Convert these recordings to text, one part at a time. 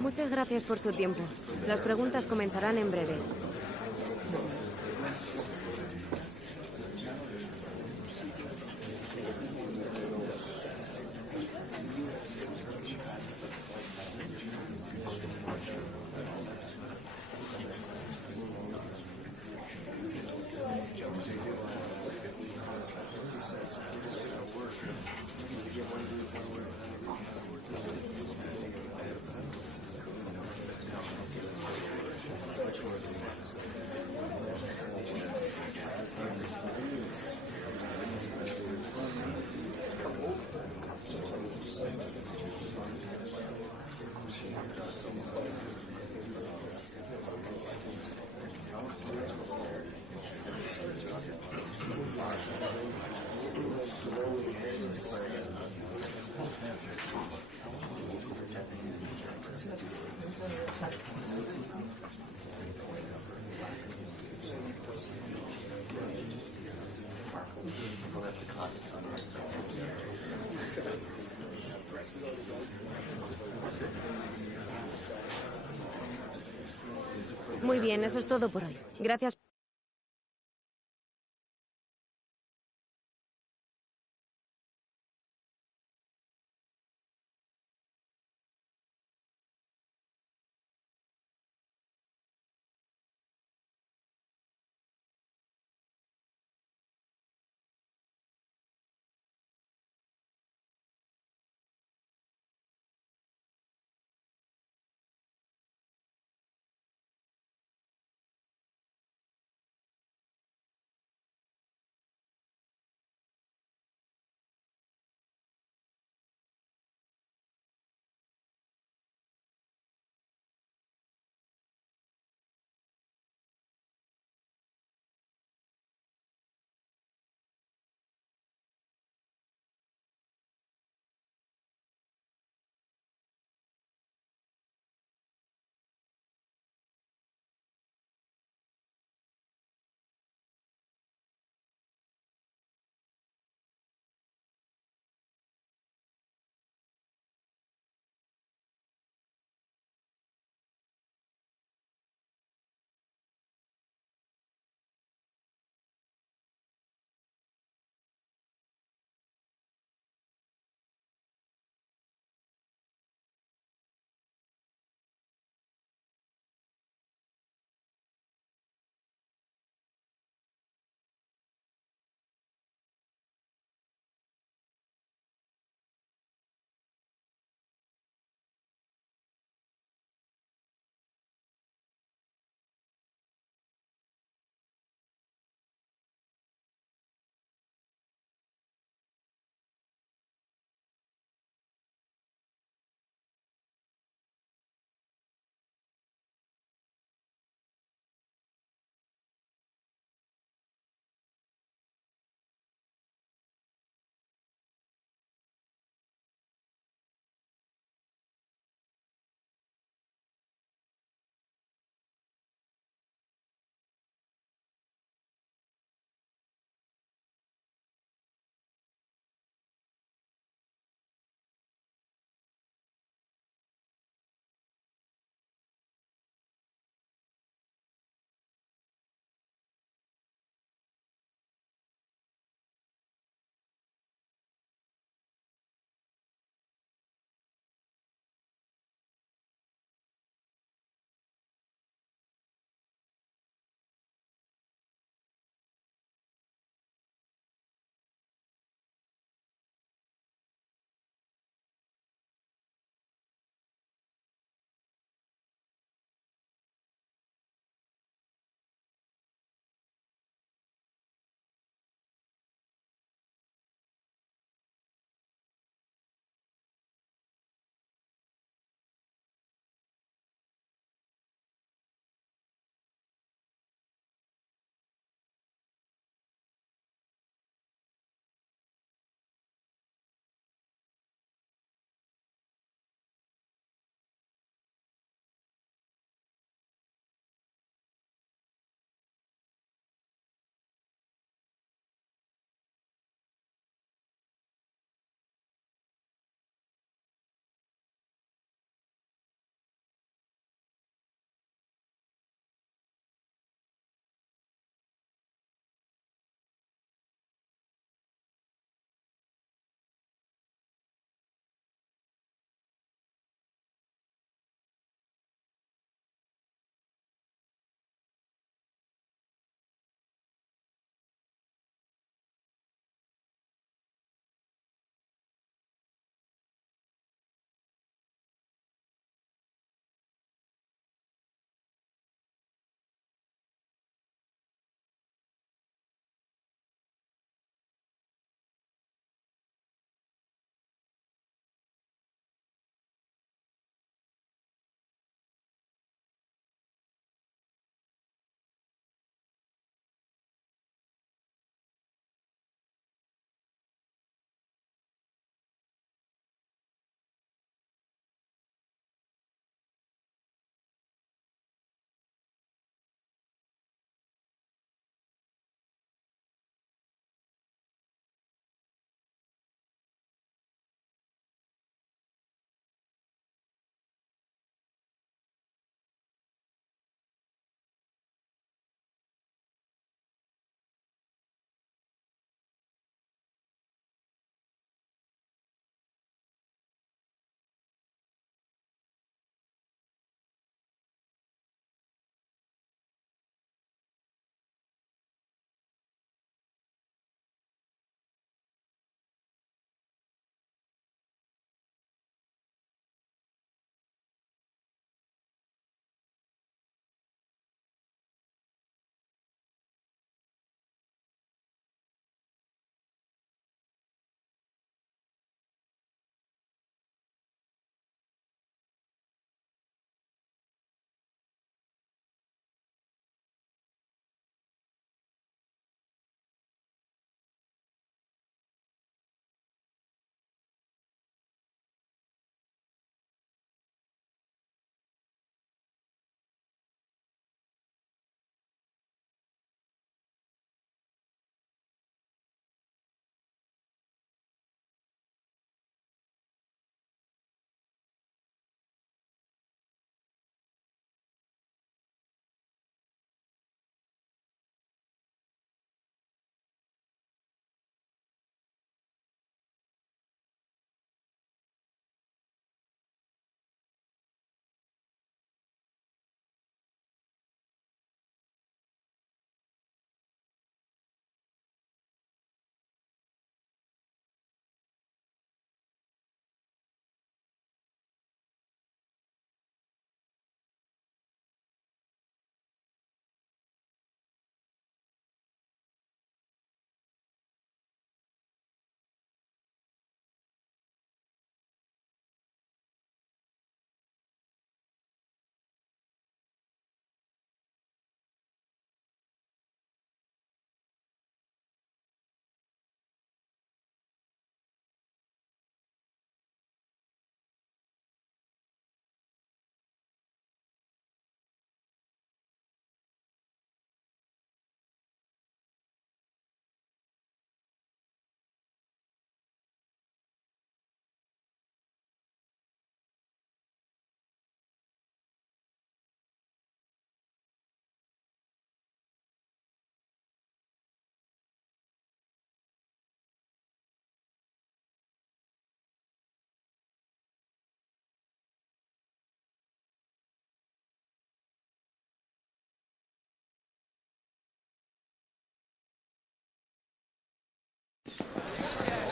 Muchas gracias por su tiempo. Las preguntas comenzarán en breve. Muy bien, eso es todo por hoy. Gracias.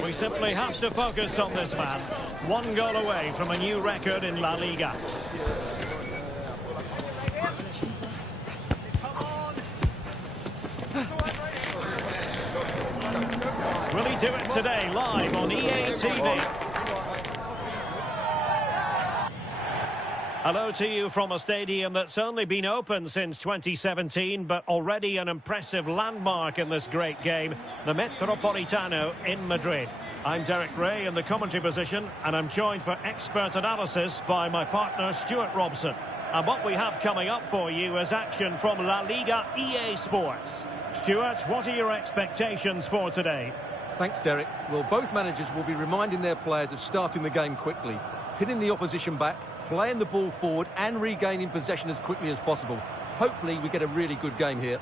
We simply have to focus on this man. 1 goal away from a new record in La Liga. Will he do it today, live on EA TV? Hello to you from a stadium that's only been open since 2017, but already an impressive landmark in this great game, the Metropolitano in Madrid. I'm Derek Ray in the commentary position, and I'm joined for expert analysis by my partner Stuart Robson. And what we have coming up for you is action from La Liga EA Sports. Stuart, what are your expectations for today? Thanks, Derek. Well, both managers will be reminding their players of starting the game quickly, pinning the opposition back, playing the ball forward and regaining possession as quickly as possible. Hopefully we get a really good game here.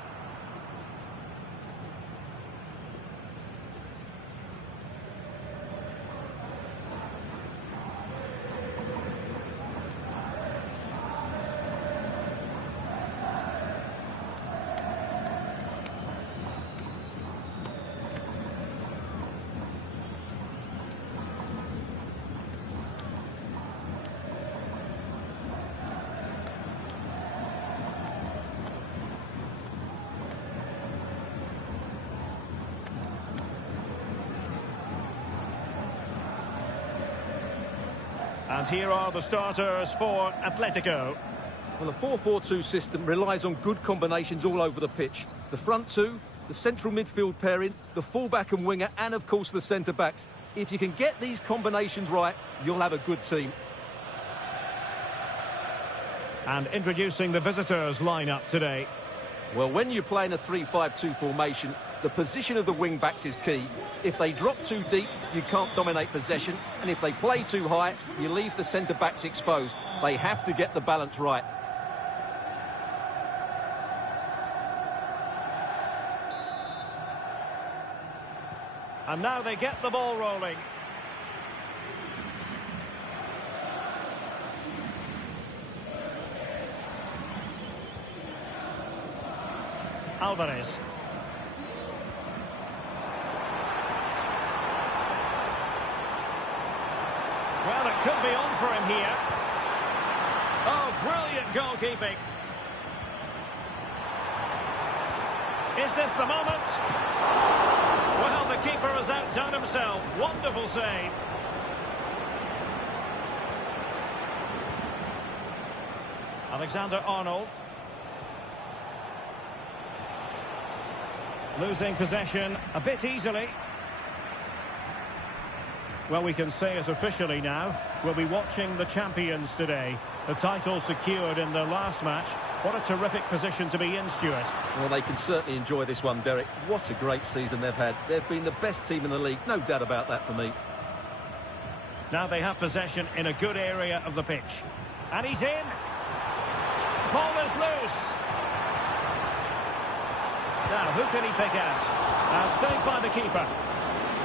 And here are the starters for Atletico. Well, a 4-4-2 system relies on good combinations all over the pitch. The front two, the central midfield pairing, the fullback and winger, and of course the centre-backs. If you can get these combinations right, you'll have a good team. And introducing the visitors lineup today. Well, when you're playing a 3-5-2 formation, the position of the wing-backs is key. If they drop too deep, you can't dominate possession. And if they play too high, you leave the centre-backs exposed. They have to get the balance right. And now they get the ball rolling. Alvarez. Well, it could be on for him here. Oh, brilliant goalkeeping. Is this the moment? Well, the keeper has outdone himself. Wonderful save. Alexander-Arnold. Losing possession a bit easily. Well, we can say it officially now. We'll be watching the champions today. The title secured in their last match. What a terrific position to be in, Stuart. Well, they can certainly enjoy this one, Derek. What a great season they've had. They've been the best team in the league. No doubt about that for me. Now they have possession in a good area of the pitch. And he's in. Ball is loose. Now, who can he pick out? And saved by the keeper.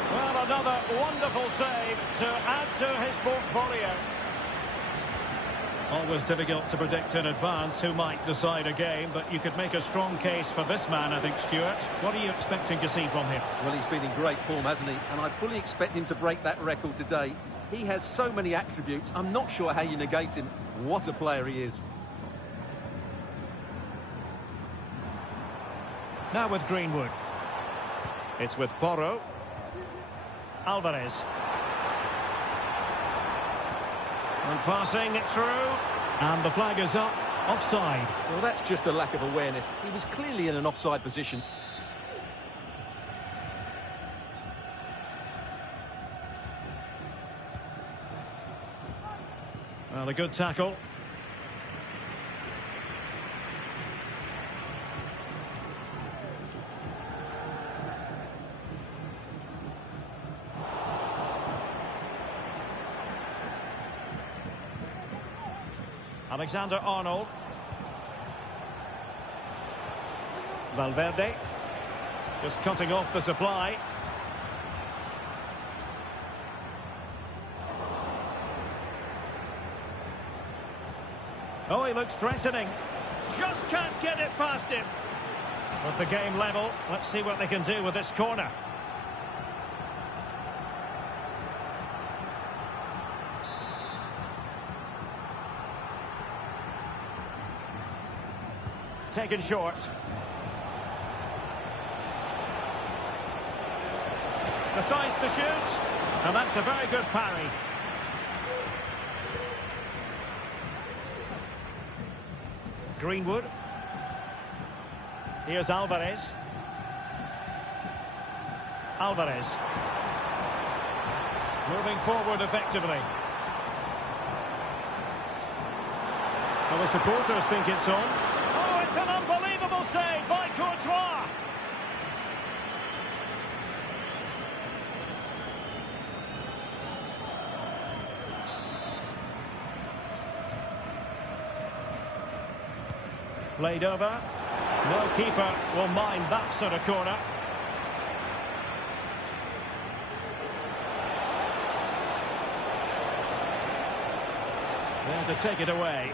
Well, another wonderful save to add to his portfolio. Always difficult to predict in advance who might decide a game, but you could make a strong case for this man, I think, Stuart. What are you expecting to see from him? Well, he's been in great form, hasn't he? And I fully expect him to break that record today. He has so many attributes, I'm not sure how you negate him. What a player he is. Now with Greenwood. It's with Porro. Alvarez. And passing it through. And the flag is up. Offside. Well, that's just a lack of awareness. He was clearly in an offside position. Well, a good tackle. Alexander-Arnold. Valverde. Just cutting off the supply. Oh, he looks threatening. Just can't get it past him. With the game level, let's see what they can do with this corner. taken short. Decides to shoot, and that's a very good parry. Greenwood. Here's Alvarez. Alvarez. Moving forward effectively. Well, the supporters think it's on. Oh, it's an unbelievable save by Courtois. Played over. No keeper will mind that sort of corner. There to take it away.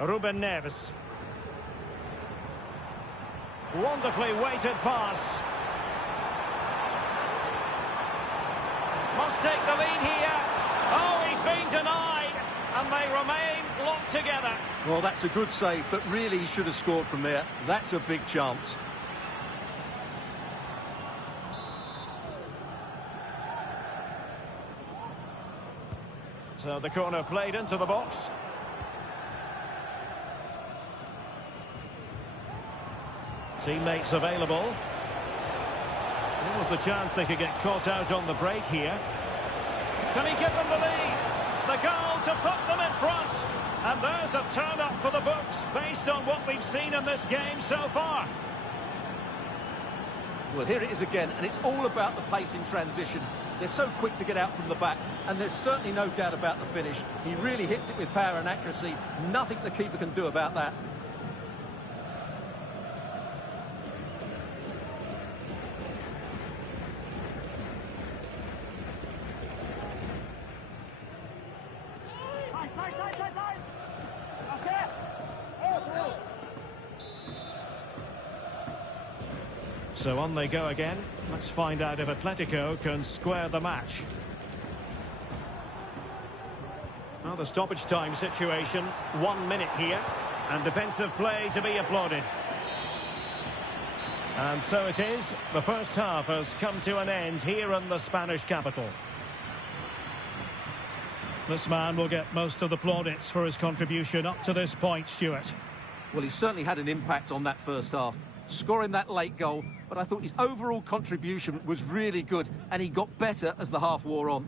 Ruben Neves. Wonderfully weighted pass. Must take the lead here. Oh, he's been denied, and they remain locked together. Well, that's a good save, but really he should have scored from there. That's a big chance. So the corner played into the box. Teammates available. There was the chance they could get caught out on the break here. Can he give them the lead? The goal to put them in front. And there's a turn-up for the books based on what we've seen in this game so far. Well, here it is again, and it's all about the pace in transition. They're so quick to get out from the back, and there's certainly no doubt about the finish. He really hits it with power and accuracy. Nothing the keeper can do about that. So on they go again. Let's find out if Atletico can square the match. Well, the stoppage time situation, 1 minute here, and defensive play to be applauded. And so it is. The first half has come to an end here in the Spanish capital. This man will get most of the plaudits for his contribution up to this point, Stuart. Well, he certainly had an impact on that first half, scoring that late goal, but I thought his overall contribution was really good, and he got better as the half wore on.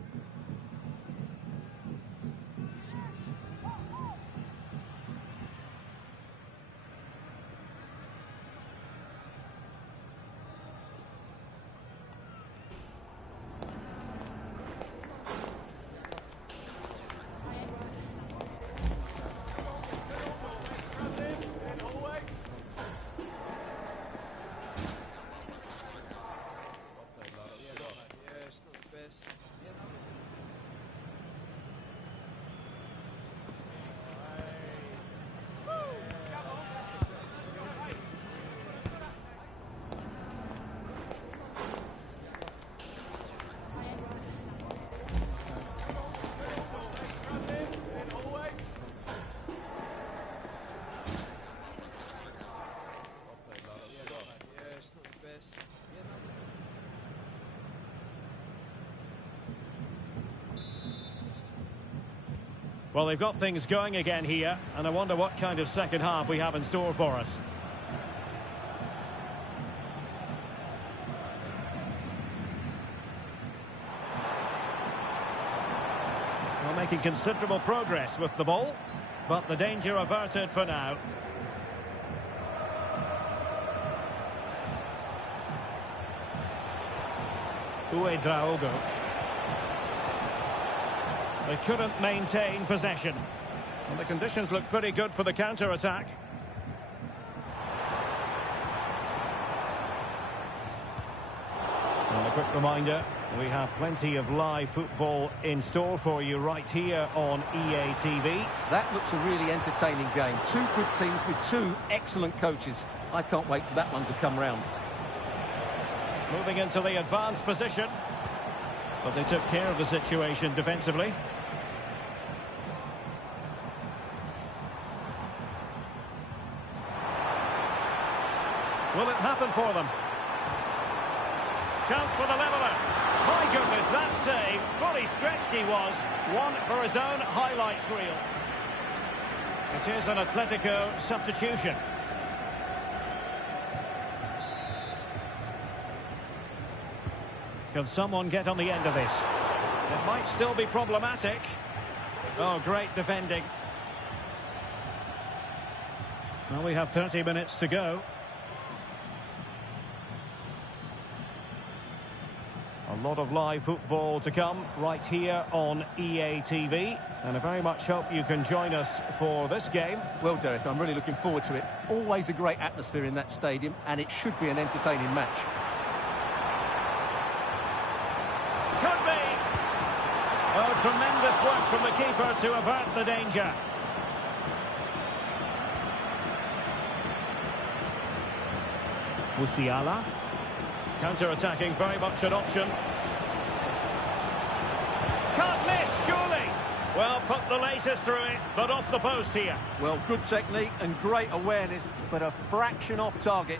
Well, they've got things going again here, and I wonder what kind of second half we have in store for us. Well, making considerable progress with the ball, but the danger averted for now. Uedraogo. They couldn't maintain possession. And the conditions look pretty good for the counter-attack. And a quick reminder, we have plenty of live football in store for you right here on EA TV. That looks a really entertaining game. Two good teams with two excellent coaches. I can't wait for that one to come round. Moving into the advanced position. But they took care of the situation defensively. Will it happen for them? Chance for the leveller. My goodness, that save. Fully stretched he was. One for his own highlights reel. It is an Atletico substitution. Can someone get on the end of this? It might still be problematic. Oh, great defending. Well, we have 30 minutes to go. A lot of live football to come right here on EA TV. And I very much hope you can join us for this game. Well, Derek, I'm really looking forward to it. Always a great atmosphere in that stadium, and it should be an entertaining match. Could be! Oh, tremendous work from the keeper to avert the danger. Musiala. Counter-attacking, very much an option. Can't miss, surely. Well, put the laces through it, but off the post here. Well, good technique and great awareness, but a fraction off target.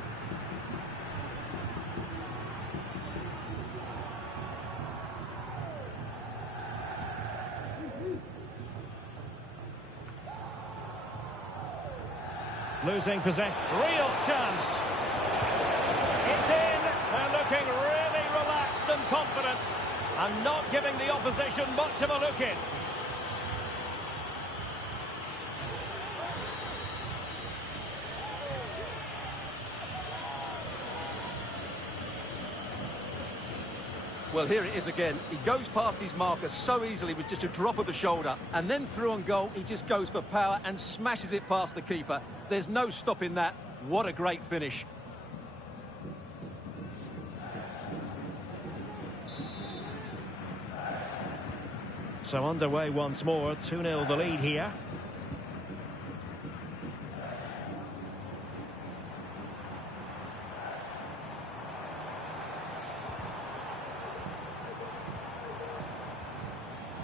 Losing possession. Real chance. It's in. They're looking really relaxed and confident and not giving the opposition much of a look in. Well, here it is again. He goes past his marker so easily with just a drop of the shoulder. And then through on goal, he just goes for power and smashes it past the keeper. There's no stopping that. What a great finish. So underway once more, 2-0 the lead here.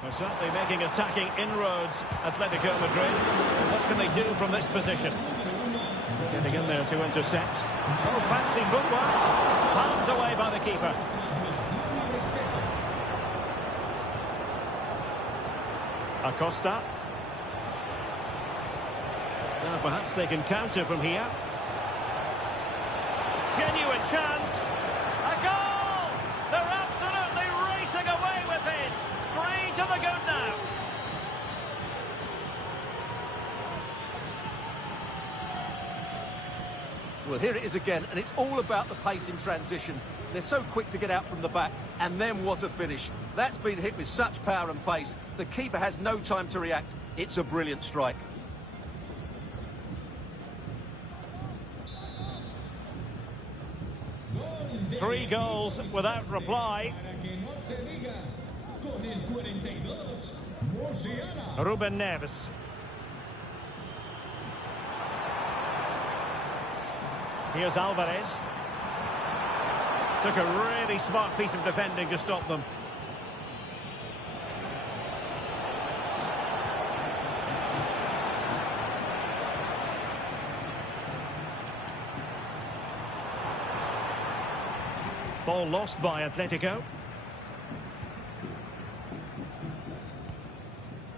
They're certainly making attacking inroads, Atletico Madrid. What can they do from this position? Getting in there to intercept. Oh, fancy footwork. Palmed away by the keeper. Acosta. Now perhaps they can counter from here. Genuine chance. A goal! They're absolutely racing away with this. 3 to the good now. Well, here it is again, and it's all about the pace in transition. They're so quick to get out from the back, and then what a finish. That's been hit with such power and pace. The keeper has no time to react. It's a brilliant strike. Three goals without reply. Ruben Neves. Here's Alvarez. Took a really smart piece of defending to stop them. Ball lost by Atletico.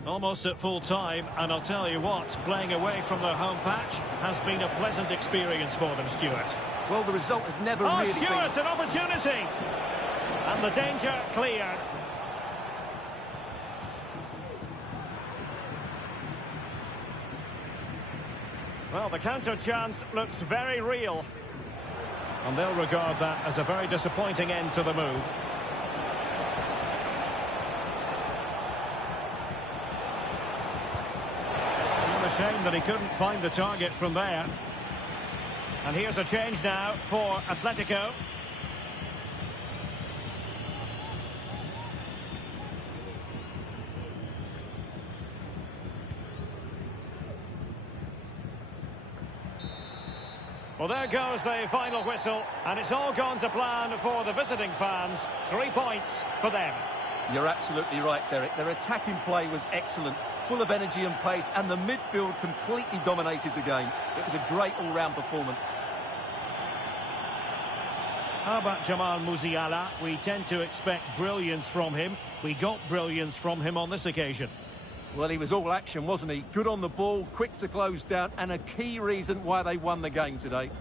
Almost at full time, and I'll tell you what, playing away from their home patch has been a pleasant experience for them, Stuart. Well, the result has never really been... Stuart, an opportunity! And the danger cleared. Well, the counter chance looks very real. And they'll regard that as a very disappointing end to the move. A shame that he couldn't find the target from there. And here's a change now for Atletico. Well, there goes the final whistle, and it's all gone to plan for the visiting fans. 3 points for them. You're absolutely right, Derek. Their attacking play was excellent, full of energy and pace, and the midfield completely dominated the game. It was a great all-round performance. How about Jamal Musiala? We tend to expect brilliance from him. We got brilliance from him on this occasion. Well, he was all action, wasn't he? Good on the ball, quick to close down, and a key reason why they won the game today.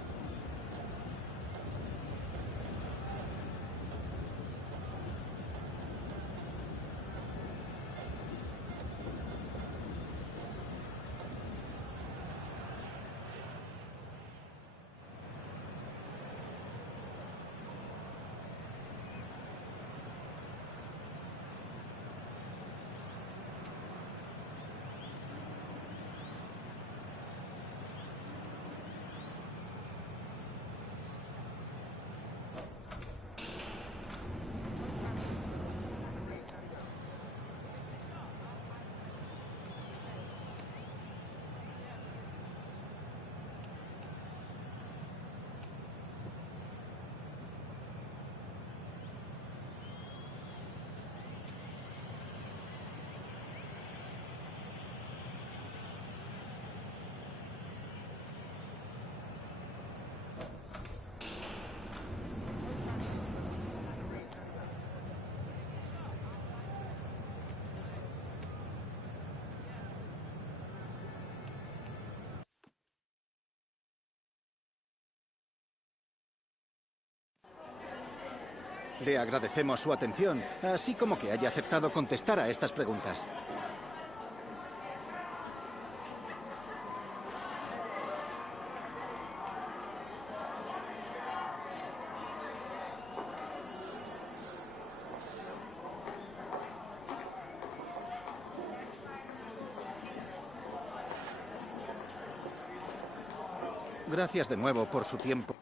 Le agradecemos su atención, así como que haya aceptado contestar a estas preguntas. Gracias de nuevo por su tiempo.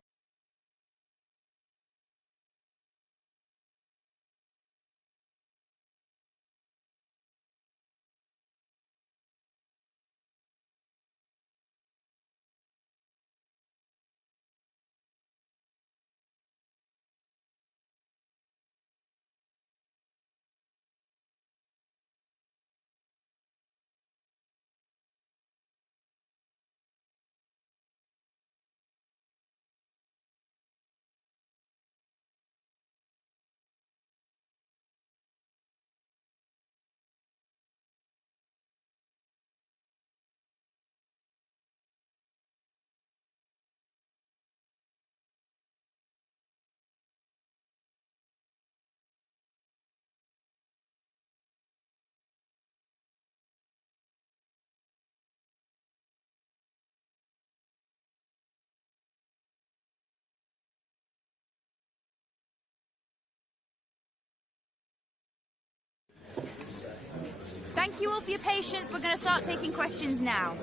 Thank you all for your patience. We're going to start taking questions now.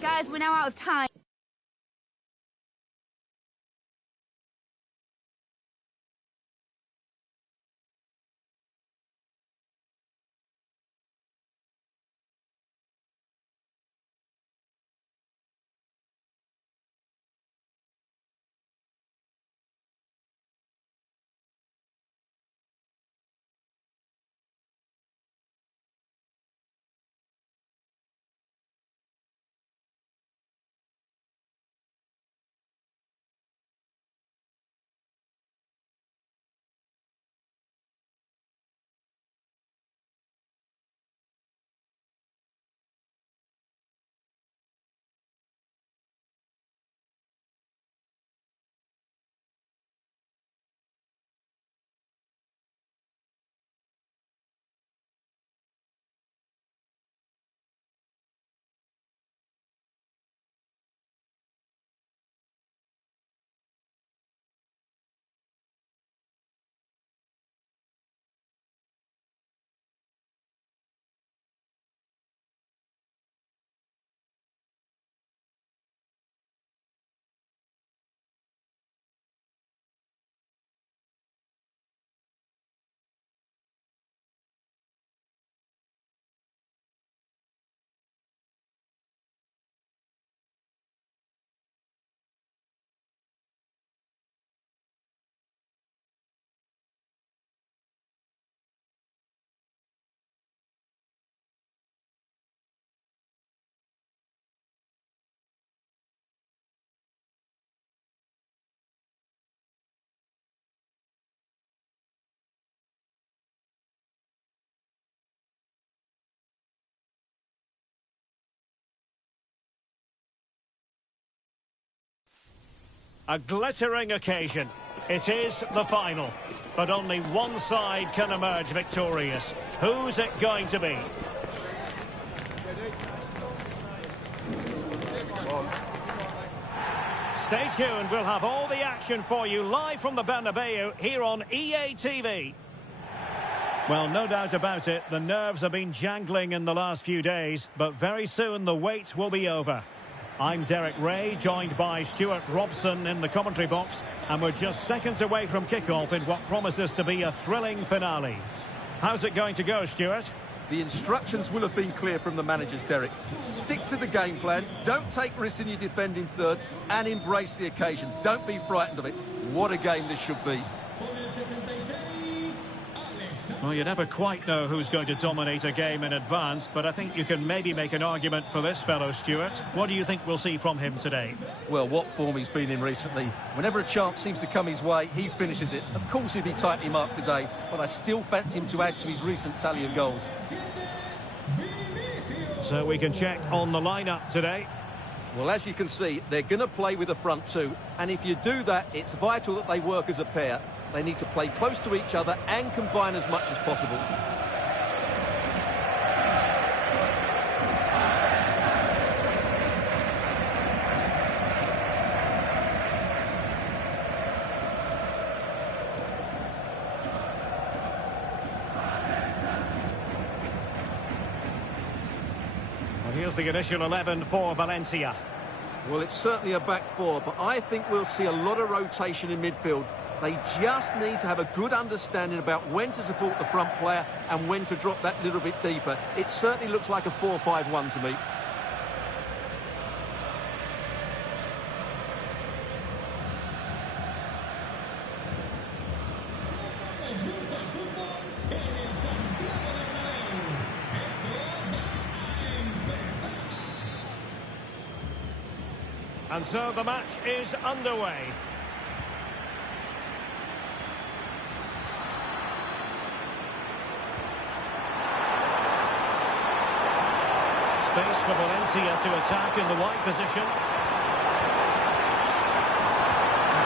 Guys, we're now out of time. A glittering occasion. It is the final. But only one side can emerge victorious. Who's it going to be? Stay tuned. We'll have all the action for you live from the Bernabeu here on EA TV. Well, no doubt about it, the nerves have been jangling in the last few days, but very soon the wait will be over. I'm Derek Ray, joined by Stuart Robson in the commentary box, and we're just seconds away from kickoff in what promises to be a thrilling finale. How's it going to go, Stuart? The instructions will have been clear from the managers, Derek. Stick to the game plan, don't take risks in your defending third, and embrace the occasion. Don't be frightened of it. What a game this should be. Well, you never quite know who's going to dominate a game in advance, but I think you can maybe make an argument for this fellow, Stuart. What do you think we'll see from him today? Well, what form he's been in recently. Whenever a chance seems to come his way, he finishes it. Of course he'll be tightly marked today, but I still fancy him to add to his recent tally of goals. So we can check on the lineup today. Well, as you can see, they're going to play with the front two, and if you do that, it's vital that they work as a pair. They need to play close to each other and combine as much as possible. Well, here's the initial 11 for Valencia. Well, it's certainly a back four, but I think we'll see a lot of rotation in midfield. They just need to have a good understanding about when to support the front player and when to drop that little bit deeper. It certainly looks like a 4-5-1 to me. And so the match is underway. Space for Valencia to attack in the wide position.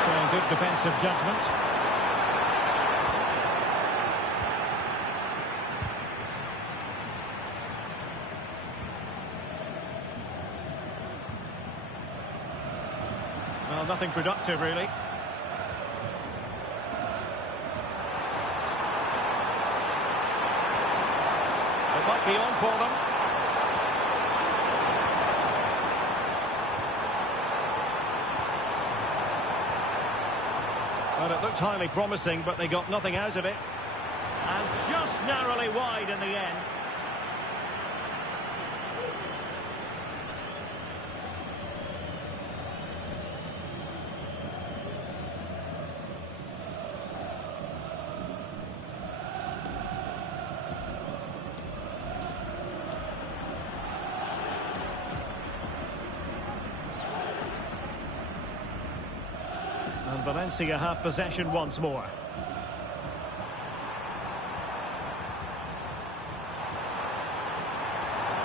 Showing good defensive judgment. Well, nothing productive, really. It might be on for them. Well, it looked highly promising, but they got nothing out of it. And just narrowly wide in the end. And Valencia have possession once more.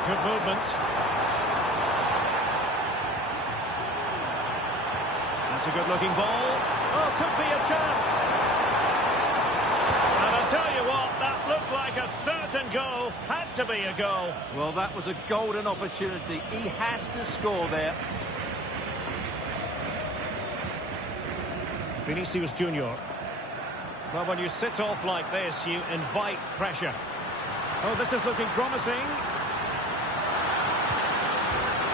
Good movement. That's a good-looking ball. Oh, could be a chance. And I'll tell you what, that looked like a certain goal. Had to be a goal. Well, that was a golden opportunity. He has to score there. Vinicius Junior. Well, when you sit off like this, you invite pressure. Oh, this is looking promising.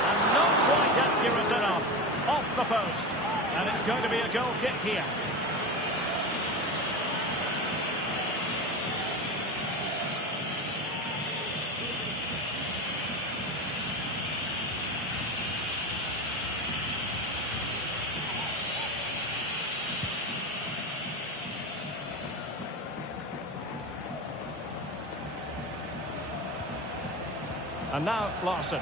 And not quite accurate enough. Off the post. And it's going to be a goal kick here. And now Larson.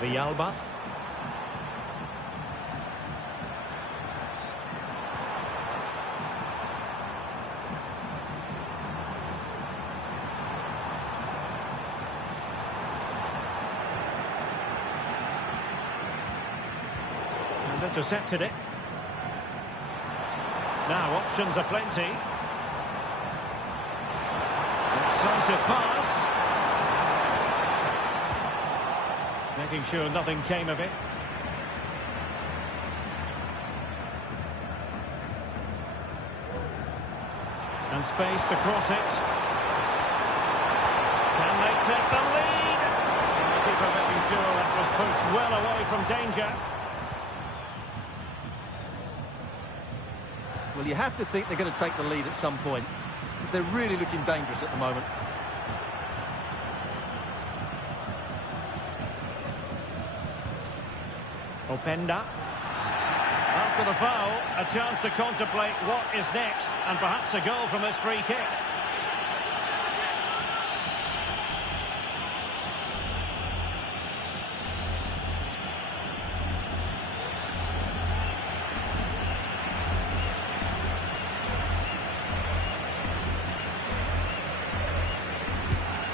The Alba. And intercepted it. Now options are plenty. Decisive pass. Making sure nothing came of it. And space to cross it. Can they take the lead? And the keeper making sure that was pushed well away from danger. Well, you have to think they're going to take the lead at some point, because they're really looking dangerous at the moment. Openda. After the foul, a chance to contemplate what is next, and perhaps a goal from this free kick.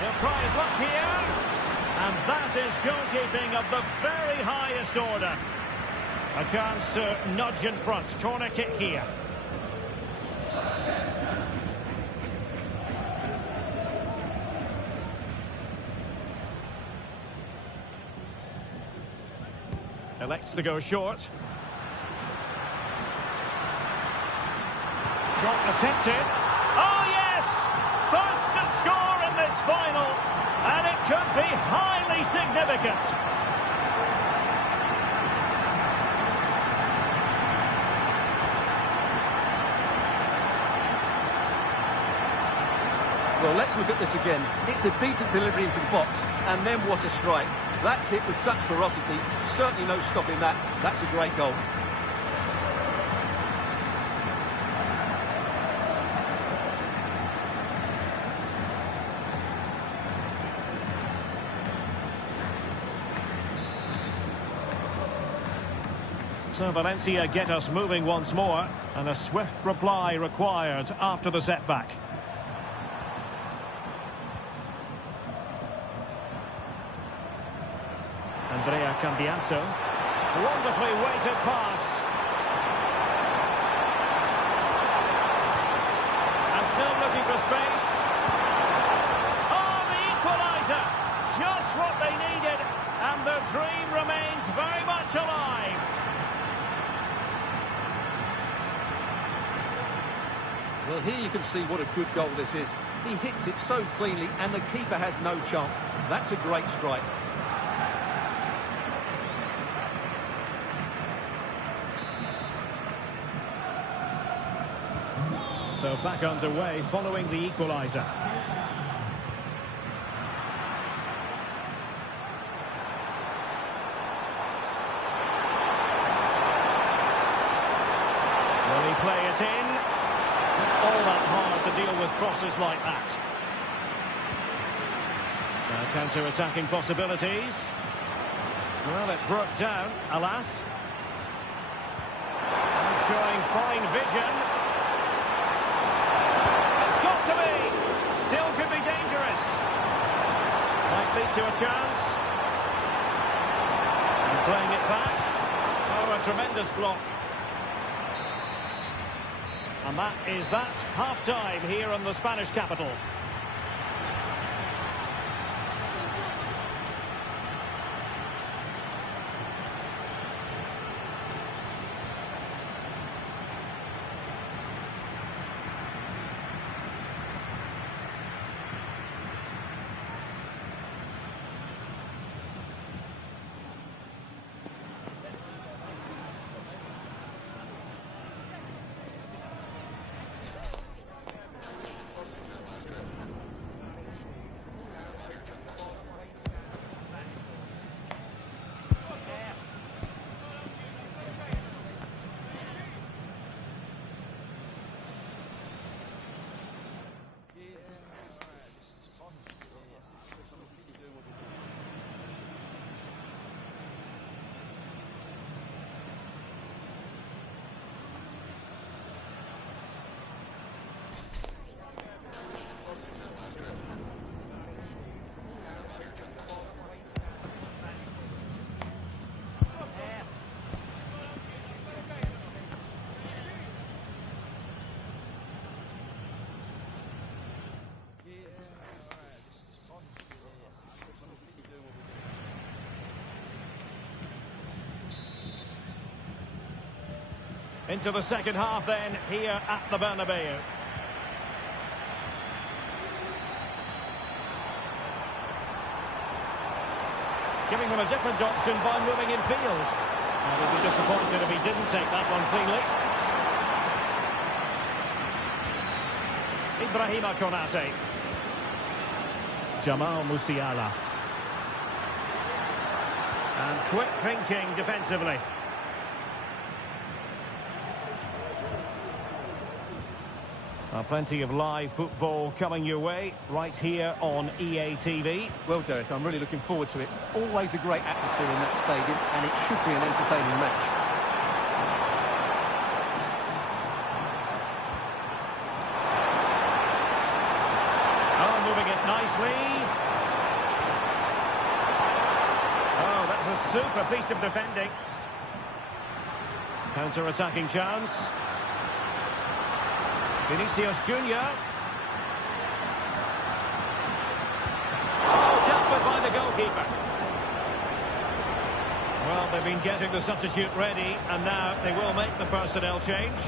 He'll try his luck here, and that is goalkeeping of the very highest order. A chance to nudge in front. Corner kick here. Elects to go short. Shot attempted. Oh yes! First to score in this final, and it could be highly significant. Well, let's look at this again. It's a decent delivery into the box, and then what a strike. That's hit with such ferocity. Certainly no stopping that. That's a great goal. So Valencia get us moving once more, and a swift reply required after the setback. Andrea Cambiaso. Wonderfully weighted pass. And still looking for space. Oh, the equaliser! Just what they needed, and their dream remains very much alive. Well, here you can see what a good goal this is. He hits it so cleanly, and the keeper has no chance. That's a great strike. So back underway following the equaliser. Will he play it in? Not all that hard to deal with crosses like that. Now counter-attacking possibilities. Well, it broke down, alas. And showing fine vision. To be. Still could be dangerous. Might lead to a chance. And playing it back. Oh, a tremendous block. And that is that. Half-time here in the Spanish capital. Into the second half then, here at the Bernabeu. Giving them a different option by moving in field. He'd be disappointed if he didn't take that one cleanly. Ibrahima Konate. Jamal Musiala. And quick thinking defensively. Plenty of live football coming your way right here on EA TV. Well, Derek, I'm really looking forward to it. Always a great atmosphere in that stadium, and it should be an entertaining match. Oh, moving it nicely. Oh, that's a super piece of defending. Counter-attacking chance. Vinicius Junior. Oh, dealt with by the goalkeeper. Well, they've been getting the substitute ready, and now they will make the personnel change.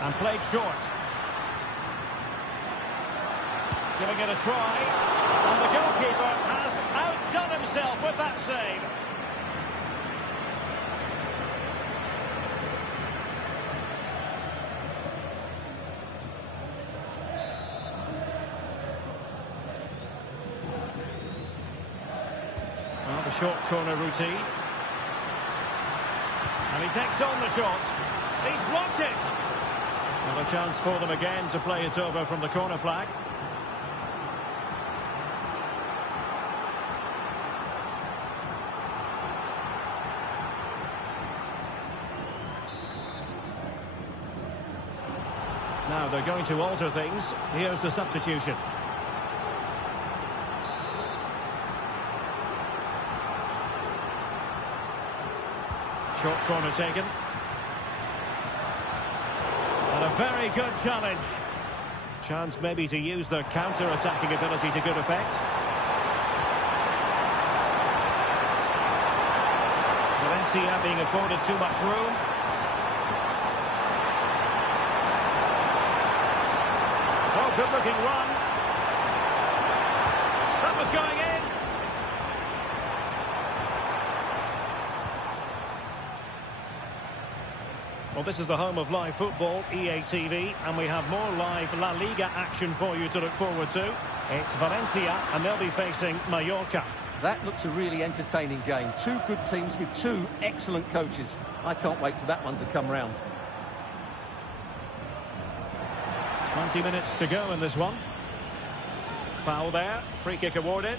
And played short. Giving it a try. And the goalkeeper has outdone himself with that save. Well, the short corner routine. And he takes on the shot. He's blocked it. Well, a chance for them again to play it over from the corner flag. Now they're going to alter things. Here's the substitution. Short corner taken. And a very good challenge. Chance maybe to use their counter-attacking ability to good effect. Valencia being afforded too much room. Good-looking run. That was going in. Well, this is the home of live football, EA TV, and we have more live La-Liga action for you to look forward to. It's Valencia, and they'll be facing Mallorca. That looks a really entertaining game. Two good teams with two excellent coaches. I can't wait for that one to come round. 20 minutes to go in this one. Foul there. Free kick awarded.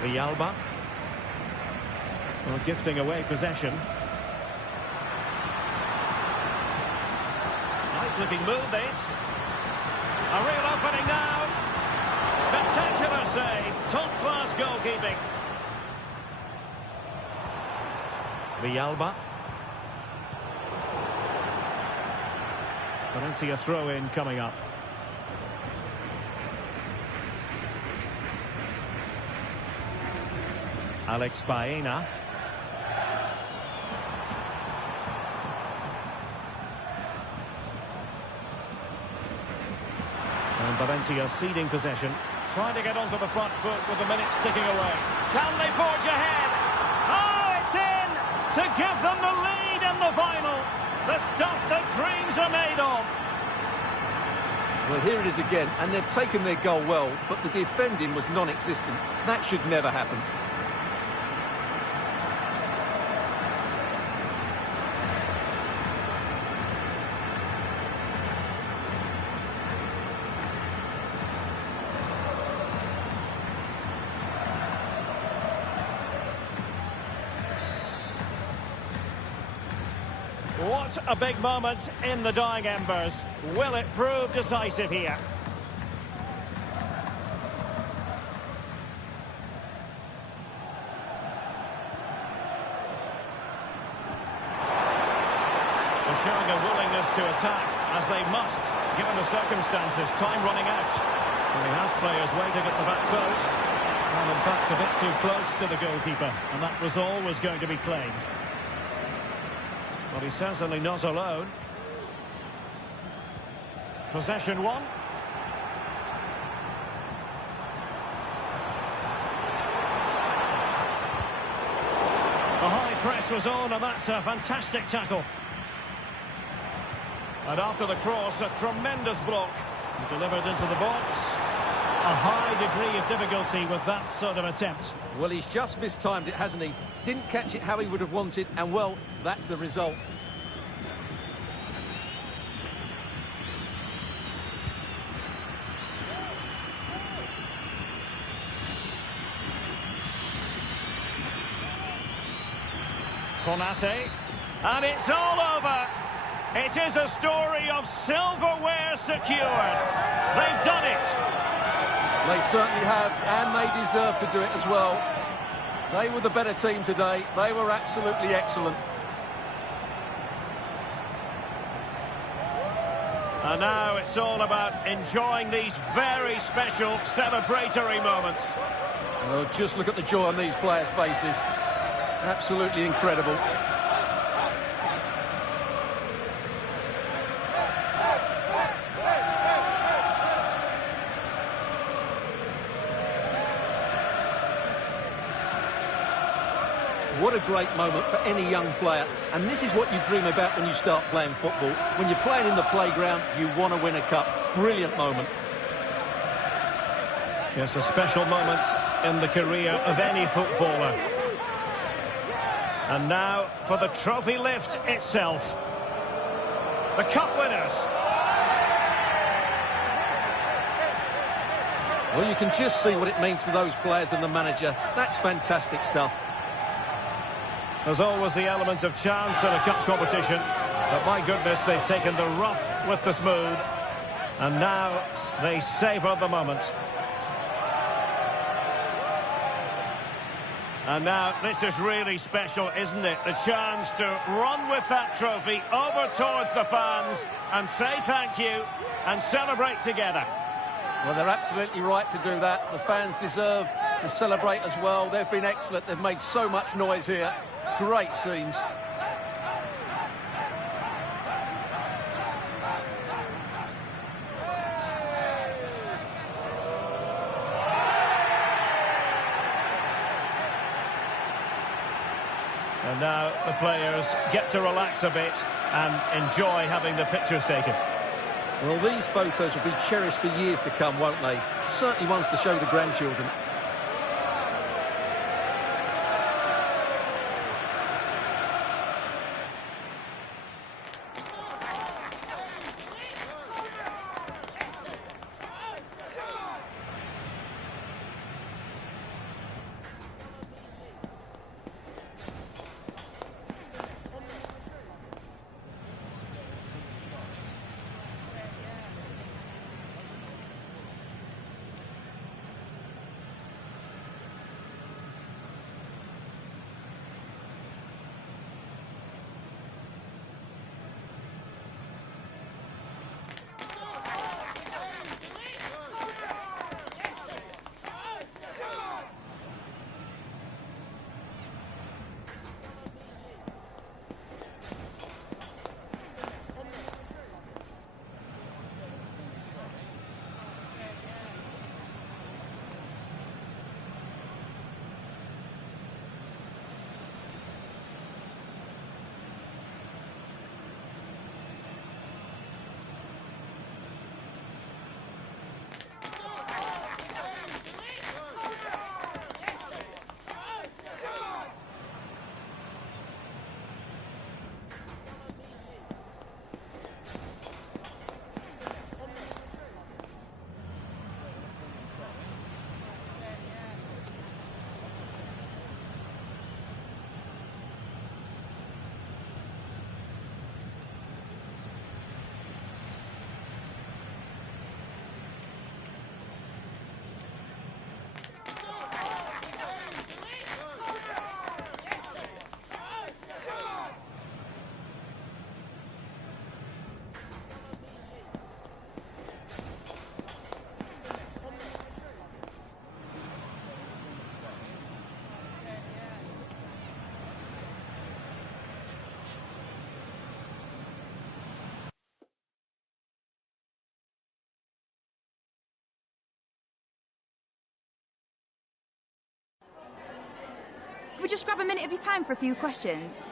Villalba. Well, gifting away possession. Nice looking move this. A real opening now. Spectacular save. Top-class goalkeeping. Villalba. Valencia throw-in coming up. Alex Baena. And Valencia ceding possession. Trying to get onto the front foot with the minutes ticking away. Can they forge ahead? Oh, it's in! To give them the lead in the final. The stuff that dreams are made of. Well, here it is again, and they've taken their goal well, but the defending was non-existent. That should never happen. What a big moment in the dying embers. Will it prove decisive here? to attack, as they must, given the circumstances. Time running out. And he has players waiting at the back post. And in fact, a bit too close to the goalkeeper. And that was always going to be claimed. But he's certainly not alone. Possession one. The high press was on, and that's a fantastic tackle. And after the cross, a tremendous block. Delivered into the box. A high degree of difficulty with that sort of attempt. Well, he's just mistimed it, hasn't he? Didn't catch it how he would have wanted, and well, that's the result. Konate, and it's all over. It is a story of silverware secured. They've done it. They certainly have, and they deserve to do it as well. They were the better team today. They were absolutely excellent. And now it's all about enjoying these very special celebratory moments. Well, just look at the joy on these players' faces. Absolutely incredible. What a great moment for any young player. And this is what you dream about when you start playing football. When you're playing in the playground, you want to win a cup. Brilliant moment. Yes, a special moment in the career of any footballer. And now for the trophy lift itself. The cup winners. Well, you can just see what it means to those players and the manager. That's fantastic stuff. There's always the element of chance in a cup competition. But my goodness, they've taken the rough with the smooth. And now they savour the moment. And now, this is really special, isn't it? The chance to run with that trophy over towards the fans and say thank you and celebrate together. Well, they're absolutely right to do that. The fans deserve to celebrate as well. They've been excellent. They've made so much noise here. Great scenes. And now the players get to relax a bit and enjoy having the pictures taken. Well, these photos will be cherished for years to come, won't they? Certainly ones to show the grandchildren. we just grab a minute of your time for a few questions?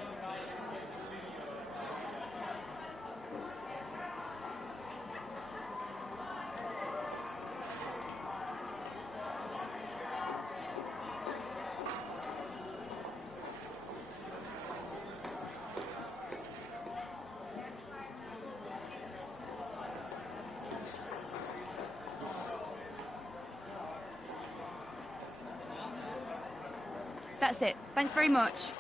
That's it. Thanks very much.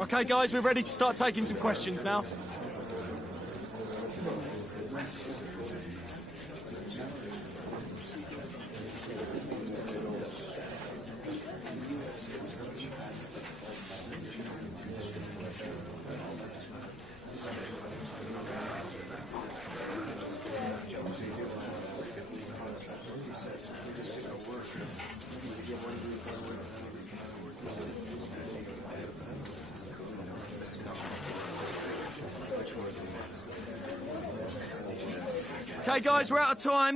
Okay, guys, we're ready to start taking some questions now. Okay, guys, we're out of time.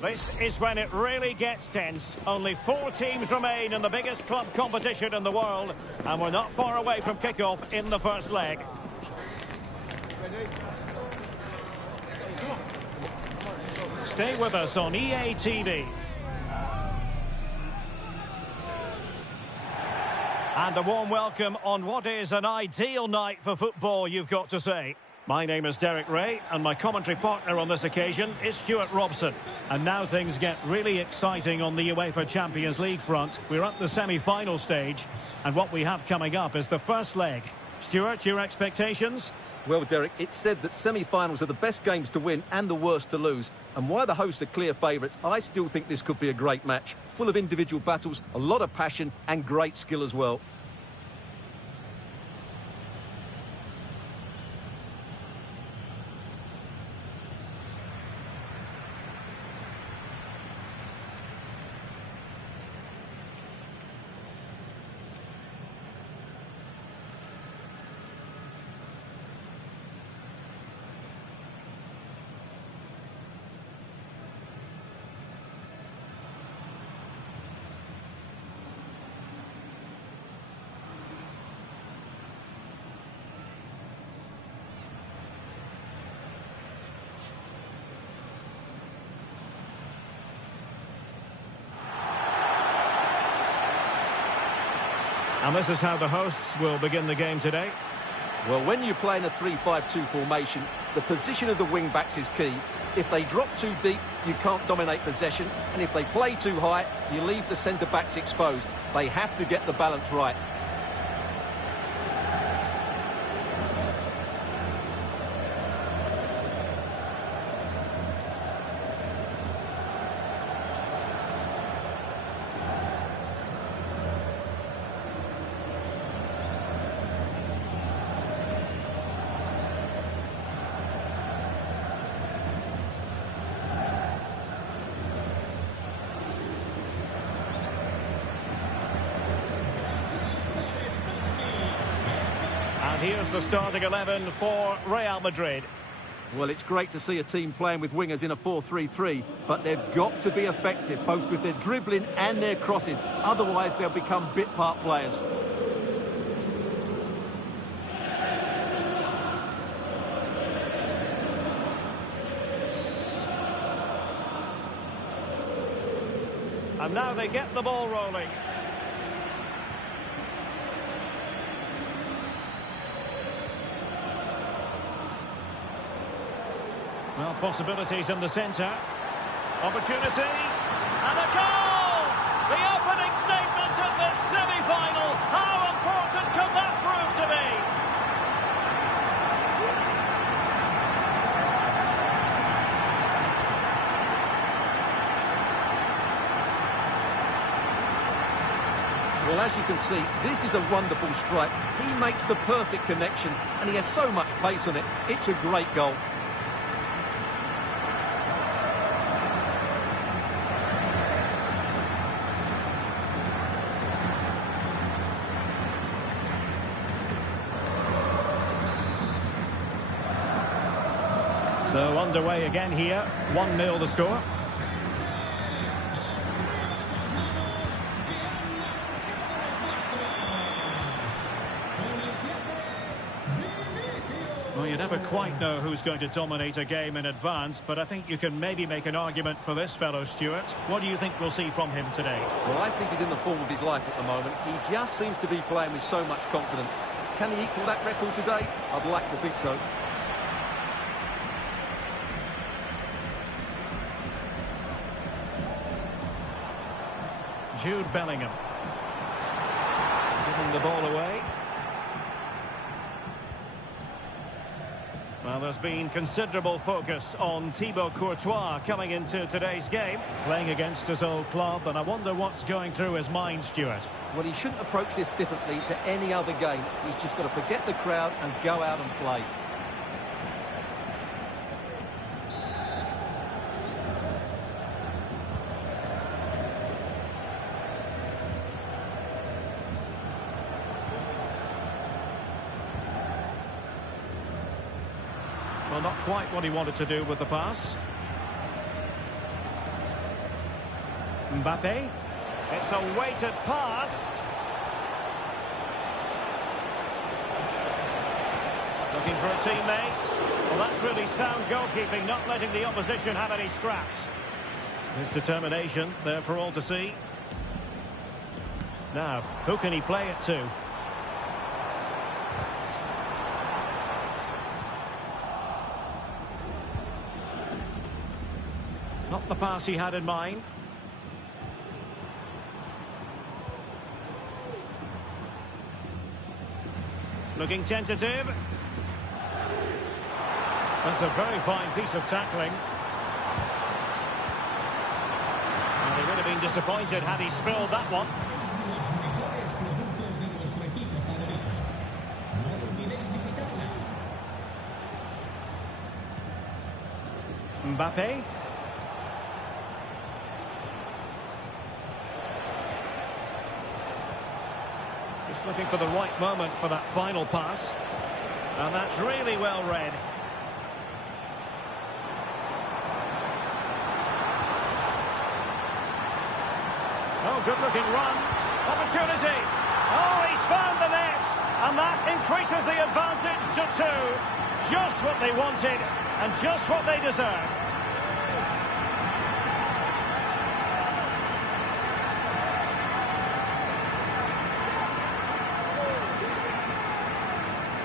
This is when it really gets tense. Only 4 teams remain in the biggest club competition in the world, and we're not far away from kickoff in the first leg. Stay with us on EA TV. And a warm welcome on what is an ideal night for football, you've got to say. My name is Derek Ray, and my commentary partner on this occasion is Stuart Robson. And now things get really exciting on the UEFA Champions League front. We're at the semi-final stage, and what we have coming up is the first leg. Stuart, your expectations? Well, Derek, it's said that semi-finals are the best games to win and the worst to lose. And while the hosts are clear favourites, I still think this could be a great match. Full of individual battles, a lot of passion and great skill as well. And this is how the hosts will begin the game today. Well, when you play in a 3-5-2 formation, the position of the wing-backs is key. If they drop too deep, you can't dominate possession. And if they play too high, you leave the centre-backs exposed. They have to get the balance right. And here's the starting 11 for Real Madrid. Well, it's great to see a team playing with wingers in a 4-3-3, but they've got to be effective, both with their dribbling and their crosses. Otherwise, they'll become bit-part players. And now they get the ball rolling. Well, possibilities in the centre. Opportunity. And a goal! The opening statement of this semi-final. How important could that prove to be? Well, as you can see, this is a wonderful strike. He makes the perfect connection, and he has so much pace on it. It's a great goal. So underway again here, 1-0 the score. Well, you never quite know who's going to dominate a game in advance, but I think you can maybe make an argument for this fellow, Stuart. What do you think we'll see from him today? Well, I think he's in the form of his life at the moment. He just seems to be playing with so much confidence. Can he equal that record today? I'd like to think so. Jude Bellingham. Giving the ball away. Well, there's been considerable focus on Thibaut Courtois coming into today's game, playing against his old club, and I wonder what's going through his mind, Stuart. Well, he shouldn't approach this differently to any other game. He's just got to forget the crowd and go out and play. Well, not quite what he wanted to do with the pass. Mbappe. It's a weighted pass. Looking for a teammate. Well, that's really sound goalkeeping, not letting the opposition have any scraps. His determination there for all to see. Now, who can he play it to? Not the pass he had in mind. Looking tentative. That's a very fine piece of tackling. And he would have been disappointed had he spilled that one. Mbappe. Just looking for the right moment for that final pass. And that's really well read. Oh, good-looking run. Opportunity. Oh, he's found the net. And that increases the advantage to 2. Just what they wanted and just what they deserved.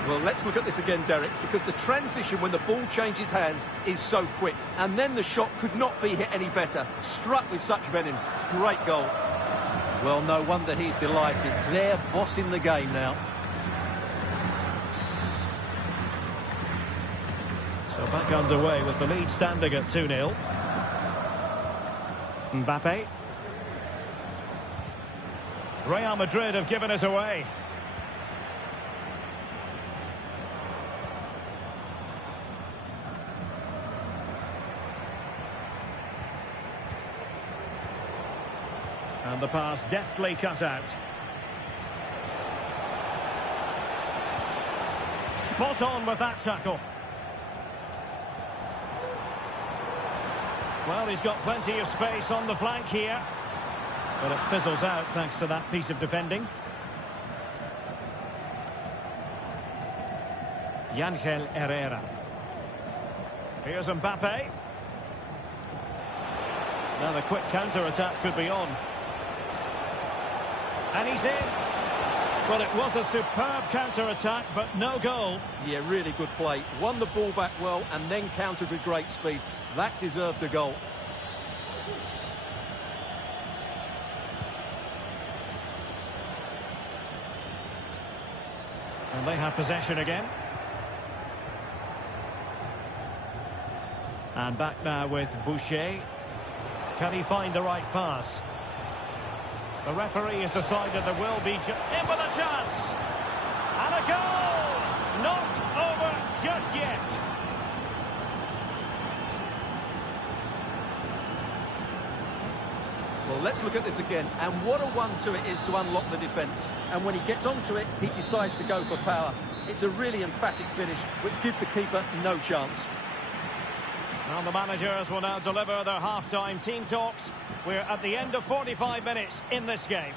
Well, let's look at this again, Derek, because the transition when the ball changes hands is so quick. And then the shot could not be hit any better. Struck with such venom. Great goal. Well, no wonder he's delighted. They're bossing the game now. So back underway with the lead standing at 2-0. Mbappe. Real Madrid have given us away. And the pass deftly cut out. Spot on with that tackle. Well, he's got plenty of space on the flank here. But it fizzles out thanks to that piece of defending. Ángel Herrera. Here's Mbappe. Now the quick counter-attack could be on. And he's in. Well, it was a superb counter-attack, but no goal. Yeah, really good play. Won the ball back well and then countered with great speed. That deserved a goal. And they have possession again. And back now with Boucher. Can he find the right pass? The referee has decided there will be... in with a chance! And a goal! Not over just yet. Well, let's look at this again. And what a one-two it is to unlock the defence. And when he gets onto it, he decides to go for power. It's a really emphatic finish, which gives the keeper no chance. And the managers will now deliver their half-time team talks. We're at the end of 45 minutes in this game.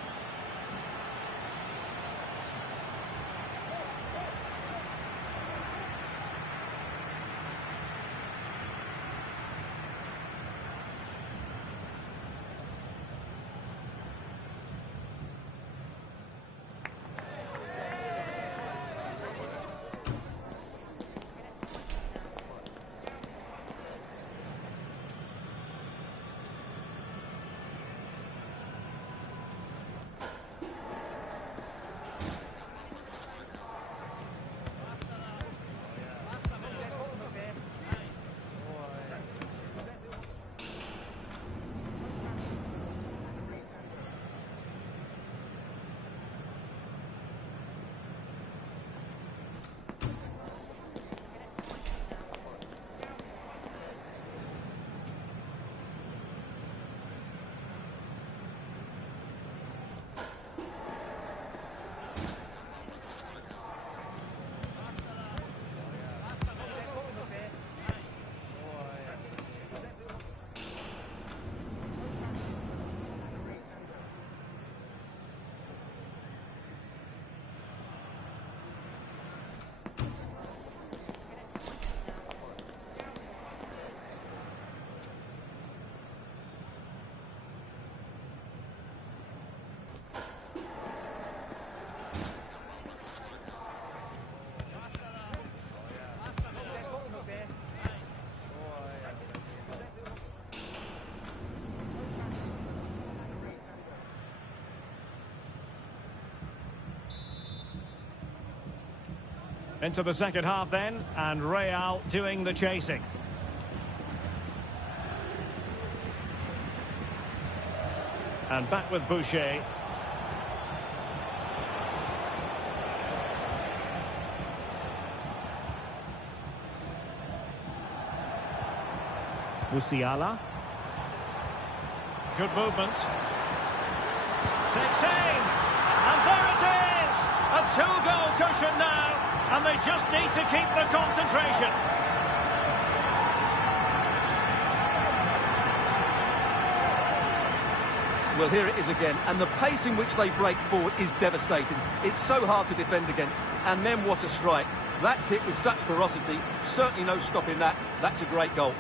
Into the second half then, and Real doing the chasing. And back with Boucher. Musiala. Good movement. Takes aim. And there it is! A two-goal cushion now. And they just need to keep the concentration. Well, here it is again, and the pace in which they break forward is devastating. It's so hard to defend against, and then what a strike. That's hit with such ferocity, certainly no stopping that. That's a great goal.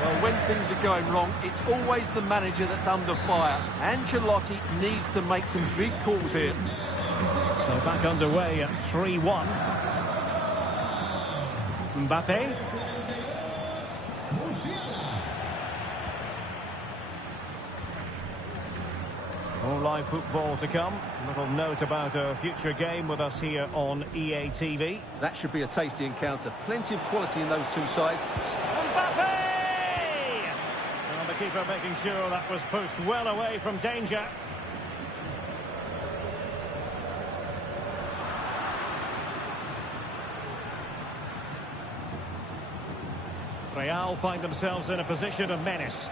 Well, when things are going wrong, it's always the manager that's under fire. Ancelotti needs to make some big calls here. So back underway at 3-1. Mbappe. More live football to come. A little note about a future game with us here on EA TV. That should be a tasty encounter. Plenty of quality in those two sides. Mbappe! Well, the keeper making sure that was pushed well away from danger. Real find themselves in a position of menace.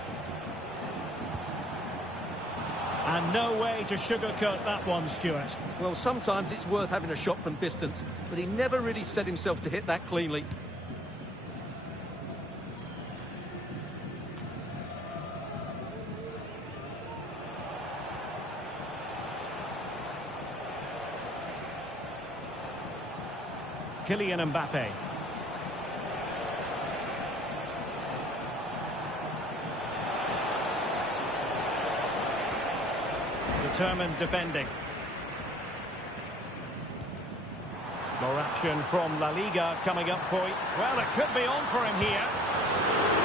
And no way to sugarcoat that one, Stuart. Well, sometimes it's worth having a shot from distance, but he never really set himself to hit that cleanly. Kylian Mbappe. Determined defending. More action from La-Liga coming up for you. Well, it could be on for him here.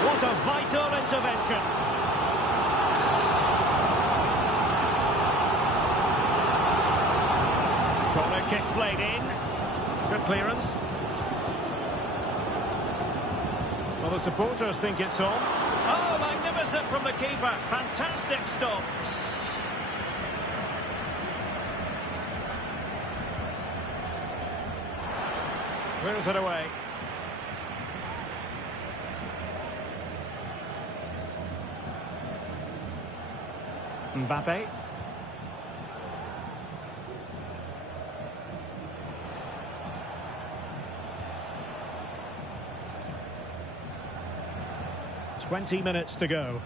What a vital intervention. Corner kick played in. Good clearance. Well, the supporters think it's on. Oh, magnificent from the keeper. Fantastic stop. Clears it away. Mbappe. "20 minutes to go.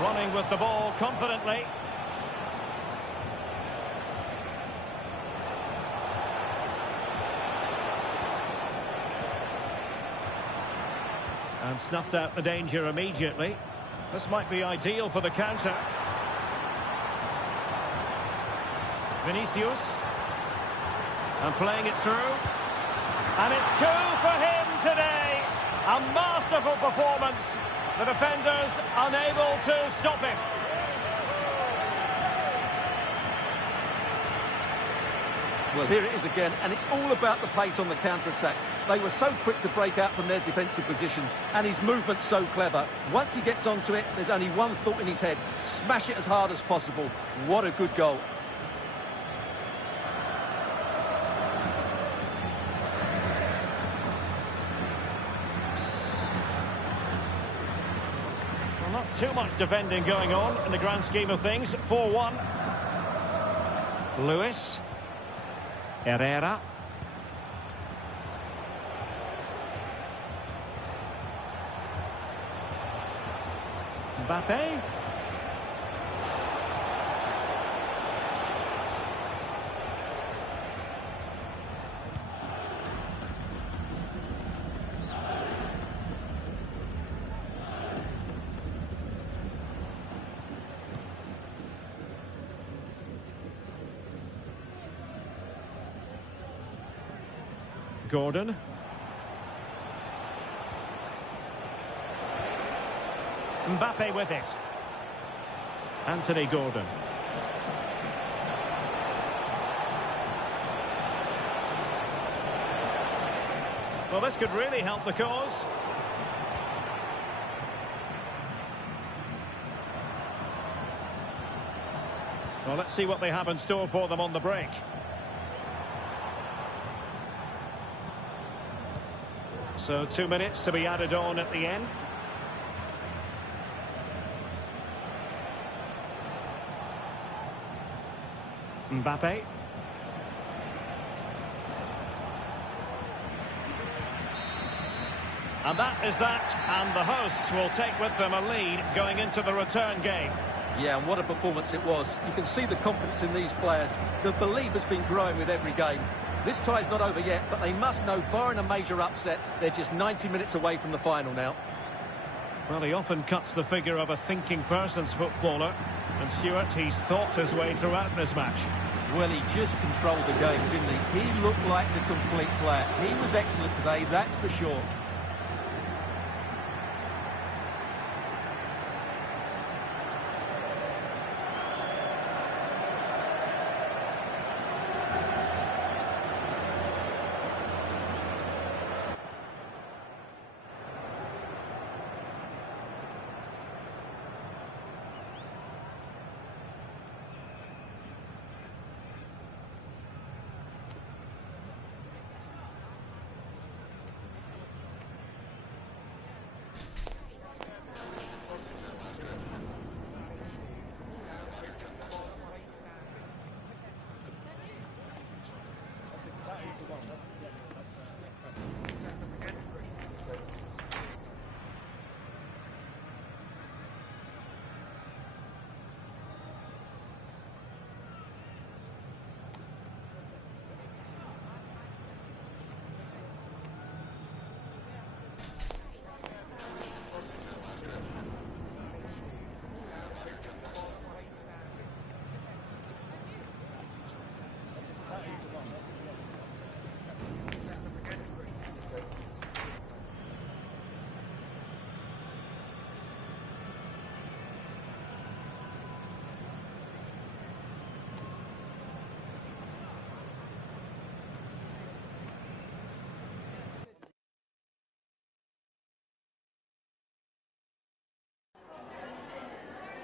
Running with the ball confidently. And snuffed out the danger immediately. This might be ideal for the counter. Vinicius. And playing it through. And it's two for him today. A masterful performance. The defenders unable to stop him. Well, here it is again, and it's all about the pace on the counter-attack. They were so quick to break out from their defensive positions, and his movement's so clever. Once he gets onto it, there's only one thought in his head: smash it as hard as possible. What a good goal. Well, not too much defending going on in the grand scheme of things. 4-1. Lewis. Herrera. Mbappe. Gordon. Mbappe with it. Anthony Gordon. Well, this could really help the cause. Well, let's see what they have in store for them on the break. So 2 minutes to be added on at the end. Mbappe. And that is that, and the hosts will take with them a lead going into the return game. Yeah, and what a performance it was. You can see the confidence in these players. The belief has been growing with every game. This tie's not over yet, but they must know, barring a major upset, they're just 90 minutes away from the final now. Well, he often cuts the figure of a thinking person's footballer. And Stuart, he's thought his way throughout this match. Well, he just controlled the game, didn't he? He looked like the complete player. He was excellent today, that's for sure.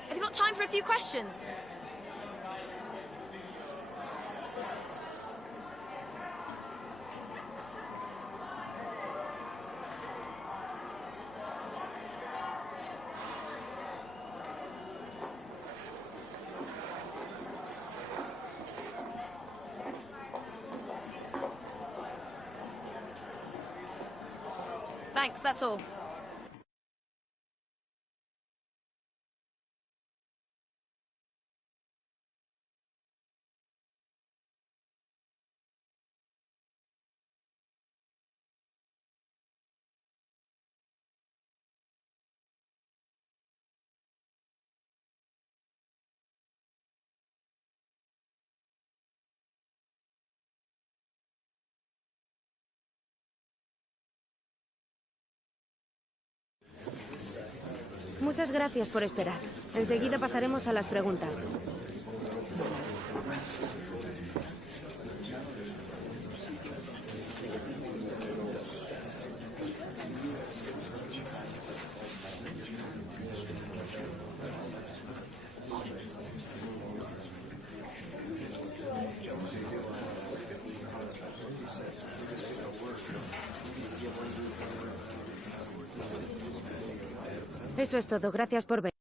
Have you got time for a few questions? Thanks, that's all. Muchas gracias por esperar. Enseguida pasaremos a las preguntas. Eso es todo. Gracias por ver.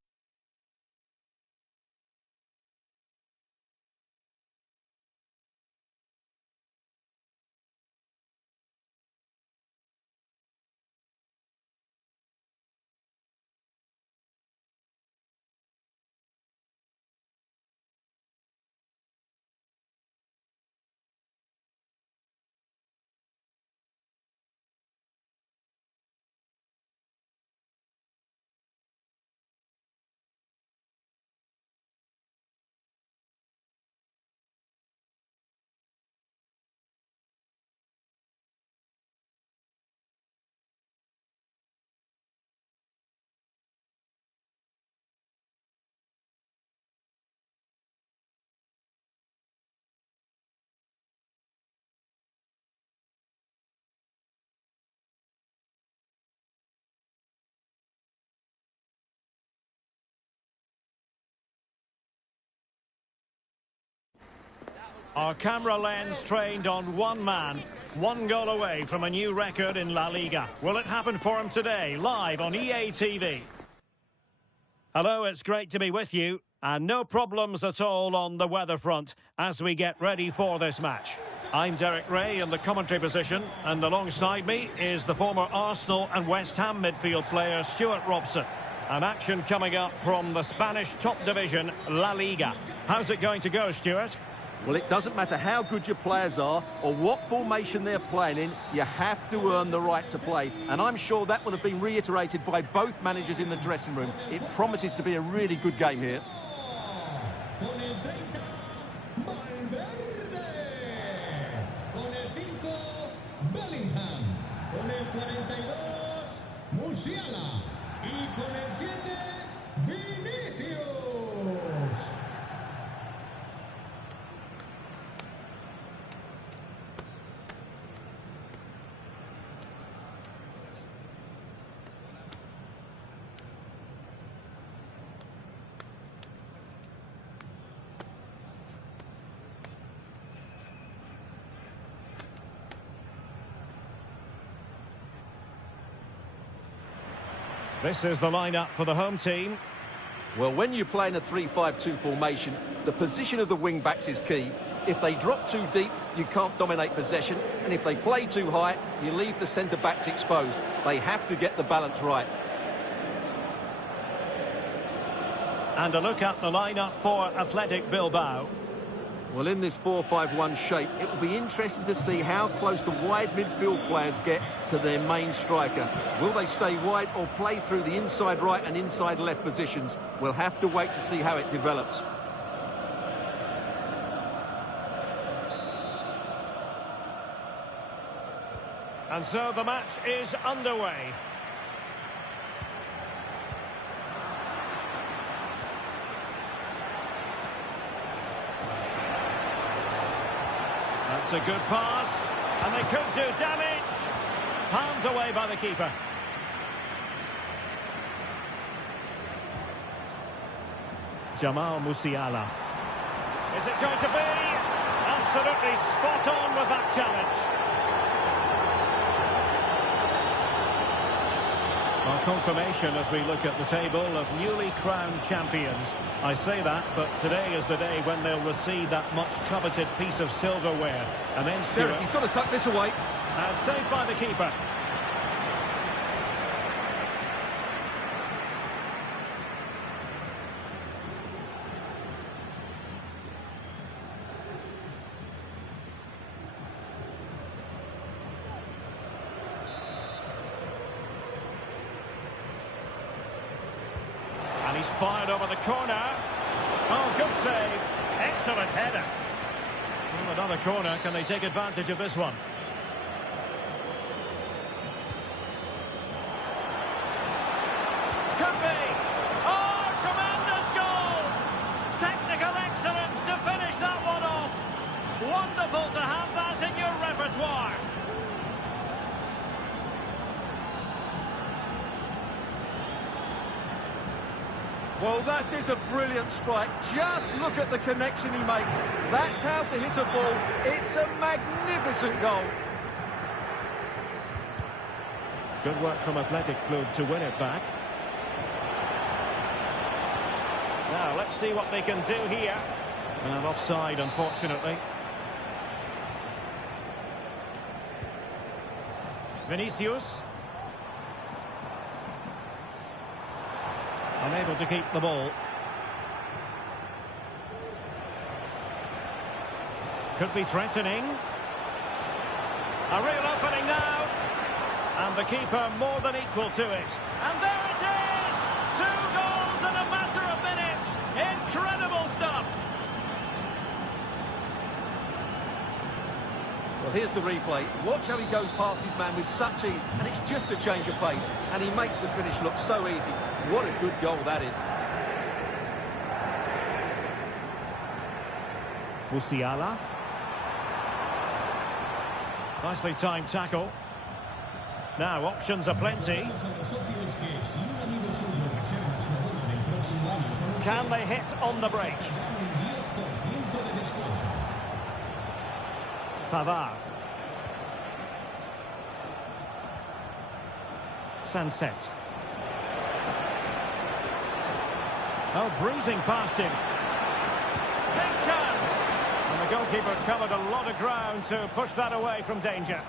Our camera lens trained on one man, one goal away from a new record in La Liga. Will it happen for him today, live on EA TV? Hello, it's great to be with you, and no problems at all on the weather front as we get ready for this match. I'm Derek Ray in the commentary position, and alongside me is the former Arsenal and West Ham midfield player Stuart Robson. An action coming up from the Spanish top division, La Liga. How's it going to go, Stuart? Well, it doesn't matter how good your players are or what formation they're playing in, you have to earn the right to play. And I'm sure that will have been reiterated by both managers in the dressing room. It promises to be a really good game here. This is the lineup for the home team. Well, when you play in a 3-5-2 formation, the position of the wing-backs is key. If they drop too deep, you can't dominate possession. And if they play too high, you leave the centre-backs exposed. They have to get the balance right. And a look at the lineup for Athletic Bilbao. Well, in this 4-5-1 shape, it will be interesting to see how close the wide midfield players get to their main striker. Will they stay wide or play through the inside right and inside left positions? We'll have to wait to see how it develops. And so the match is underway. That's a good pass, and they could do damage. Palmed away by the keeper. Jamal Musiala. Is it going to be? Absolutely spot on with that challenge. Well, confirmation as we look at the table of newly crowned champions. I say that, but today is the day when they'll receive that much coveted piece of silverware. And then Stuart, he's got to tuck this away. And saved by the keeper. And he's fired over the corner. Oh, good save. Excellent header. Well, another corner. Can they take advantage of this one? Could be. Oh, tremendous goal. Technical excellence to finish that one off. Wonderful to have that in your repertoire. Well, that is a brilliant strike. Just look at the connection he makes. That's how to hit a ball. It's a magnificent goal. Good work from Athletic Club to win it back. Now, let's see what they can do here. And offside, unfortunately. Vinicius. Unable to keep the ball. Could be threatening. A real opening now. And the keeper more than equal to it. And there it is! 2 goals in a matter of minutes. Incredible stuff. Well, here's the replay. Watch how he goes past his man with such ease, and it's just a change of pace, and he makes the finish look so easy. What a good goal that is. Musiala. Nicely timed tackle. Now, options are plenty. Can they hit on the break? Pavard. Sunset. Oh, breezing past him. Big chance! And the goalkeeper covered a lot of ground to push that away from danger.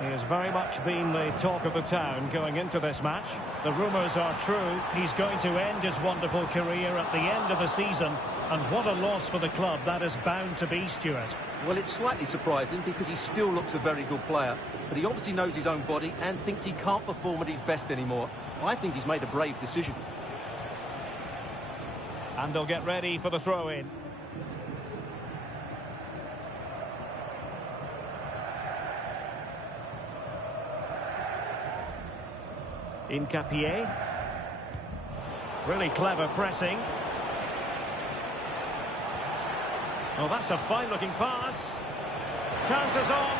He has very much been the talk of the town going into this match. The rumours are true. He's going to end his wonderful career at the end of the season. And what a loss for the club that is bound to be, Stuart. Well, it's slightly surprising because he still looks a very good player. But he obviously knows his own body and thinks he can't perform at his best anymore. I think he's made a brave decision. And they'll get ready for the throw-in. Incapié. Really clever pressing. Oh, that's a fine-looking pass. Chances on.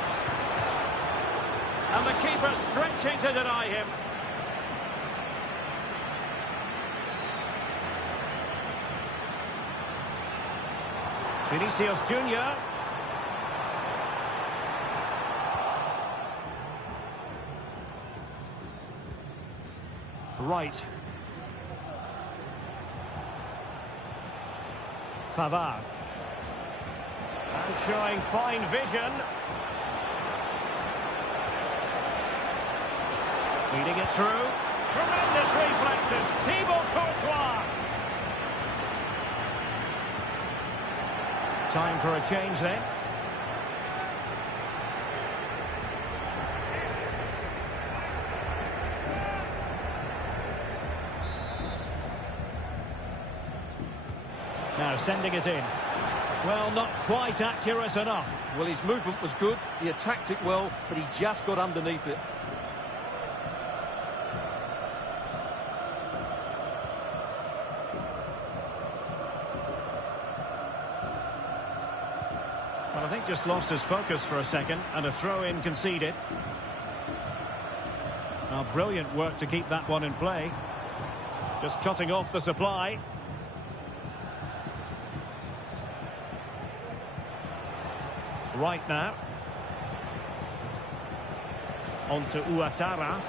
And the keeper stretching to deny him. Vinicius Junior. Right. Pavard. And showing fine vision. Feeding it through. Tremendous reflexes. Thibaut Courtois. Time for a change then. Now sending it in. Well, not quite accurate enough. Well, his movement was good. He attacked it well, but he just got underneath it. Well, I think just lost his focus for a second, and a throw-in conceded. Now, brilliant work to keep that one in play. Just cutting off the supply. Right now. On to Ouattara.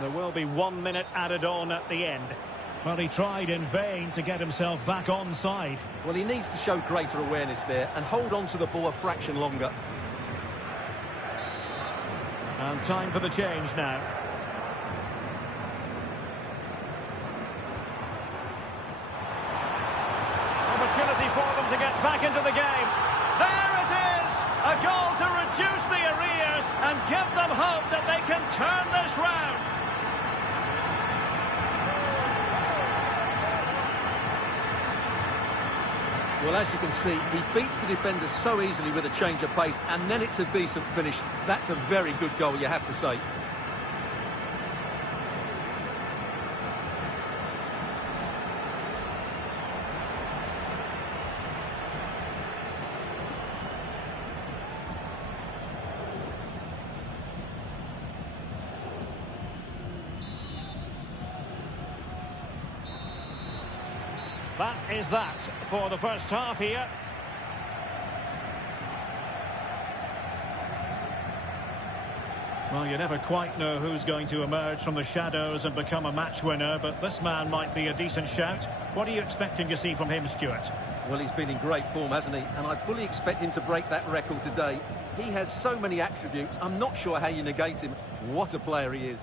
There will be 1 minute added on at the end. Well, he tried in vain to get himself back onside. Well, he needs to show greater awareness there and hold on to the ball a fraction longer. And time for the change now. Opportunity for them to get back into the game. There it is! A goal to reduce the arrears and give them hope that they can turn this round. Well, as you can see, he beats the defender so easily with a change of pace, and then it's a decent finish. That's a very good goal, you have to say. That is that for the first half here. Well, you never quite know who's going to emerge from the shadows and become a match winner, but this man might be a decent shout. What are you expecting to see from him, Stuart? Well, he's been in great form, hasn't he? And I fully expect him to break that record today. He has so many attributes, I'm not sure how you negate him. What a player he is.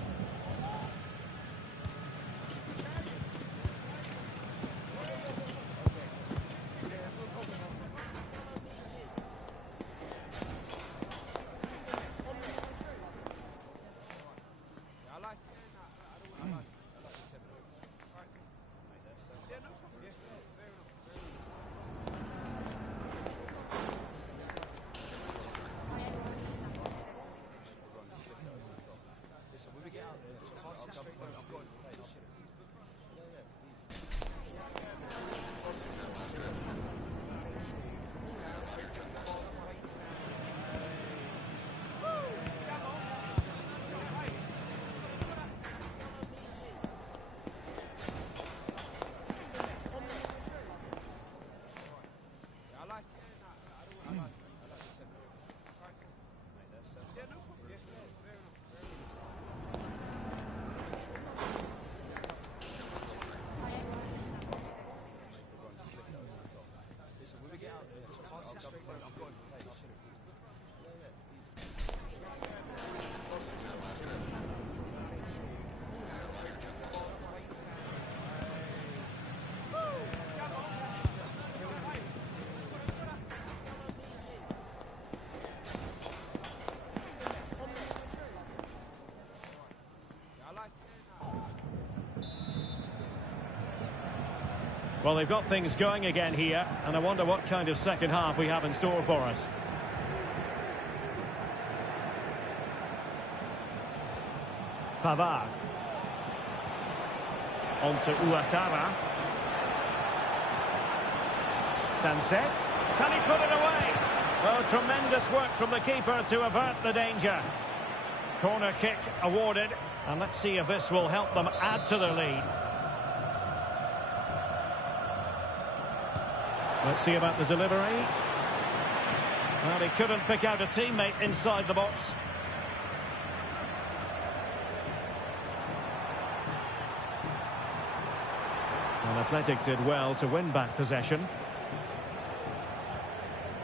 Well, they've got things going again here, and I wonder what kind of second half we have in store for us. Pavard. On to Ouattara. Sunset. Can he put it away? Well, tremendous work from the keeper to avert the danger. Corner kick awarded, and let's see if this will help them add to the lead. Let's see about the delivery. Well, he couldn't pick out a teammate inside the box. And Athletic did well to win back possession.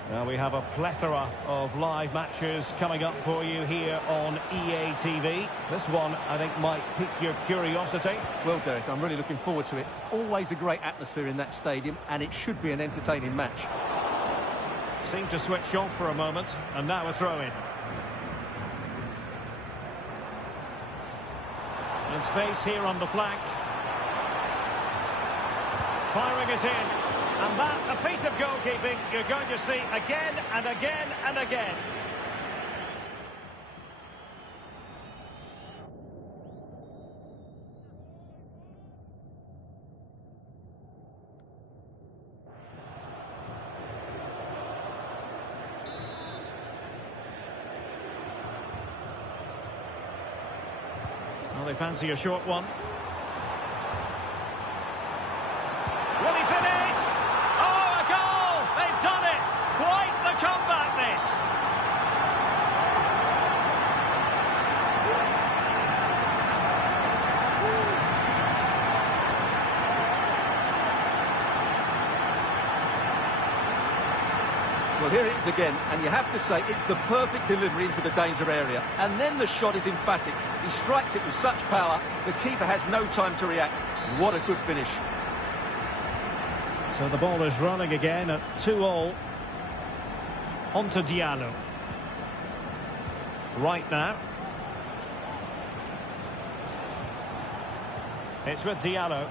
Now we have a plethora of live matches coming up for you here on EA TV. This one, I think, might pique your curiosity. Well, Derek, I'm really looking forward to it. Always a great atmosphere in that stadium, and it should be an entertaining match. Seemed to switch off for a moment, and now a throw-in. And space here on the flank. Firing it in. And that, a piece of goalkeeping you're going to see again and again and again. Well, they fancy a short one. Will he finish? Oh, a goal! They've done it! Quite the comeback, this! Well, here it is again, and you have to say it's the perfect delivery into the danger area. And then the shot is emphatic. He strikes it with such power, the keeper has no time to react. What a good finish. So the ball is running again at 2-2. On to Diallo. Right now. It's with Diallo.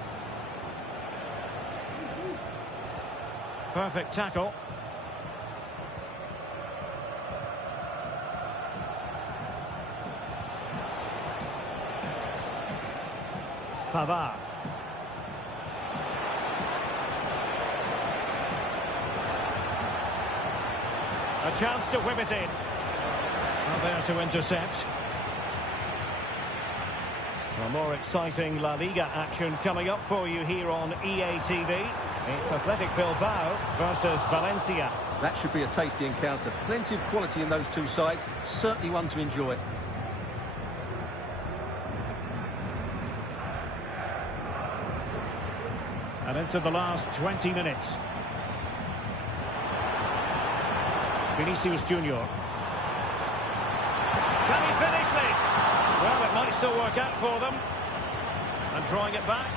Perfect tackle. Pavard. A chance to whip it in. Well, there to intercept. Well, more exciting La Liga action coming up for you here on EA TV. It's Athletic Bilbao versus Valencia. That should be a tasty encounter. Plenty of quality in those two sides. Certainly one to enjoy. And into the last 20 minutes. Vinicius Junior. Can he finish this? Well, it might still work out for them. And drawing it back.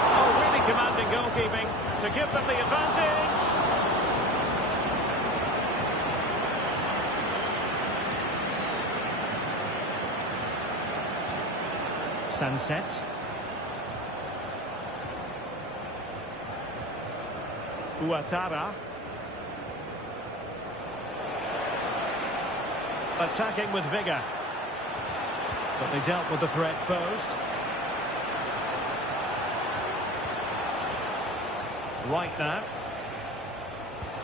Oh, really commanding goalkeeping to give them the advantage. Sunset. Ouattara. Attacking with vigour. But they dealt with the threat posed. Right now.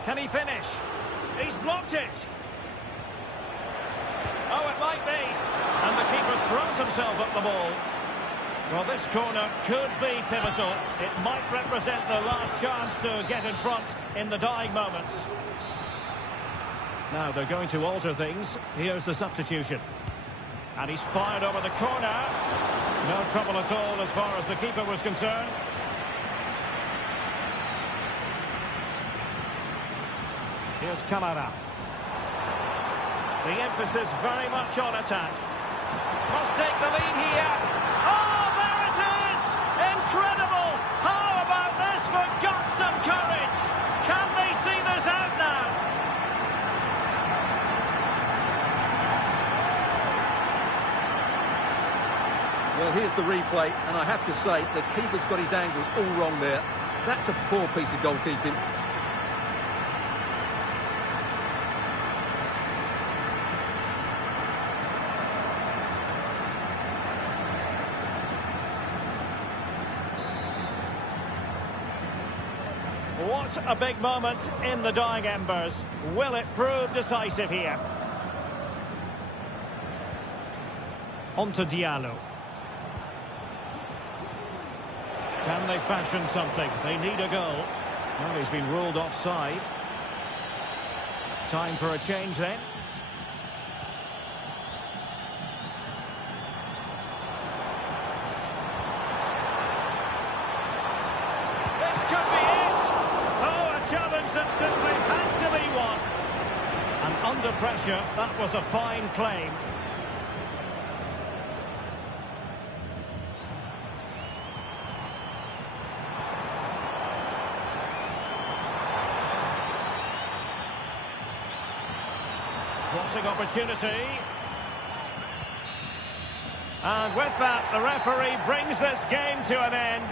Can he finish? He's blocked it. Oh, it might be. And the keeper throws himself at the ball. Well, this corner could be pivotal. It might represent the last chance to get in front in the dying moments. Now they're going to alter things. Here's the substitution. And he's fired over the corner. No trouble at all as far as the keeper was concerned. Here's Camara. The emphasis very much on attack. Must take the lead here. Oh, there it is! Incredible! How about this for guts and courage? Can they see this out now? Well, here's the replay, and I have to say, the keeper's got his angles all wrong there. That's a poor piece of goalkeeping. What a big moment in the dying embers. Will it prove decisive here? On to Diallo. Can they fashion something? They need a goal. Well, he's been ruled offside. Time for a change then. This could be it! Oh, a challenge that simply had to be won. And under pressure, that was a fine claim. Crossing opportunity. And with that, the referee brings this game to an end.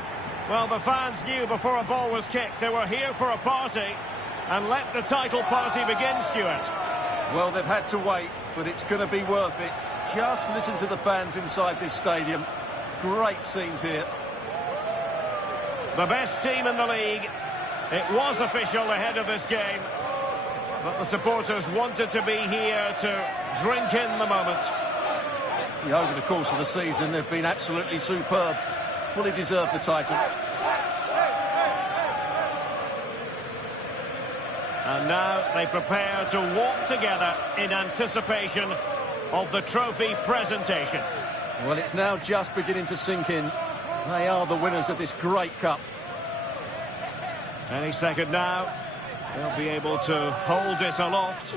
Well, the fans knew before a ball was kicked they were here for a party. And let the title party begin, Stuart. Well, they've had to wait, but it's going to be worth it. Just listen to the fans inside this stadium. Great scenes here. The best team in the league. It was official ahead of this game. But the supporters wanted to be here to drink in the moment. Yeah, over the course of the season, they've been absolutely superb. Fully deserved the title. And now they prepare to walk together in anticipation of the trophy presentation. Well, it's now just beginning to sink in. They are the winners of this great cup. Any second now. They'll be able to hold it aloft.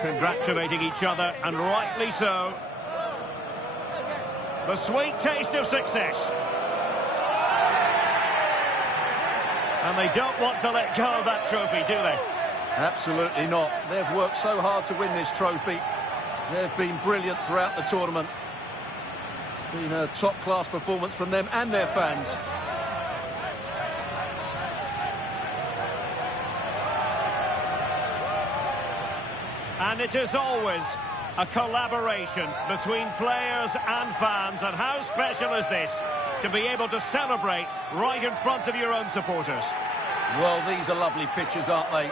Congratulating each other, and rightly so. The sweet taste of success. And they don't want to let go of that trophy, do they? Absolutely not. They've worked so hard to win this trophy. They've been brilliant throughout the tournament. Been a top-class performance from them and their fans. And it is always a collaboration between players and fans. And how special is this to be able to celebrate right in front of your own supporters? Well, these are lovely pictures, aren't they?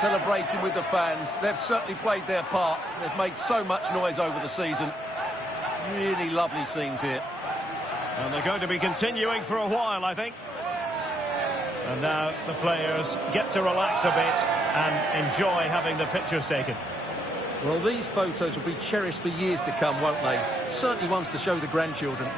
Celebrating with the fans. They've certainly played their part. They've made so much noise over the season. Really lovely scenes here. And they're going to be continuing for a while, I think. And now the players get to relax a bit and enjoy having the pictures taken. Well, these photos will be cherished for years to come, won't they? Certainly ones to show the grandchildren.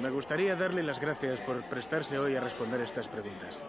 Me gustaría darle las gracias por prestarse hoy a responder estas preguntas.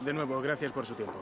De nuevo, gracias por su tiempo.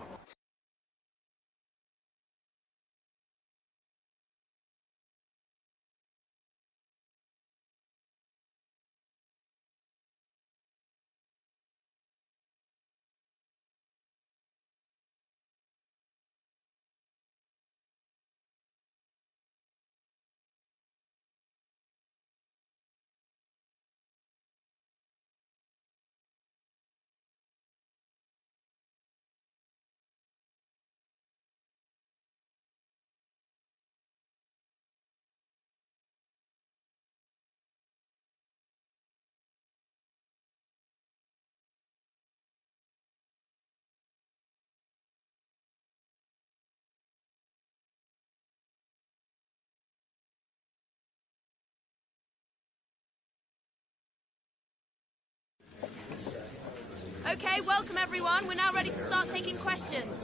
Okay, welcome everyone. We're now ready to start taking questions.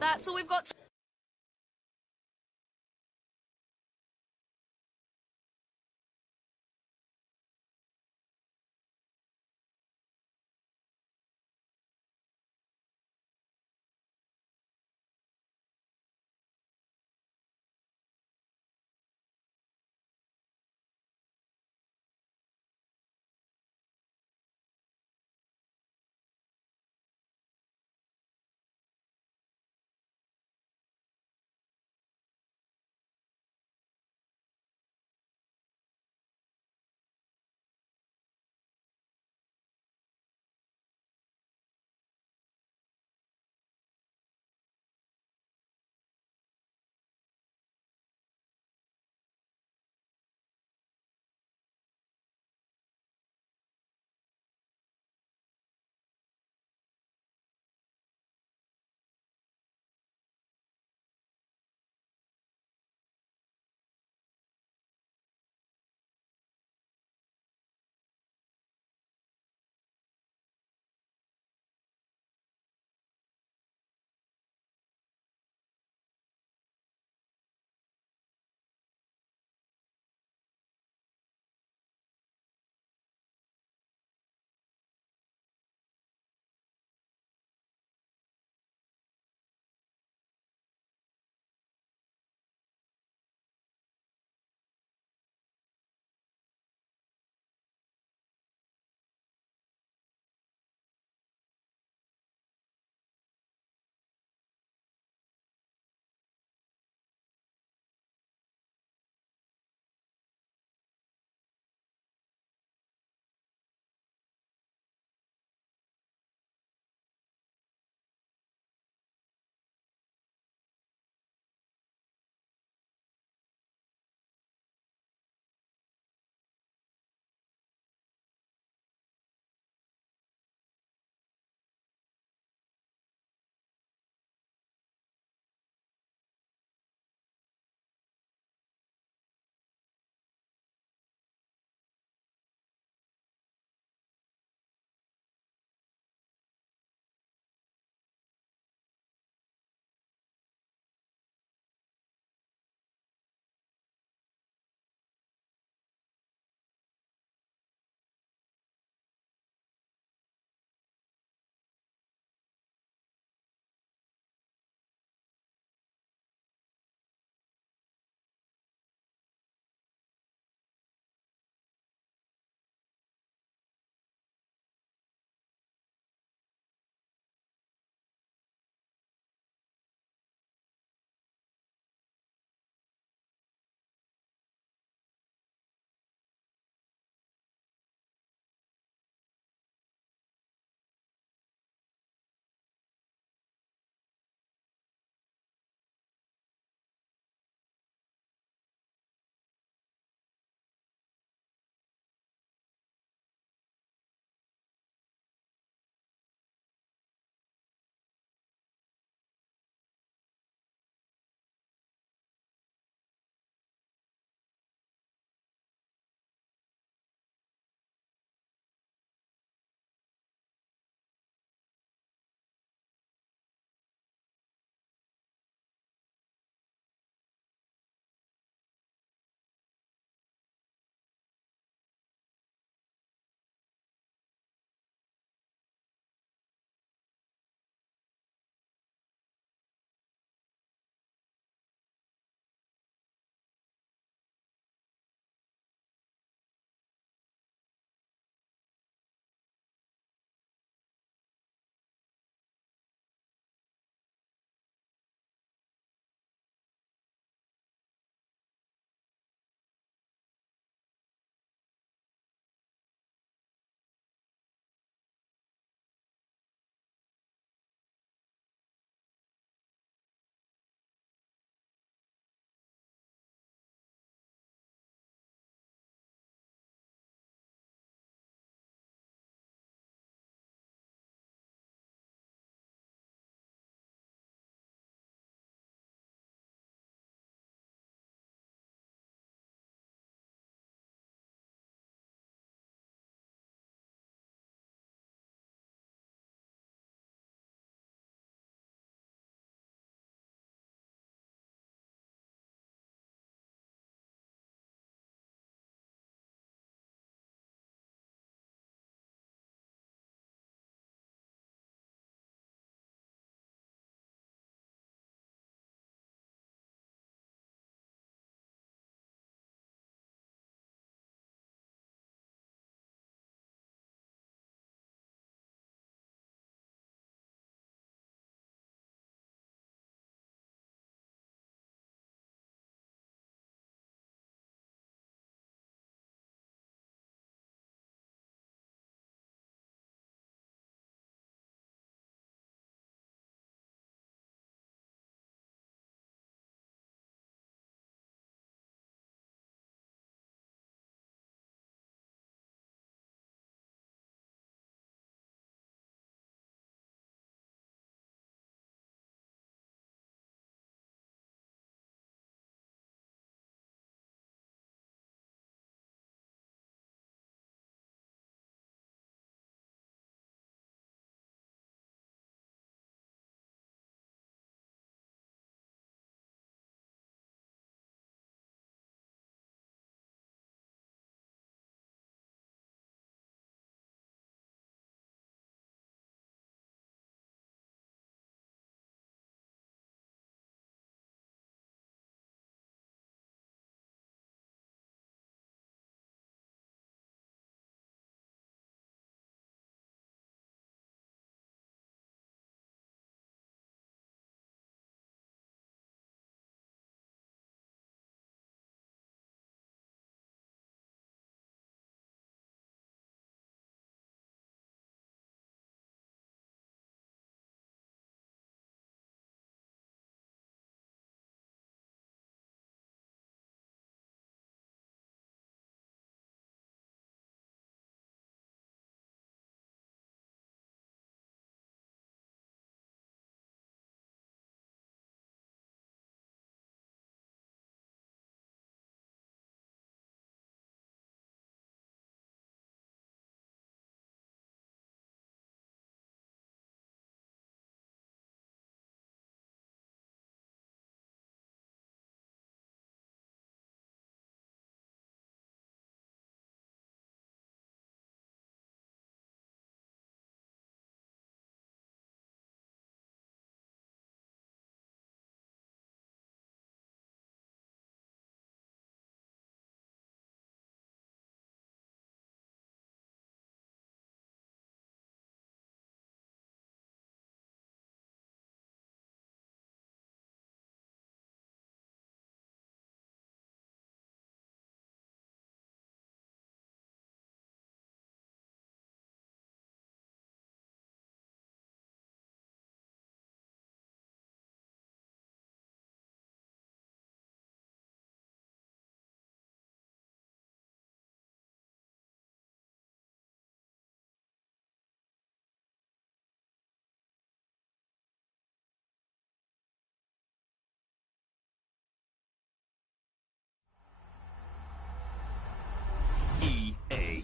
That's all we've got.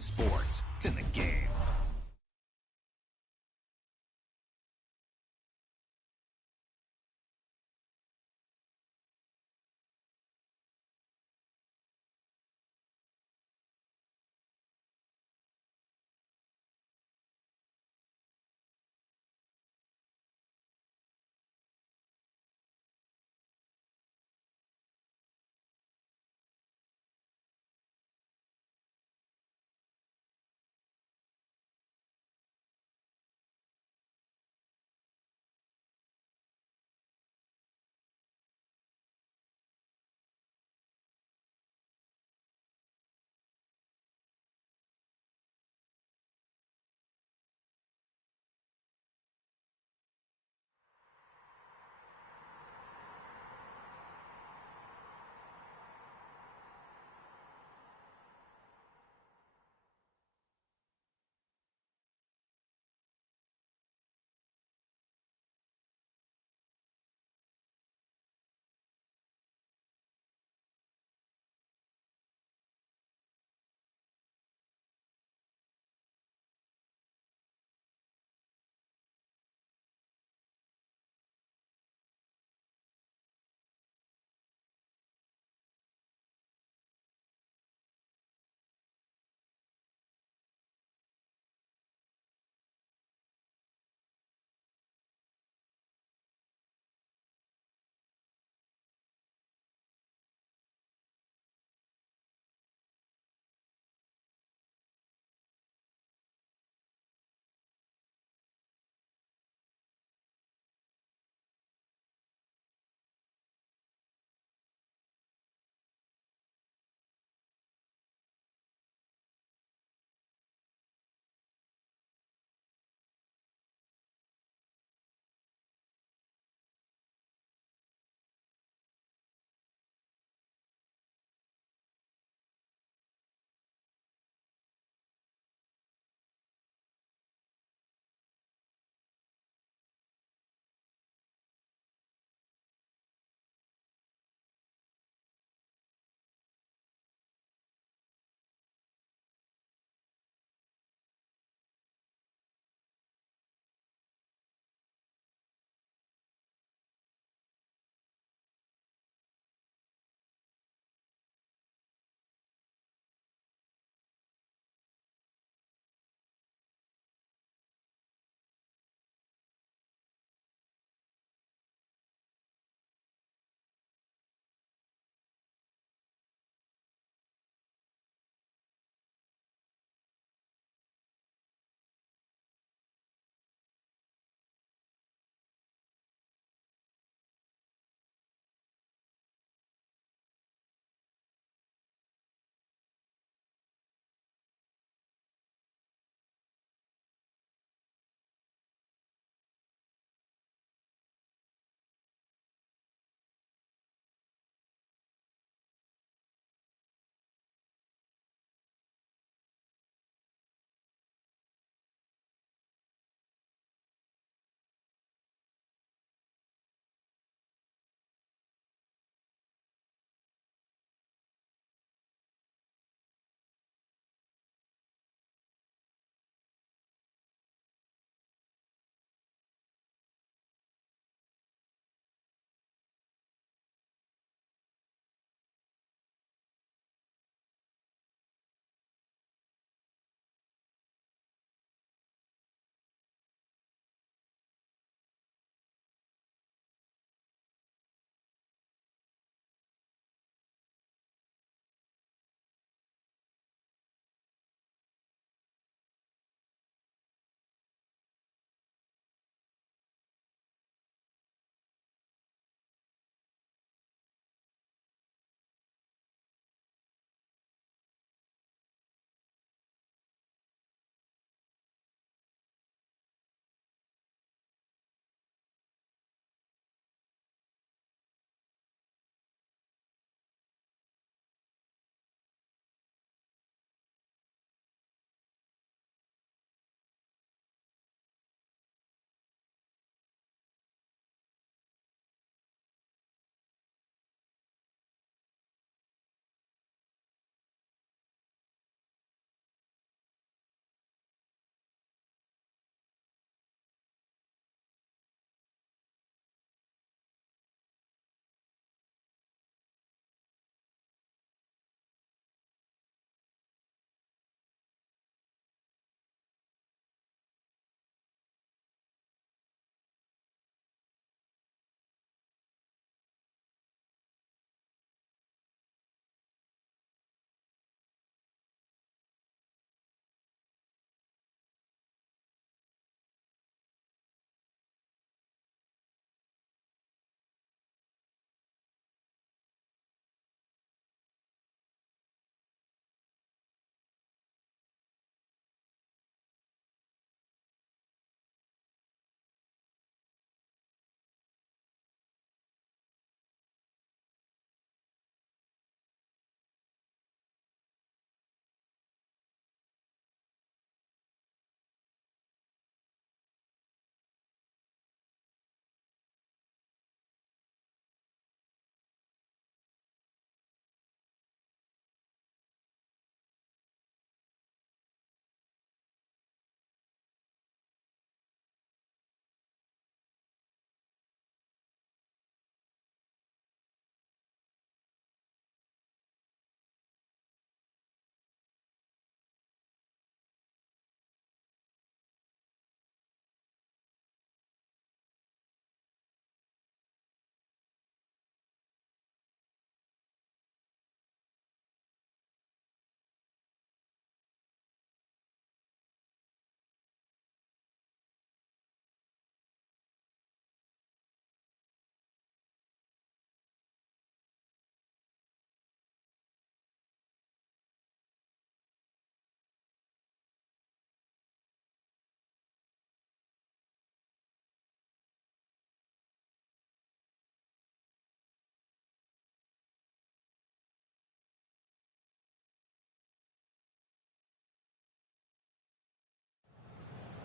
Sports. It's in the game.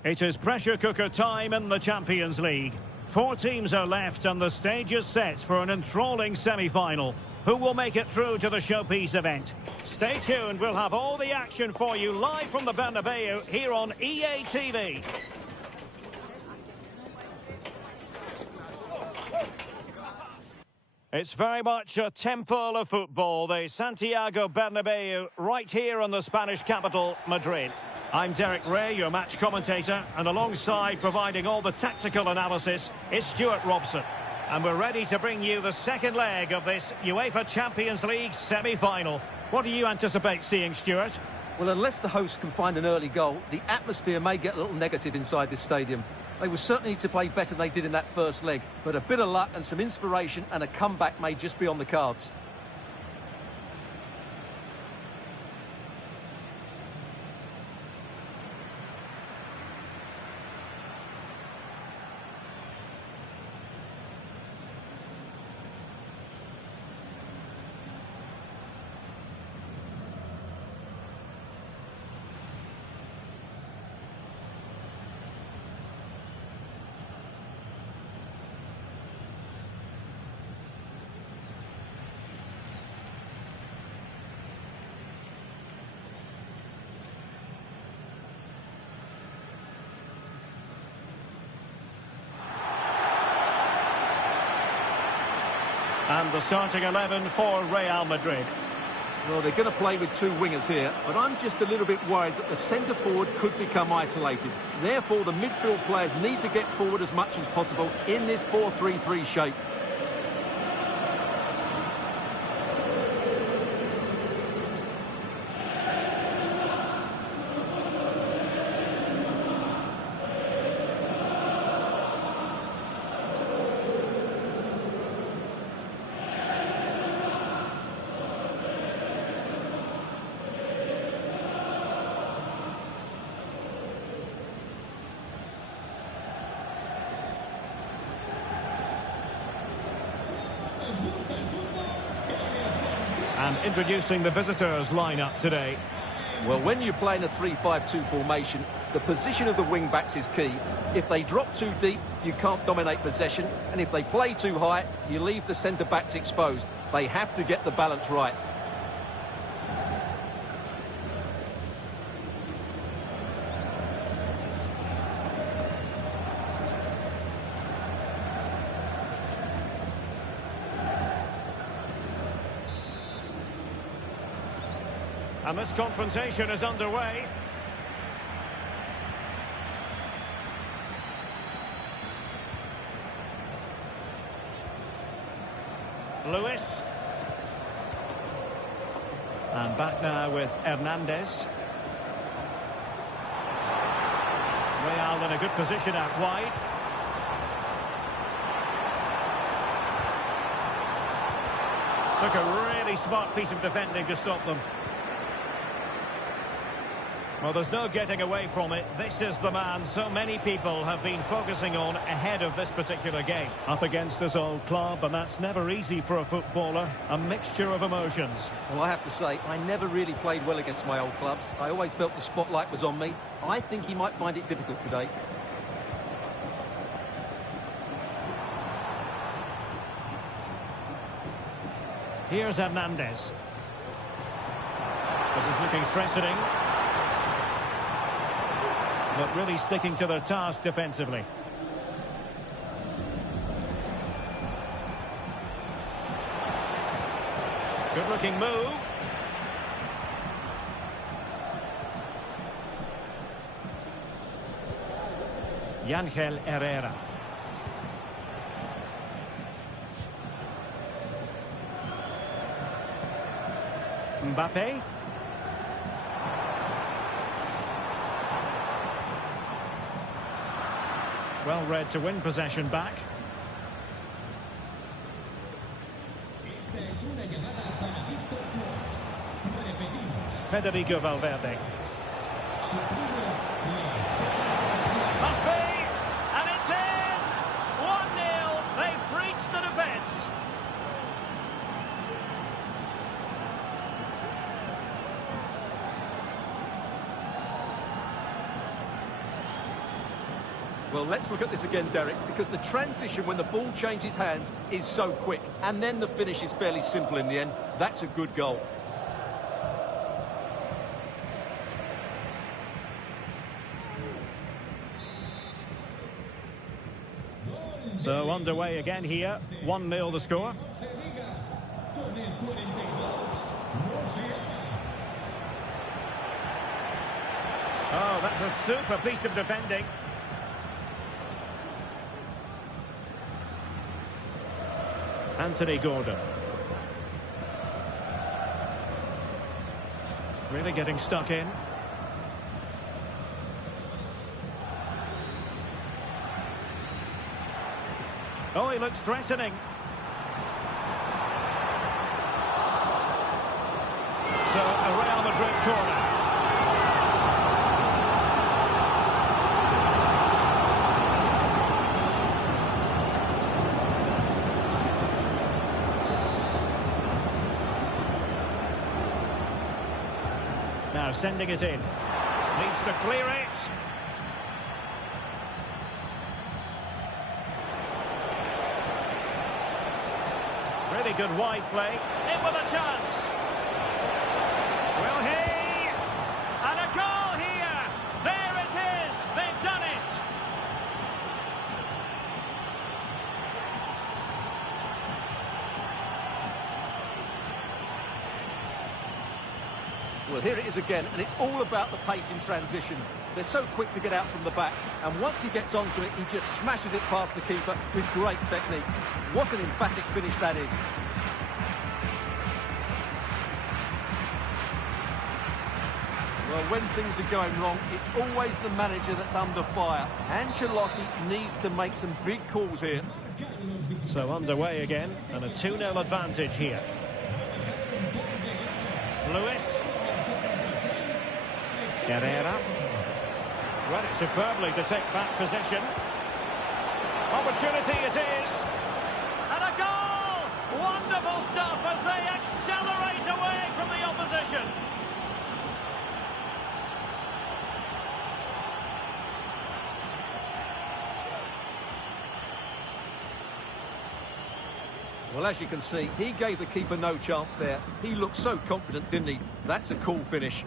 It is pressure cooker time in the Champions League. 4 teams are left and the stage is set for an enthralling semi-final. Who will make it through to the showpiece event? Stay tuned, we'll have all the action for you live from the Bernabeu here on EA TV. It's very much a temple of football, the Santiago Bernabeu, right here in the Spanish capital, Madrid. I'm Derek Ray, your match commentator, and alongside providing all the tactical analysis is Stuart Robson. And we're ready to bring you the second leg of this UEFA Champions League semi-final. What do you anticipate seeing, Stuart? Well, unless the hosts can find an early goal, the atmosphere may get a little negative inside this stadium. They will certainly need to play better than they did in that first leg, but a bit of luck and some inspiration and a comeback may just be on the cards. And the starting 11 for Real Madrid. Well, they're going to play with 2 wingers here, but I'm just a little bit worried that the centre-forward could become isolated. Therefore, the midfield players need to get forward as much as possible in this 4-3-3 shape. And introducing the visitors lineup today. Well, when you play in a 3-5-2 formation, the position of the wing-backs is key. If they drop too deep, you can't dominate possession, and if they play too high, you leave the centre-backs exposed. They have to get the balance right. And this confrontation is underway. Lewis. And back now with Hernandez. Real in a good position out wide. Took a really smart piece of defending to stop them. Well, there's no getting away from it. This is the man so many people have been focusing on ahead of this particular game. Up against his old club, and that's never easy for a footballer. A mixture of emotions. Well, I have to say, I never really played well against my old clubs. I always felt the spotlight was on me. I think he might find it difficult today. Here's Hernandez. This is looking threatening. But really sticking to their task defensively. Good-looking move. Ángel Herrera. Mbappe. Well read to win possession back. Federico Valverde. Must be! And it's in! 1-0. They've breached the defence. Well, let's look at this again, Derek, because the transition when the ball changes hands is so quick, and then the finish is fairly simple in the end. That's a good goal. So underway again here, 1-0 the score. Oh, that's a super piece of defending. Anthony Gordon. Really getting stuck in. Oh, he looks threatening. So, a Real Madrid corner. Now sending it in. Needs to clear it. Really good wide play. In with a chance. Will he? And a goal here. There it is. They've done it. Well, here it is again, and it's all about the pace in transition. They're so quick to get out from the back, and once he gets onto it, he just smashes it past the keeper with great technique. What an emphatic finish that is. Well, when things are going wrong, it's always the manager that's under fire. Ancelotti needs to make some big calls here. So underway again, and a 2-0 advantage here. Lewis. Herrera. Read it superbly to take back possession. Opportunity it is. And a goal! Wonderful stuff as they accelerate away from the opposition. Well, as you can see, he gave the keeper no chance there. He looked so confident, didn't he? That's a cool finish.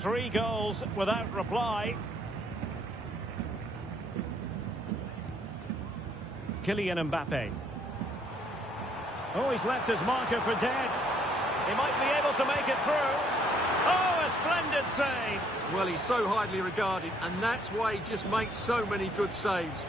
Three goals without reply. Kylian Mbappe. Oh, he's left his marker for dead. He might be able to make it through. Oh, a splendid save. Well, he's so highly regarded, and that's why he just makes so many good saves.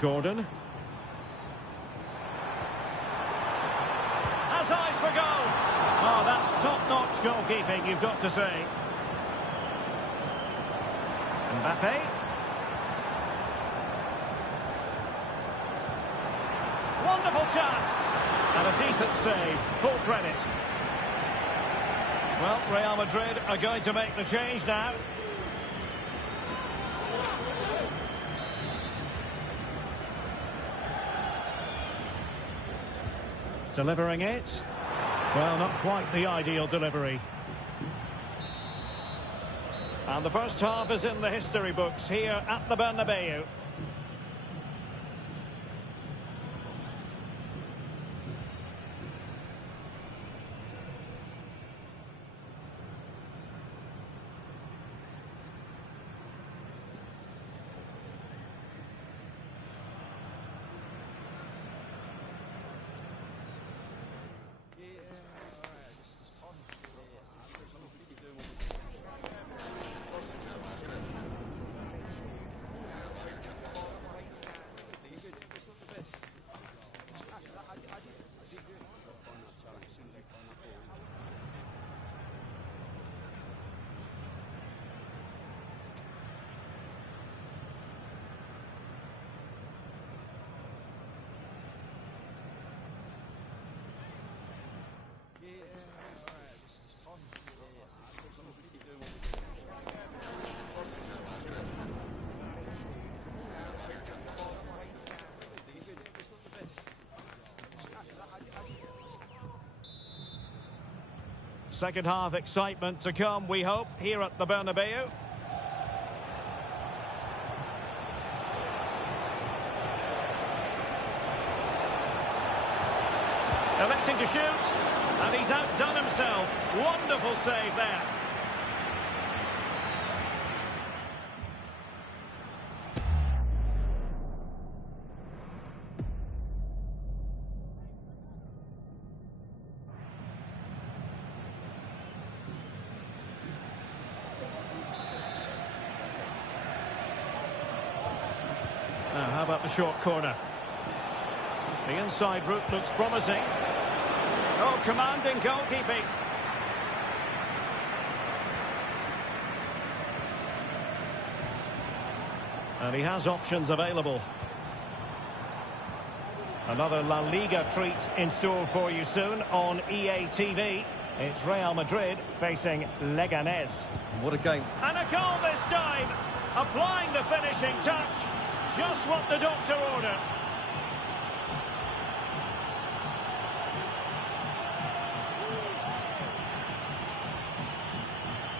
Gordon. Has eyes for goal. Oh, that's top-notch goalkeeping, you've got to say. Mbappe. Wonderful chance. And a decent save. Full credit. Well, Real Madrid are going to make the change now. Delivering it. Well, not quite the ideal delivery. And the first half is in the history books here at the Bernabeu. Second half excitement to come, we hope, here at the Bernabeu. Electing to shoot, and he's outdone himself. Wonderful save there. Now, how about the short corner? The inside route looks promising. Oh, commanding goalkeeping. And he has options available. Another La Liga treat in store for you soon on EA TV. It's Real Madrid facing Leganés. What a game. And a goal this time. Applying the finishing touch. Just what the doctor ordered.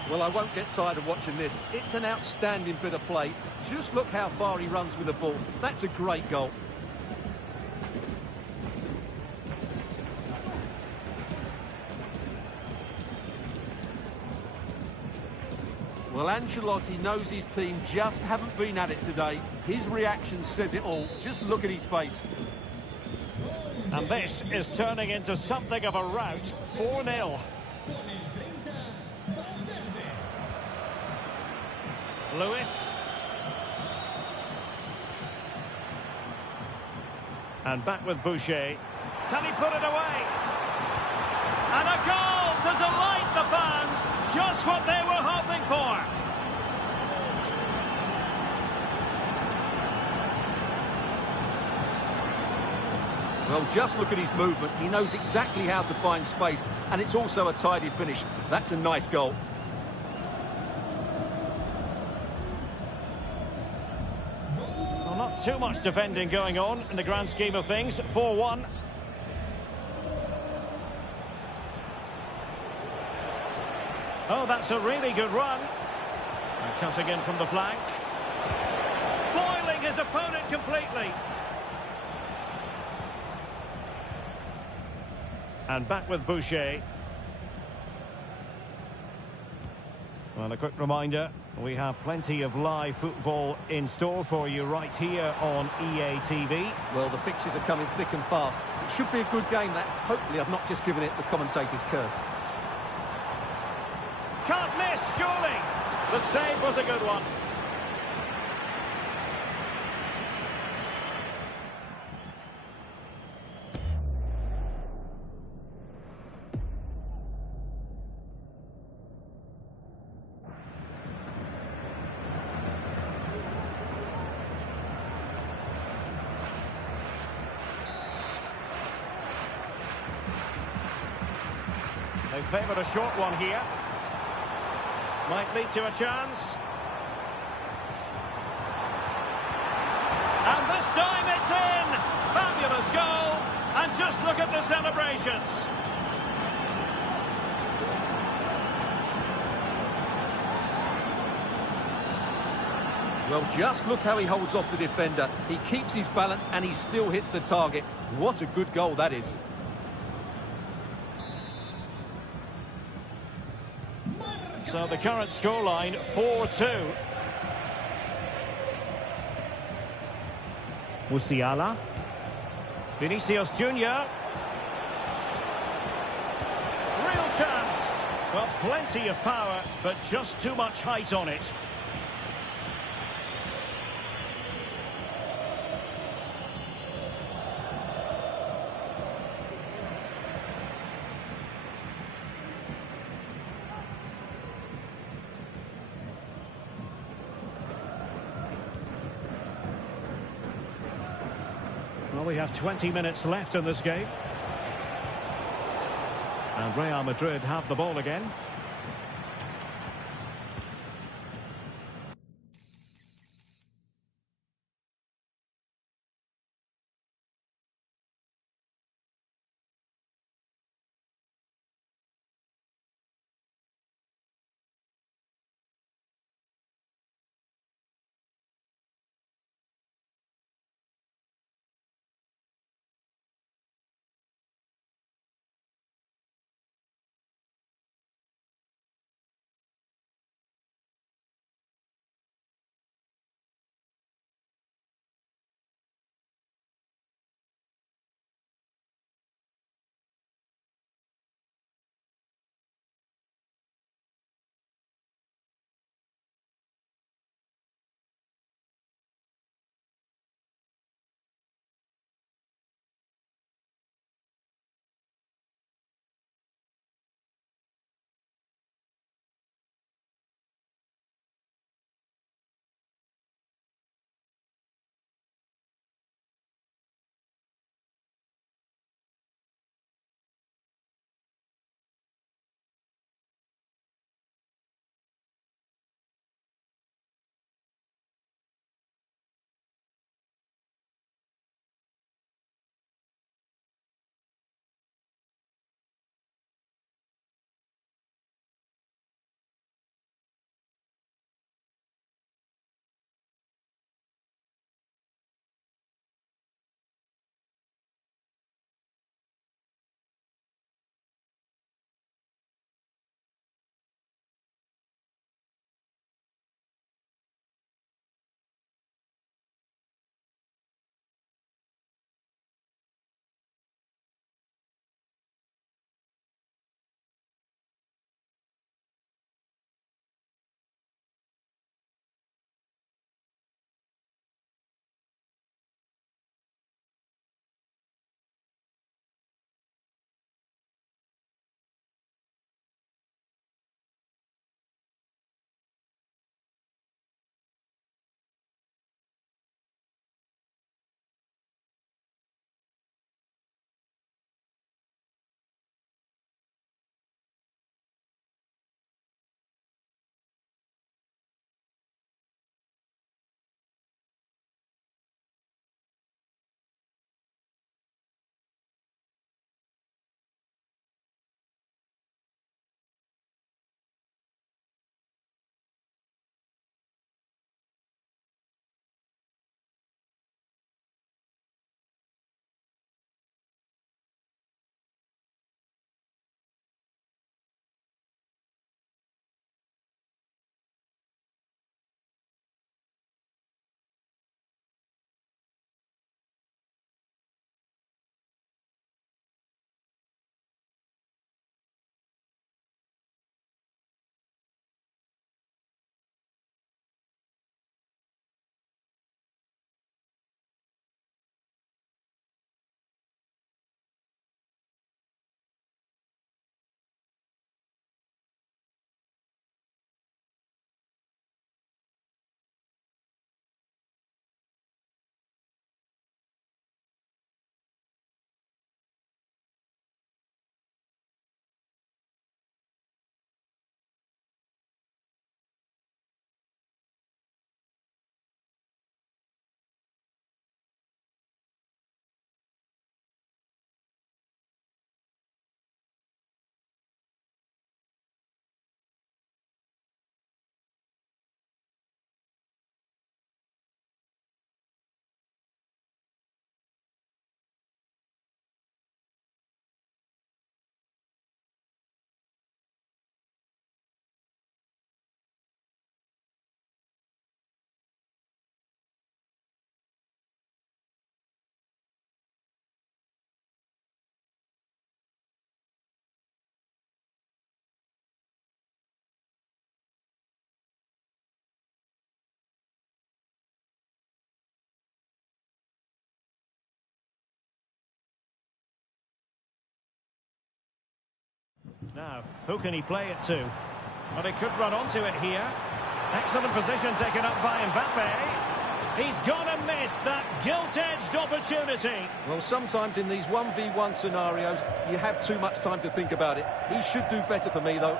Well, I won't get tired of watching this. It's an outstanding bit of play. Just look how far he runs with the ball. That's a great goal. Well, Ancelotti knows his team just haven't been at it today. His reaction says it all. Just look at his face. And this is turning into something of a rout. 4-0. Lewis. And back with Boucher. Can he put it away? And a goal to delight the fans. Just what they were hoping for. Well, just look at his movement. He knows exactly how to find space, and it's also a tidy finish. That's a nice goal. Well, not too much defending going on in the grand scheme of things. 4-1. Oh, that's a really good run. And cutting in from the flank. Foiling his opponent completely. And back with Boucher. Well, a quick reminder, we have plenty of live football in store for you right here on EA TV. Well, the fixtures are coming thick and fast. It should be a good game, that. Hopefully I've not just given it the commentator's curse. Can't miss, surely. The save was a good one. They favoured a short one here. Might lead to a chance. And this time it's in! Fabulous goal! And just look at the celebrations. Well, just look how he holds off the defender. He keeps his balance and he still hits the target. What a good goal that is. So the current scoreline, 4-2. Musiala. Vinicius Junior. Real chance. Well, plenty of power, but just too much height on it. Well, we have 20 minutes left in this game. And Real Madrid have the ball again. Now, who can he play it to? But he could run onto it here. Excellent position taken up by Mbappe. He's gonna miss that gilt-edged opportunity. Well, sometimes in these 1v1 scenarios, you have too much time to think about it. He should do better for me, though.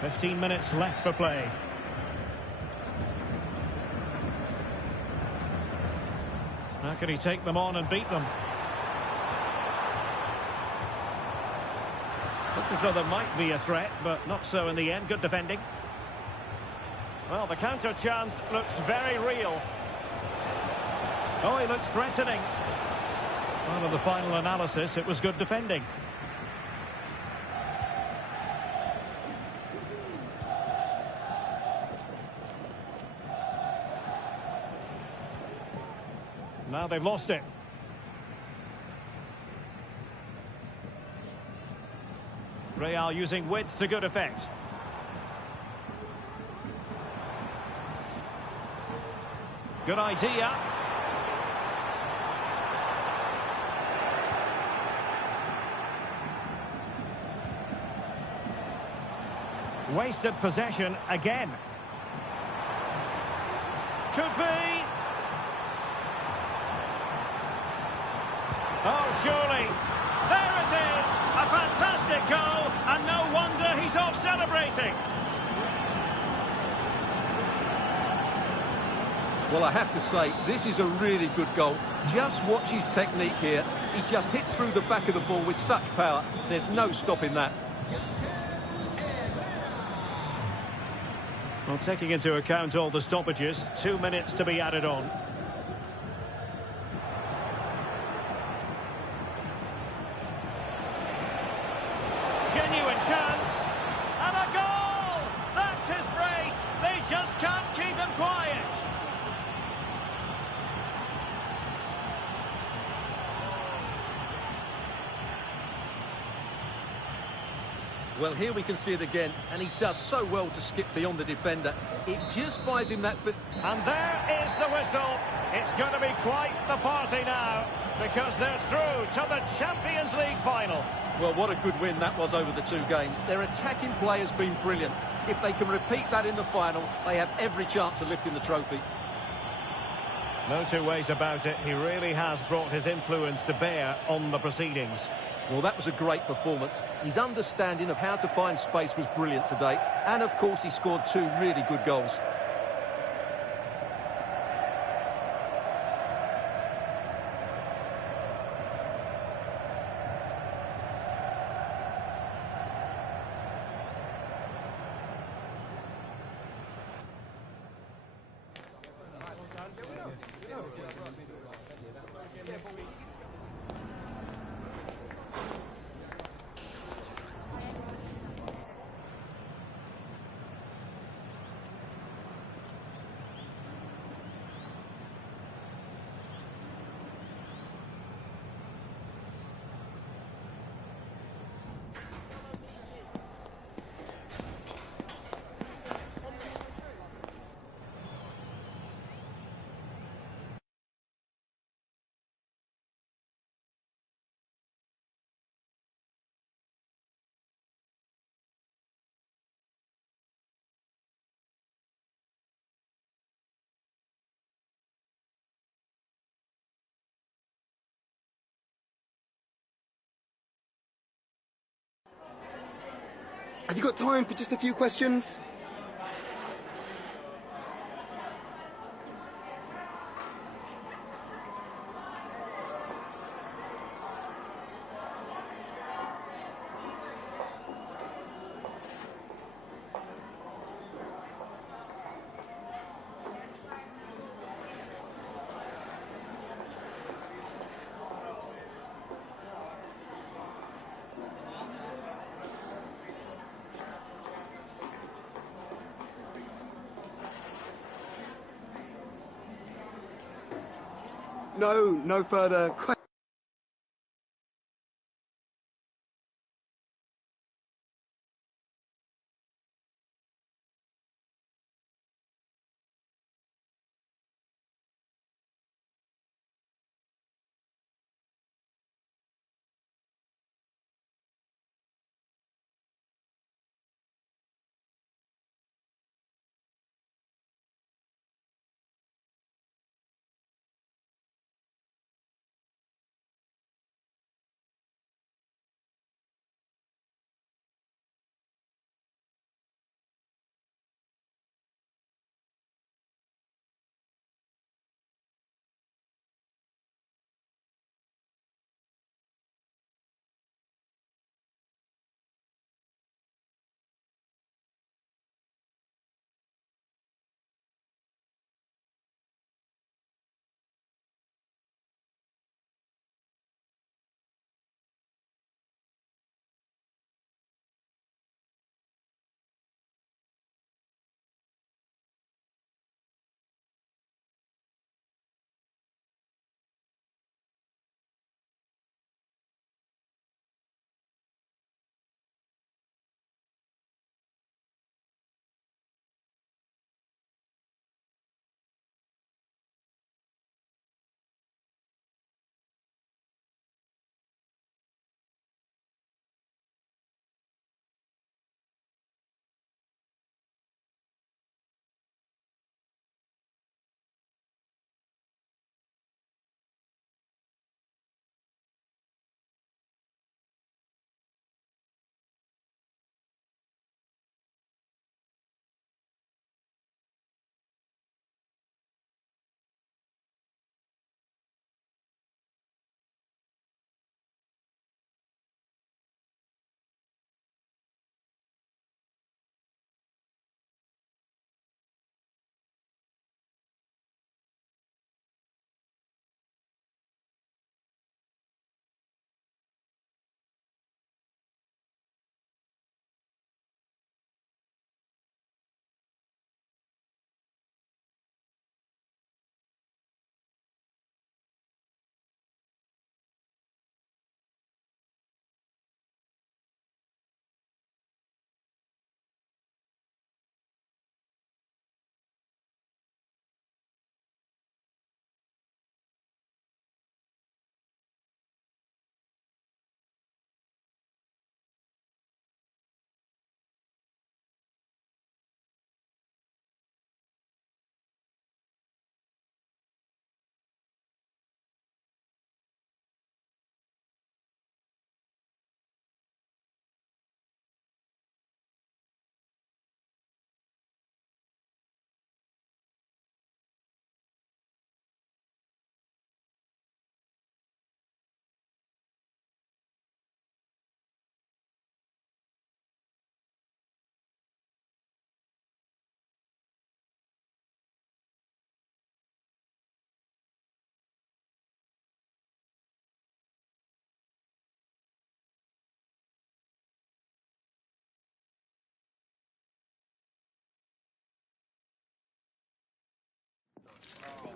"15 minutes left for play. How can he take them on and beat them? Looked as though there might be a threat, but not so in the end. Good defending. Well, the counter chance looks very real. Oh, he looks threatening. Well, in the final analysis, it was good defending. Now they've lost it. Real using width to good effect. Good idea. Wasted possession again. Could be. Oh, surely. There it is. A fantastic goal, and no wonder he's off celebrating. Well, I have to say, this is a really good goal. Just watch his technique here. He just hits through the back of the ball with such power. There's no stopping that. Well, taking into account all the stoppages, 2 minutes to be added on. Genuine chance, and a goal! That's his brace. They just can't keep him quiet. Well, here we can see it again, and he does so well to skip beyond the defender. It just buys him that bit. And there is the whistle. It's going to be quite the party now, because they're through to the Champions League final. Well, what a good win that was over the two games. Their attacking play has been brilliant. If they can repeat that in the final, they have every chance of lifting the trophy. No two ways about it. He really has brought his influence to bear on the proceedings. Well, that was a great performance. His understanding of how to find space was brilliant today. And, of course, he scored two really good goals. Have you got time for just a few questions? No further questions.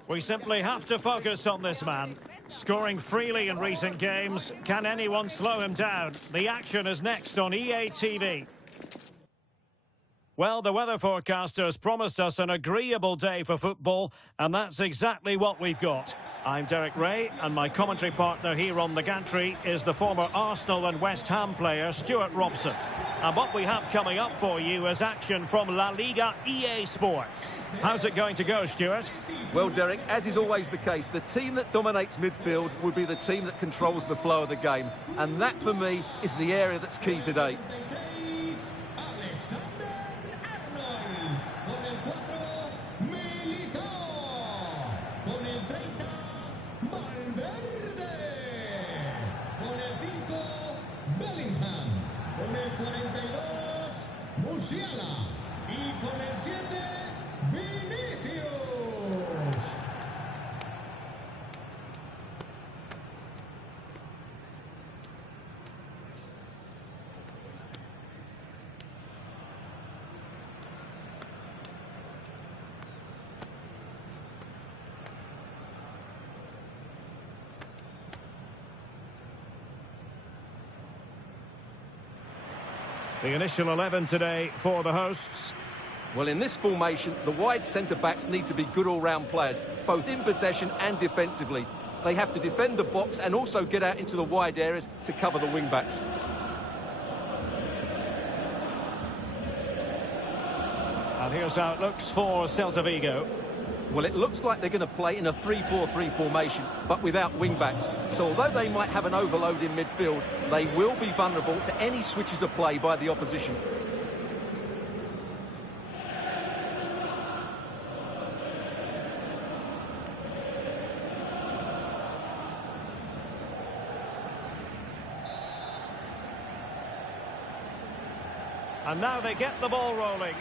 We simply have to focus on this man. Scoring freely in recent games. Can anyone slow him down? The action is next on EA TV. Well, the weather forecasters promised us an agreeable day for football, and that's exactly what we've got. I'm Derek Ray, and my commentary partner here on the gantry is the former Arsenal and West Ham player, Stuart Robson. And what we have coming up for you is action from La-Liga EA Sports. How's it going to go, Stuart? Well, Derek, as is always the case, the team that dominates midfield will be the team that controls the flow of the game. And that, for me, is the area that's key today. Con el 42, Musiala. Y con el 7, Vinicius. The initial 11 today for the hosts. Well, in this formation, the wide centre-backs need to be good all-round players, both in possession and defensively. They have to defend the box and also get out into the wide areas to cover the wing-backs. And here's how it looks for Celta Vigo. Well, it looks like they're going to play in a 3-4-3 formation, but without wing-backs. So although they might have an overload in midfield, they will be vulnerable to any switches of play by the opposition. And now they get the ball rolling.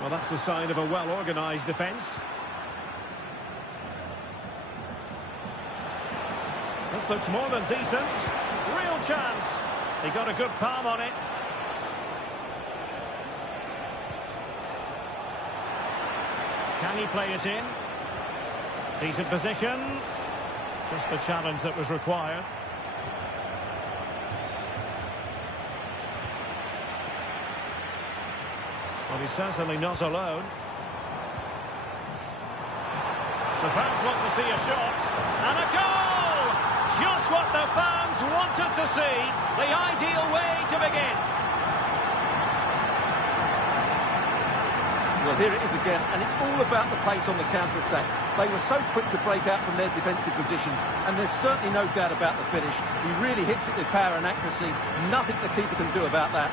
Well, that's the sign of a well-organised defence. This looks more than decent. Real chance. He got a good palm on it. Can he play it in? Decent position. Just the challenge that was required. Well, he's certainly not alone. The fans want to see a shot. And a goal! Just what the fans wanted to see. The ideal way to begin. Well, here it is again, and it's all about the pace on the counter-attack. They were so quick to break out from their defensive positions, and there's certainly no doubt about the finish. He really hits it with power and accuracy. Nothing the keeper can do about that.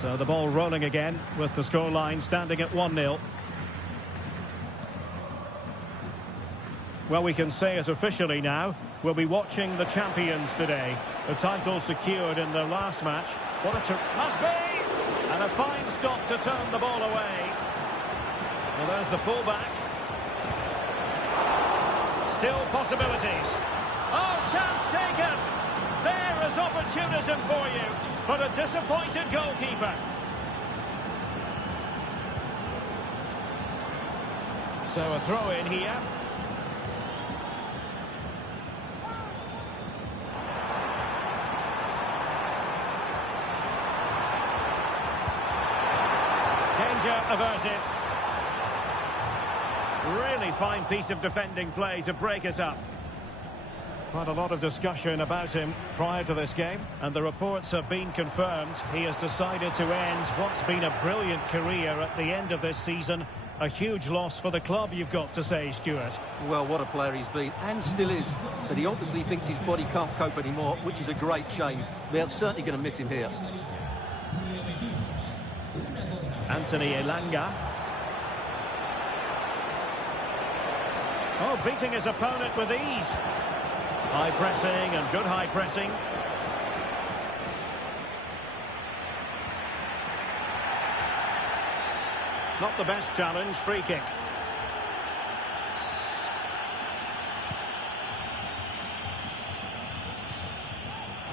So the ball rolling again with the scoreline standing at 1-0. Well, we can say it officially now. We'll be watching the champions today. The title secured in their last match. What a must be! And a fine stop to turn the ball away. Well, there's the fullback. Still possibilities. Oh, chance taken! There is opportunism for you, but a disappointed goalkeeper. So a throw in here. Danger averted. Really fine piece of defending play to break it up. Quite a lot of discussion about him prior to this game, and the reports have been confirmed. He has decided to end what's been a brilliant career at the end of this season. A huge loss for the club, you've got to say, Stuart. Well, what a player he's been, and still is. But he obviously thinks his body can't cope anymore, which is a great shame. They're certainly going to miss him here. Anthony Elanga. Oh, beating his opponent with ease. High pressing and good high pressing. Not the best challenge, free kick.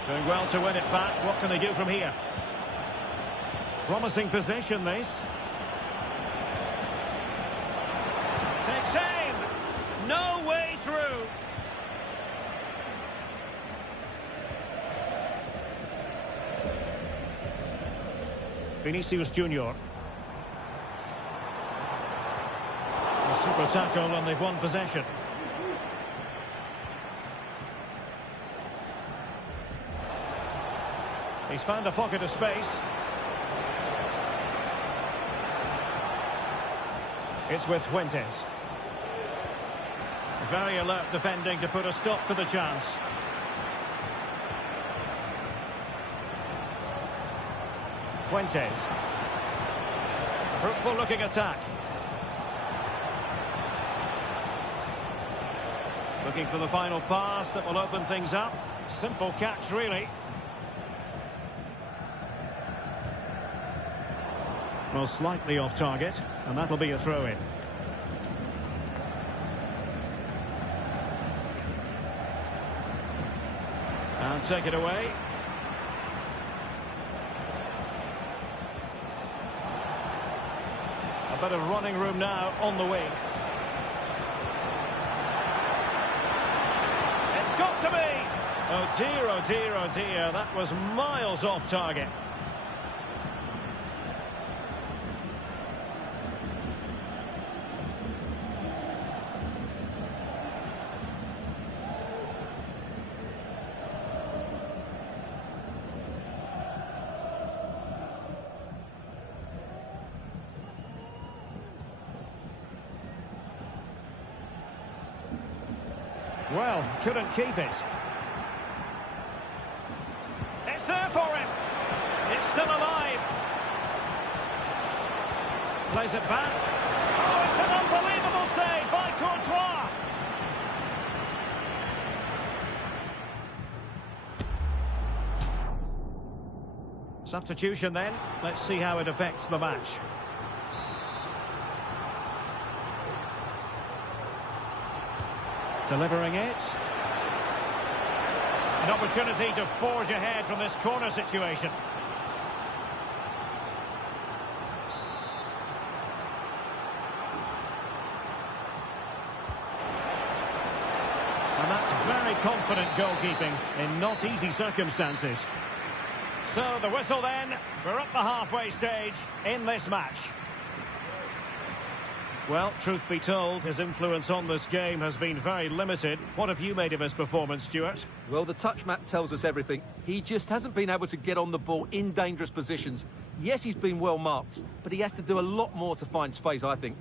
Doing well to win it back. What can they do from here? Promising possession, this. Takes aim. No way through. Vinicius Junior. A super tackle and they've won possession. He's found a pocket of space. It's with Fuentes. Very alert defending to put a stop to the chance. Fuentes. Fruitful looking attack. Looking for the final pass that will open things up. Simple catch, really. Well, slightly off target, and that'll be a throw-in. And take it away. A bit of running room now on the wing. It's got to be! Oh dear, oh dear, oh dear. That was miles off target. Well, couldn't keep it. It's there for him. It's still alive. Plays it back. Oh, it's an unbelievable save by Courtois. Substitution then. Let's see how it affects the match. Delivering it. An opportunity to forge ahead from this corner situation. And that's very confident goalkeeping in not easy circumstances. So the whistle then. We're at the halfway stage in this match. Well, truth be told, his influence on this game has been very limited. What have you made of his performance, Stuart? Well, the touch map tells us everything. He just hasn't been able to get on the ball in dangerous positions. Yes, he's been well marked, but he has to do a lot more to find space, I think.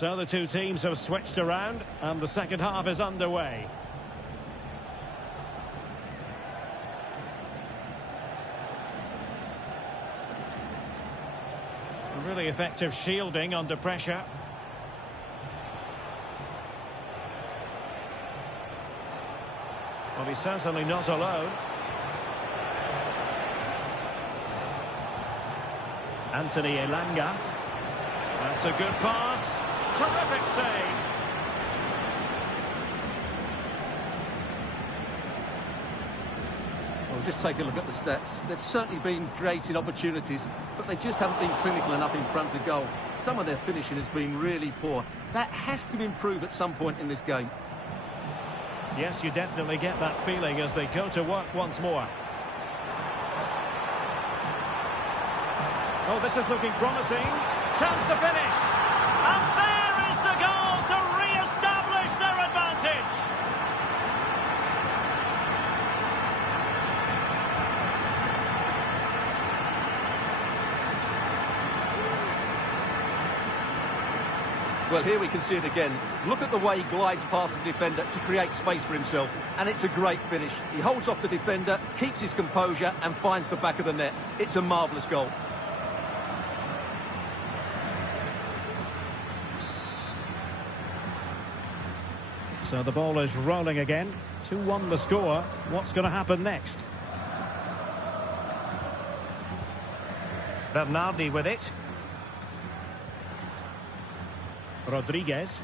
So the two teams have switched around and the second half is underway. A really effective shielding under pressure. Well, he's certainly not alone. Anthony Elanga. That's a good pass. Terrific save. Well, just take a look at the stats. They've certainly been creating opportunities, but they just haven't been clinical enough in front of goal. Some of their finishing has been really poor. That has to improve at some point in this game. Yes, you definitely get that feeling as they go to work once more. Oh, this is looking promising. Chance to finish. And there is the goal to re-establish their advantage. Well, here we can see it again. Look at the way he glides past the defender to create space for himself. And it's a great finish. He holds off the defender, keeps his composure and finds the back of the net. It's a marvellous goal. So the ball is rolling again. 2-1 the score. What's going to happen next? Bernardi with it. Rodriguez.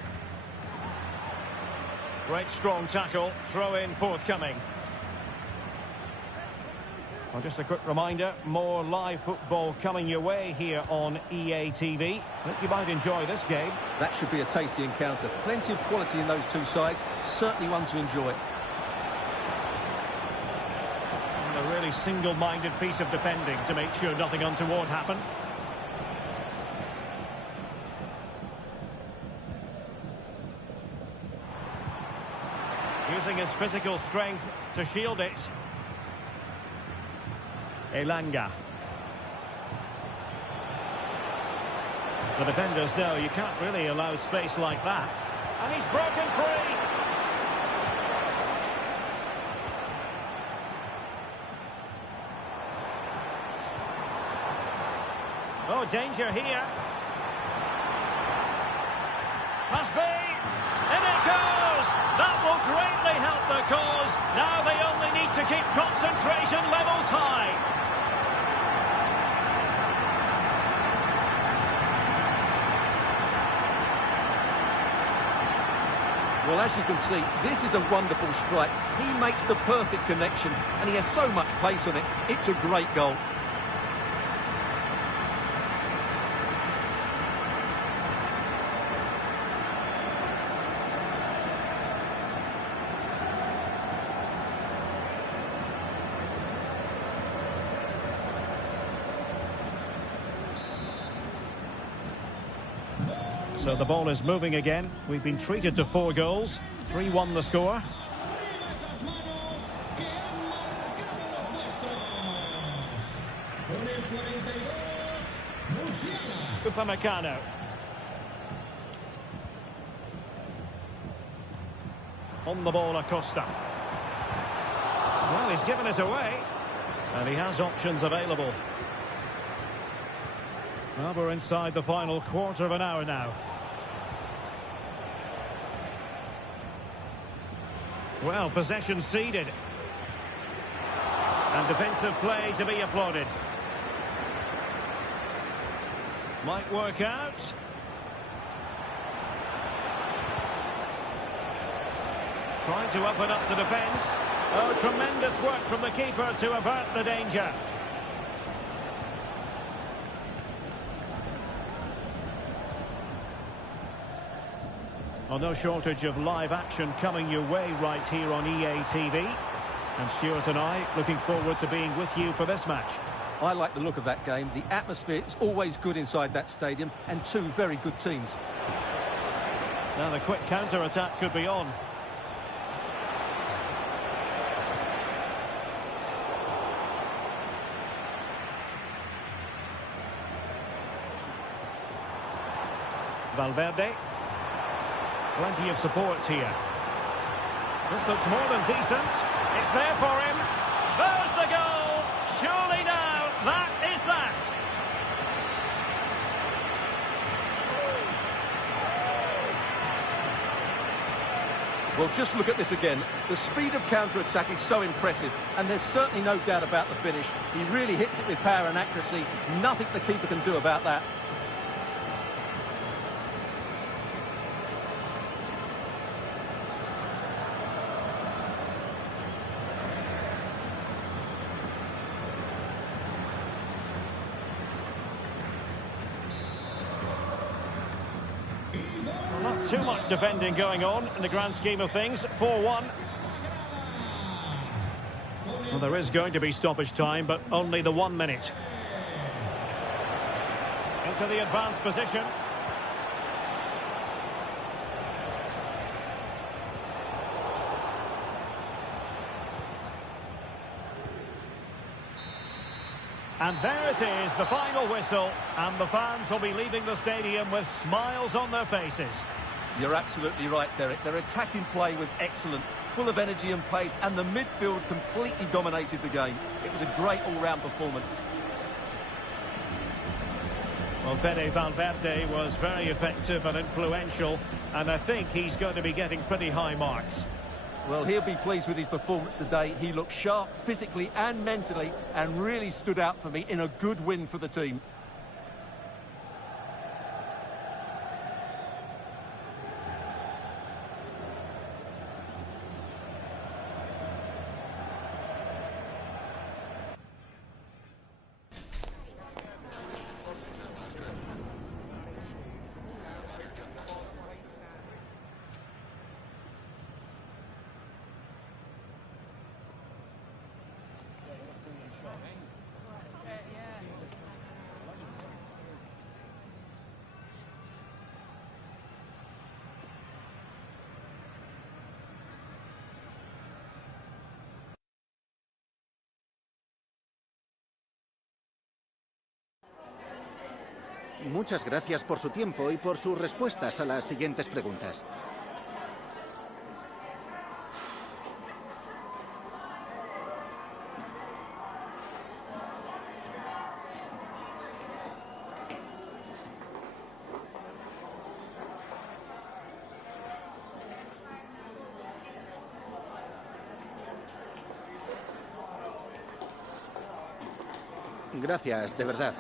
Great strong tackle. Throw in forthcoming. Well, just a quick reminder, more live football coming your way here on EA TV. I think you might enjoy this game. That should be a tasty encounter. Plenty of quality in those two sides. Certainly one to enjoy. And a really single-minded piece of defending to make sure nothing untoward happened. Using his physical strength to shield it. Elanga. The defenders know you can't really allow space like that. And he's broken free. Oh, danger here. Must be. In it goes. That will greatly help the cause. Now they only need to keep concentration levels high. Well, as you can see, this is a wonderful strike. He makes the perfect connection, and he has so much pace on it. It's a great goal. So the ball is moving again. We've been treated to 4 goals. 3-1 the score. Upamecano. On the ball, Acosta. Well, he's given it away. And he has options available. Well, we're inside the final quarter of an hour now. Well, possession ceded. And defensive play to be applauded. Might work out. Trying to open up the defence. Oh, tremendous work from the keeper to avert the danger. Well, no shortage of live action coming your way right here on EA TV. And Stuart and I looking forward to being with you for this match. I like the look of that game. The atmosphere is always good inside that stadium, and two very good teams. Now the quick counter-attack could be on. Valverde. Plenty of support here. This looks more than decent. It's there for him. There's the goal. Surely now, that is that. Well, just look at this again. The speed of counter-attack is so impressive, and there's certainly no doubt about the finish. He really hits it with power and accuracy. Nothing the keeper can do about that. Not too much defending going on in the grand scheme of things. 4-1. Well, there is going to be stoppage time, but only the 1 minute. Into the advanced position. And there it is, the final whistle, and the fans will be leaving the stadium with smiles on their faces. You're absolutely right, Derek. Their attacking play was excellent, full of energy and pace, and the midfield completely dominated the game. It was a great all-round performance. Well, Fede Valverde was very effective and influential, and I think he's going to be getting pretty high marks. Well, he'll be pleased with his performance today. He looked sharp physically and mentally and really stood out for me in a good win for the team. Muchas gracias por su tiempo y por sus respuestas a las siguientes preguntas. Gracias, de verdad.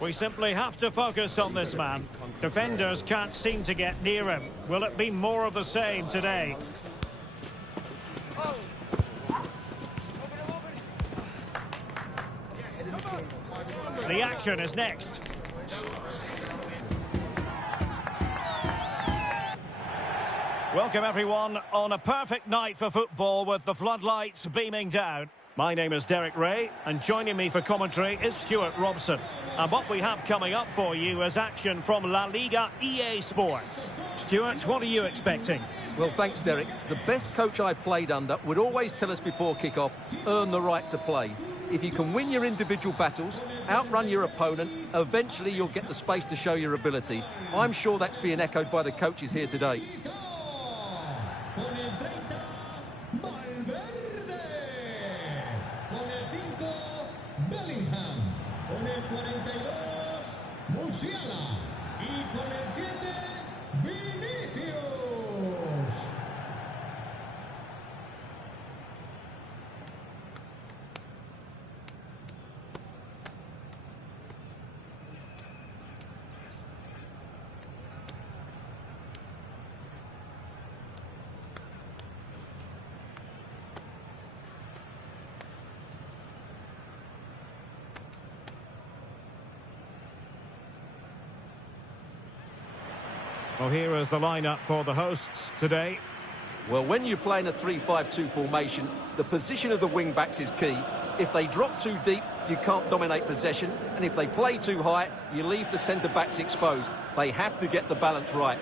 We simply have to focus on this man. Defenders can't seem to get near him. Will it be more of the same today? The action is next. Welcome everyone on a perfect night for football with the floodlights beaming down. My name is Derek Ray and joining me for commentary is Stuart Robson. And what we have coming up for you is action from La-Liga EA Sports. Stuart, what are you expecting? Well, thanks, Derek. The best coach I played under would always tell us before kick-off, earn the right to play. If you can win your individual battles, outrun your opponent, eventually you'll get the space to show your ability. I'm sure that's being echoed by the coaches here today. Con el 30, Valverde. Con el 5, Bellingham. Con el 42, Musiala. Y con el 7, Vinicius. Well, here is the lineup for the hosts today. Well, when you play in a 3-5-2 formation, the position of the wing-backs is key. If they drop too deep, you can't dominate possession. And if they play too high, you leave the centre-backs exposed. They have to get the balance right.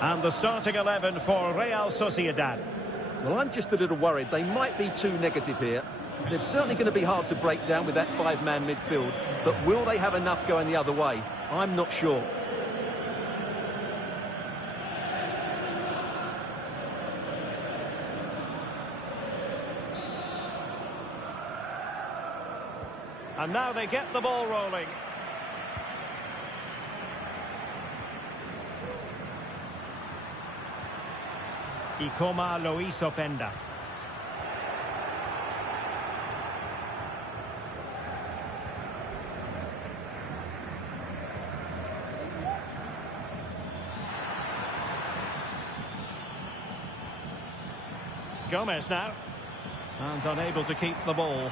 And the starting 11 for Real Sociedad. Well, I'm just a little worried. They might be too negative here. They're certainly going to be hard to break down with that five-man midfield. But will they have enough going the other way? I'm not sure. And now they get the ball rolling. Y como lo hizo Penda. Gomez now, and unable to keep the ball.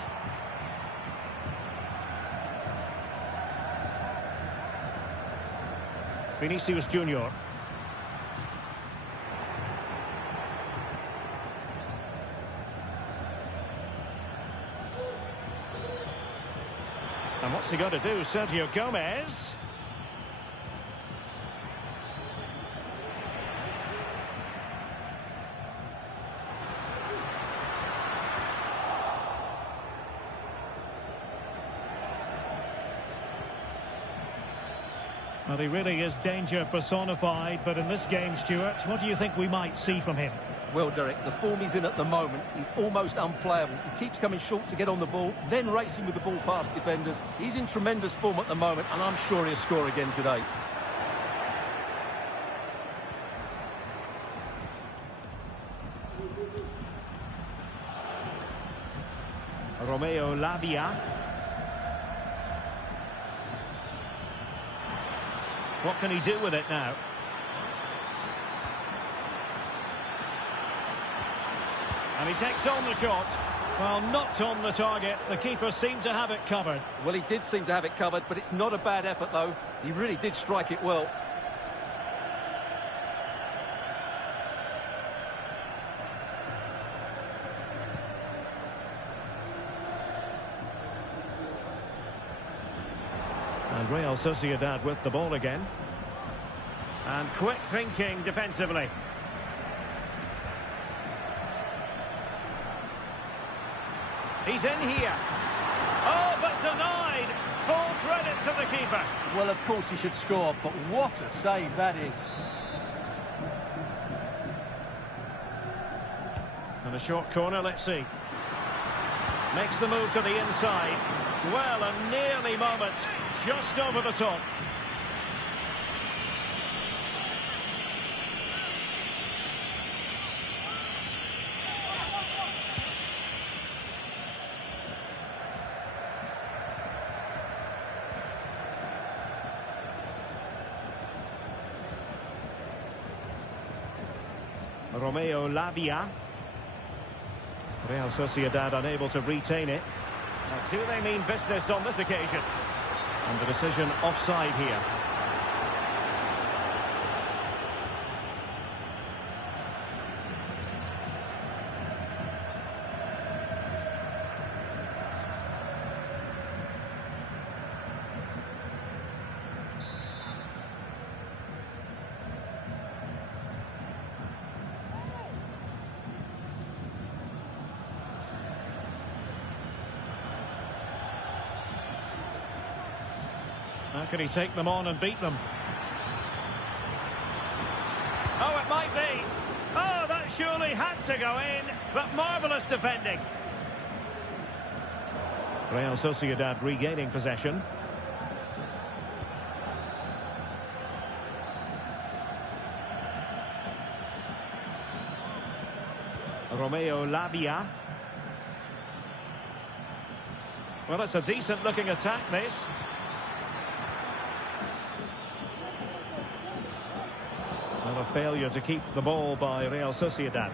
Vinicius Junior. And what's he got to do, Sergio Gomez? Well, he really is danger personified, but in this game, Stuart, what do you think we might see from him? Well, Derek, the form he's in at the moment, he's almost unplayable. He keeps coming short to get on the ball, then racing with the ball past defenders. He's in tremendous form at the moment, and I'm sure he'll score again today. Romeo Lavia. What can he do with it now? And he takes on the shot. Well, not on the target. The keeper seemed to have it covered. Well, he did seem to have it covered, but it's not a bad effort, though. He really did strike it well. And Real Sociedad with the ball again. And quick thinking defensively. He's in here. Oh, but denied. Full credit to the keeper. Well, of course he should score, but what a save that is. And a short corner, let's see. Makes the move to the inside. Well, a nearly moment. Just over the top. Lavia. Real Sociedad unable to retain it. Now, do they mean business on this occasion? And the decision offside here. How can he take them on and beat them? Oh, it might be. Oh, that surely had to go in, but marvellous defending. Real Sociedad regaining possession. Lavia. Well, it's a decent-looking attack, this. Well, a failure to keep the ball by Real Sociedad.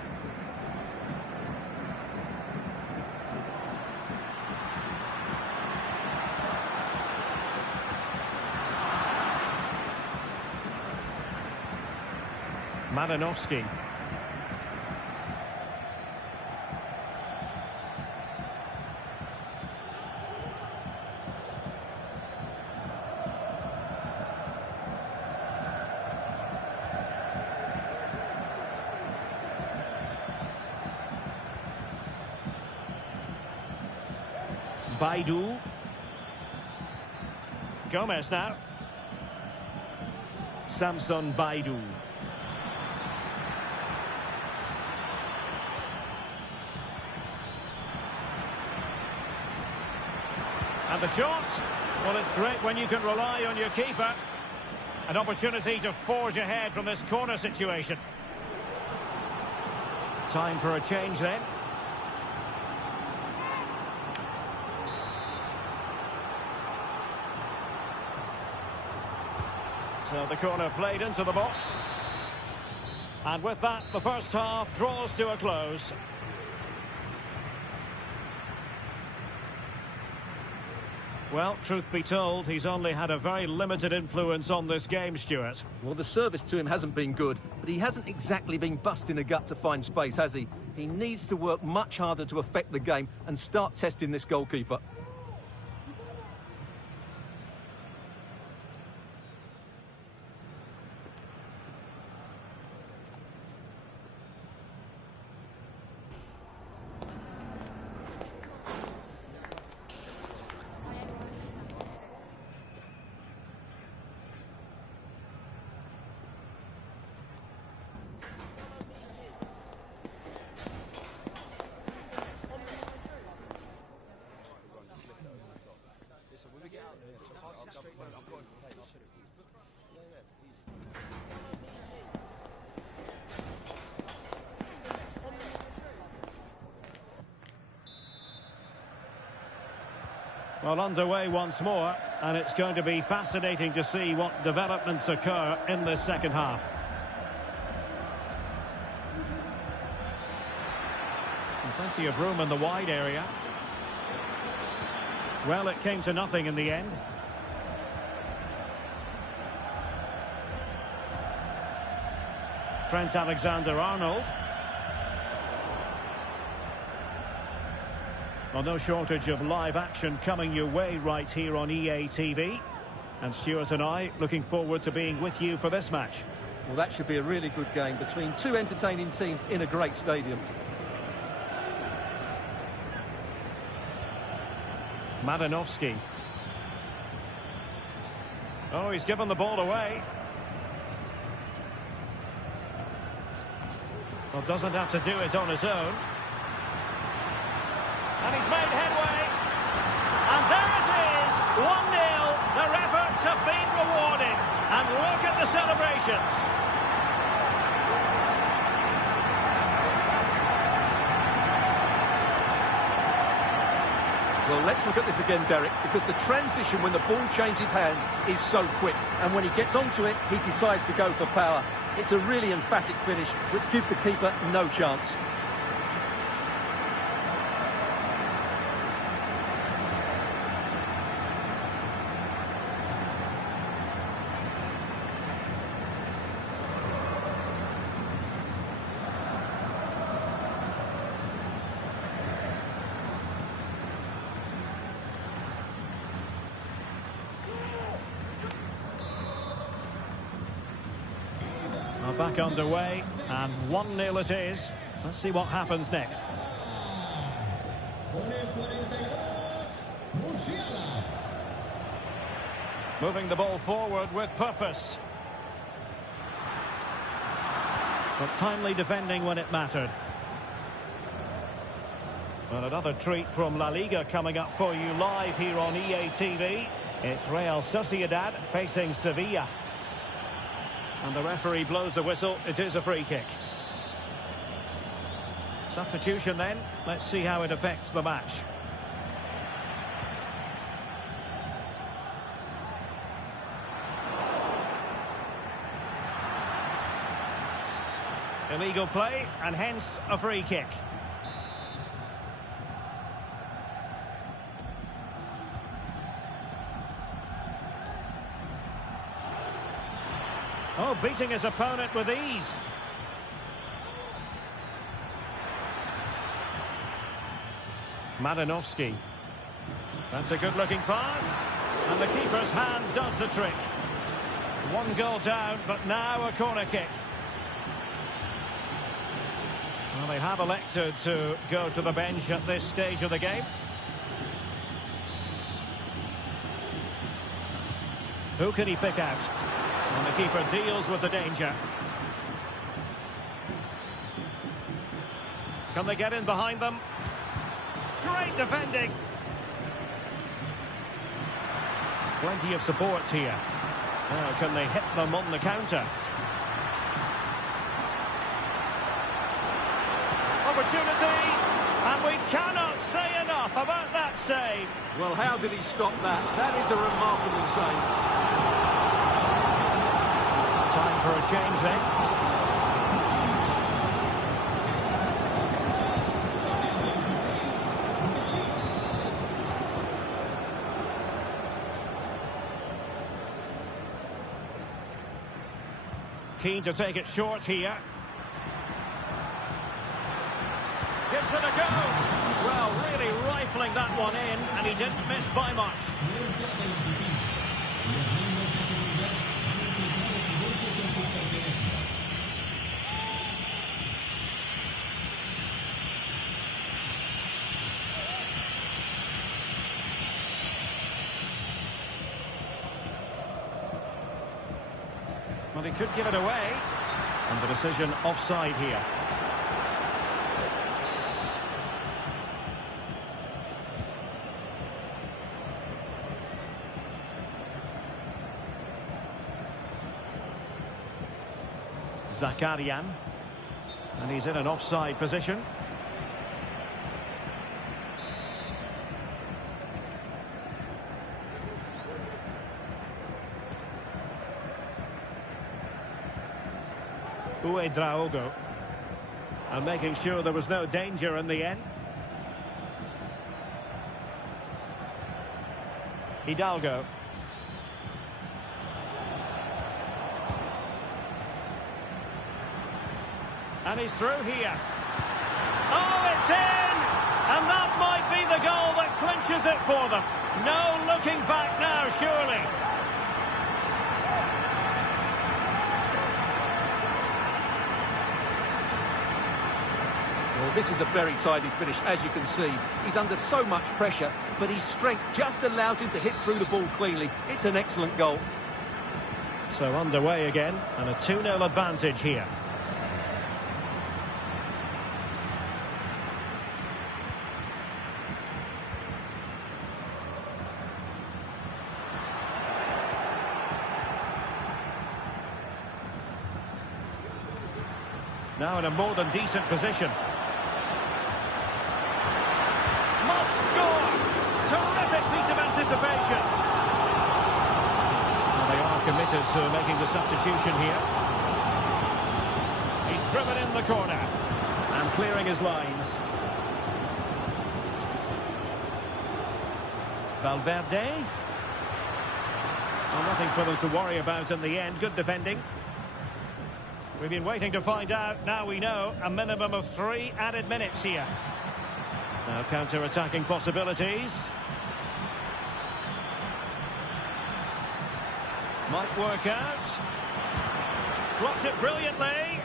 Madanovsky. Baidu. Gomez now. Samson Baidu. And the shot. Well, it's great when you can rely on your keeper. An opportunity to forge ahead from this corner situation. Time for a change then. So the corner played into the box. And with that, the first half draws to a close. Well, truth be told, he's only had a very limited influence on this game, Stuart. Well, the service to him hasn't been good, but he hasn't exactly been busting a gut to find space, has he? He needs to work much harder to affect the game and start testing this goalkeeper. Well, underway once more, and it's going to be fascinating to see what developments occur in this second half. And plenty of room in the wide area. Well, it came to nothing in the end. Trent Alexander-Arnold. Well, no shortage of live action coming your way right here on EA TV. And Stuart and I looking forward to being with you for this match. Well, that should be a really good game between two entertaining teams in a great stadium. Madanovsky. Oh, he's given the ball away. Well, doesn't have to do it on his own. And he's made headway. And there it is, 1-0. Their efforts have been rewarded. And look at the celebrations. Well, let's look at this again, Derek, because the transition when the ball changes hands is so quick. And when he gets onto it, he decides to go for power. It's a really emphatic finish, which gives the keeper no chance. Back underway, and 1-0 it is. Let's see what happens next. Moving the ball forward with purpose. But timely defending when it mattered. Well, another treat from La Liga coming up for you live here on EA TV. It's Real Sociedad facing Sevilla. And the referee blows the whistle. It is a free kick. Substitution then. Let's see how it affects the match. Illegal play, and hence a free kick. Oh, beating his opponent with ease. Madanovsky. That's a good-looking pass. And the keeper's hand does the trick. 1 goal down, but now a corner kick. Well, they have elected to go to the bench at this stage of the game. Who can he pick out? And the keeper deals with the danger. Can they get in behind them? Great defending. Plenty of support here. Now, can they hit them on the counter? Opportunity, and we cannot say enough about that save. Well, how did he stop that? That is a remarkable save. Time for a change then. Keen to take it short here. Gives it a go. Well, really rifling that one in, and he didn't miss by much. Well, he could give it away, and the decision offside here. Zakarian, and he's in an offside position. Uedraogo, and making sure there was no danger in the end. Hidalgo. And he's through here. Oh, it's in! And that might be the goal that clinches it for them. No looking back now, surely. Well, this is a very tidy finish, as you can see. He's under so much pressure, but his strength just allows him to hit through the ball cleanly. It's an excellent goal. So underway again, and a 2-0 advantage here. Now in a more than decent position. Must score! Terrific piece of anticipation. Well, they are committed to making the substitution here. driven in the corner. And clearing his lines. Valverde. Well, nothing for them to worry about in the end. Good defending. We've been waiting to find out. Now we know a minimum of 3 added minutes here. Now counter-attacking possibilities. Might work out. Blocks it brilliantly.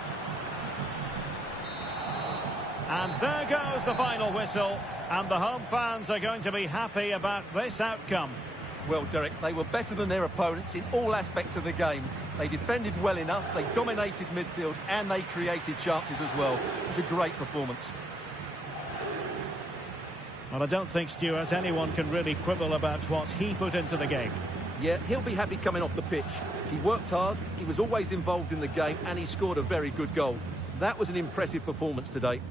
And there goes the final whistle. And the home fans are going to be happy about this outcome. Well, Derek, they were better than their opponents in all aspects of the game. They defended well enough, they dominated midfield, and they created chances as well. It was a great performance. Well, I don't think, Stuart, anyone can really quibble about what he put into the game. Yeah, he'll be happy coming off the pitch. He worked hard, he was always involved in the game, and he scored a very good goal. That was an impressive performance today.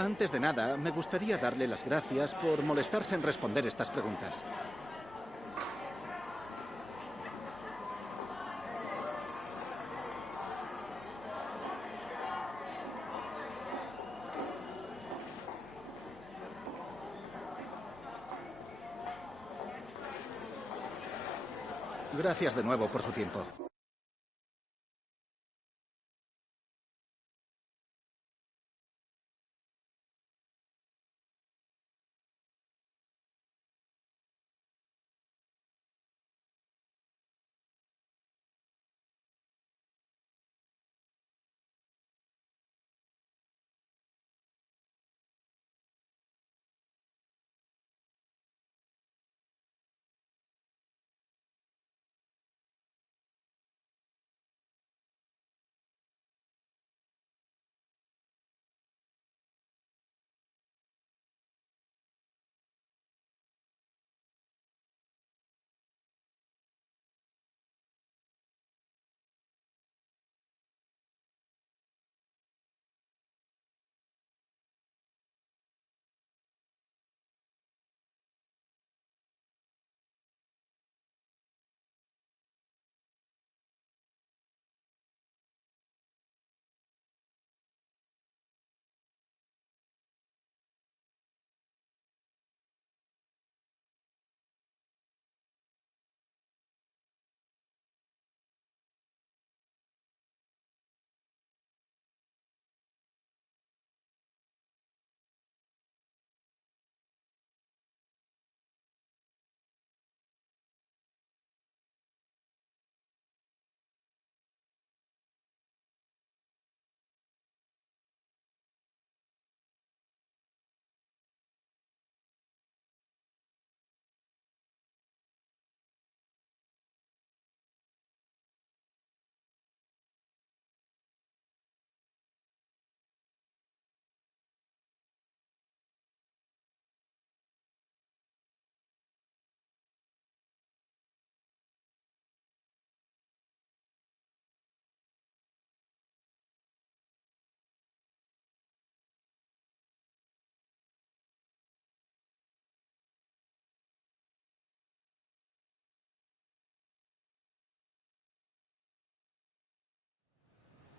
Antes de nada, me gustaría darle las gracias por molestarse en responder estas preguntas. Gracias de nuevo por su tiempo.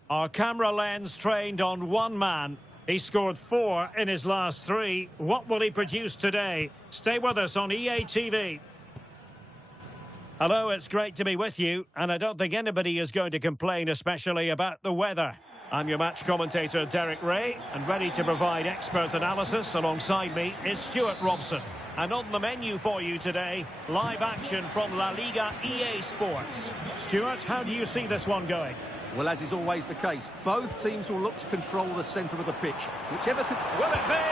Our camera lens trained on one man. He scored 4 in his last 3. What will he produce today? Stay with us on EA TV. Hello, it's great to be with you, and I don't think anybody is going to complain, especially about the weather. I'm your match commentator, Derek Ray, and ready to provide expert analysis. Alongside me is Stuart Robson. And on the menu for you today, live action from La-Liga EA Sports. Stuart, how do you see this one going? Well, as is always the case, both teams will look to control the centre of the pitch. Whichever could... Will it be?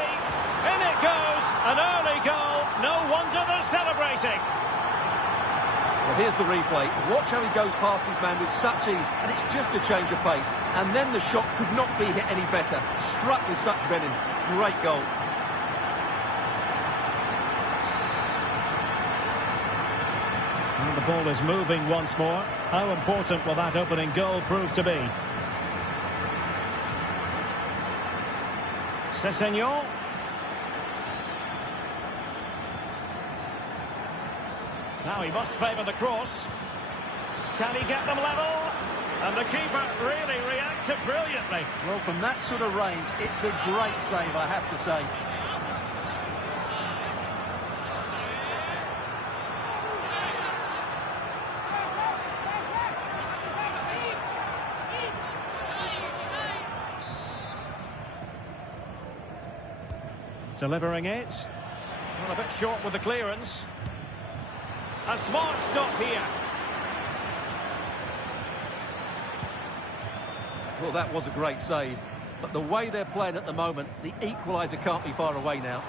In it goes! An early goal. No wonder they're celebrating. Well, here's the replay. Watch how he goes past his man with such ease, and it's just a change of pace. And then the shot could not be hit any better. Struck with such venom. Great goal. And the ball is moving once more. How important will that opening goal prove to be? Sessegnon. Now he must favour the cross. Can he get them level? And the keeper really reacted brilliantly. Well, from that sort of range, it's a great save, I have to say. Delivering it. Well, a bit short with the clearance. A smart stop here. Well, that was a great save. But the way they're playing at the moment, the equaliser can't be far away now.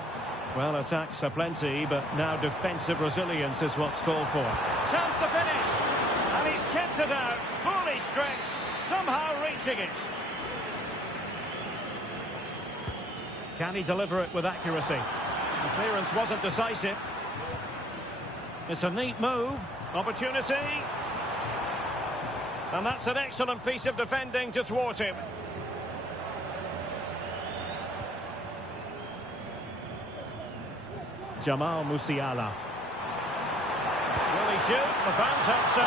Well, attacks are plenty, but now defensive resilience is what's called for. Chance to finish. And he's kept it out. Fully stretched. Somehow reaching it. Can he deliver it with accuracy? The clearance wasn't decisive. It's a neat move. Opportunity. And that's an excellent piece of defending to thwart him. Jamal Musiala. Will he shoot? The fans hope so.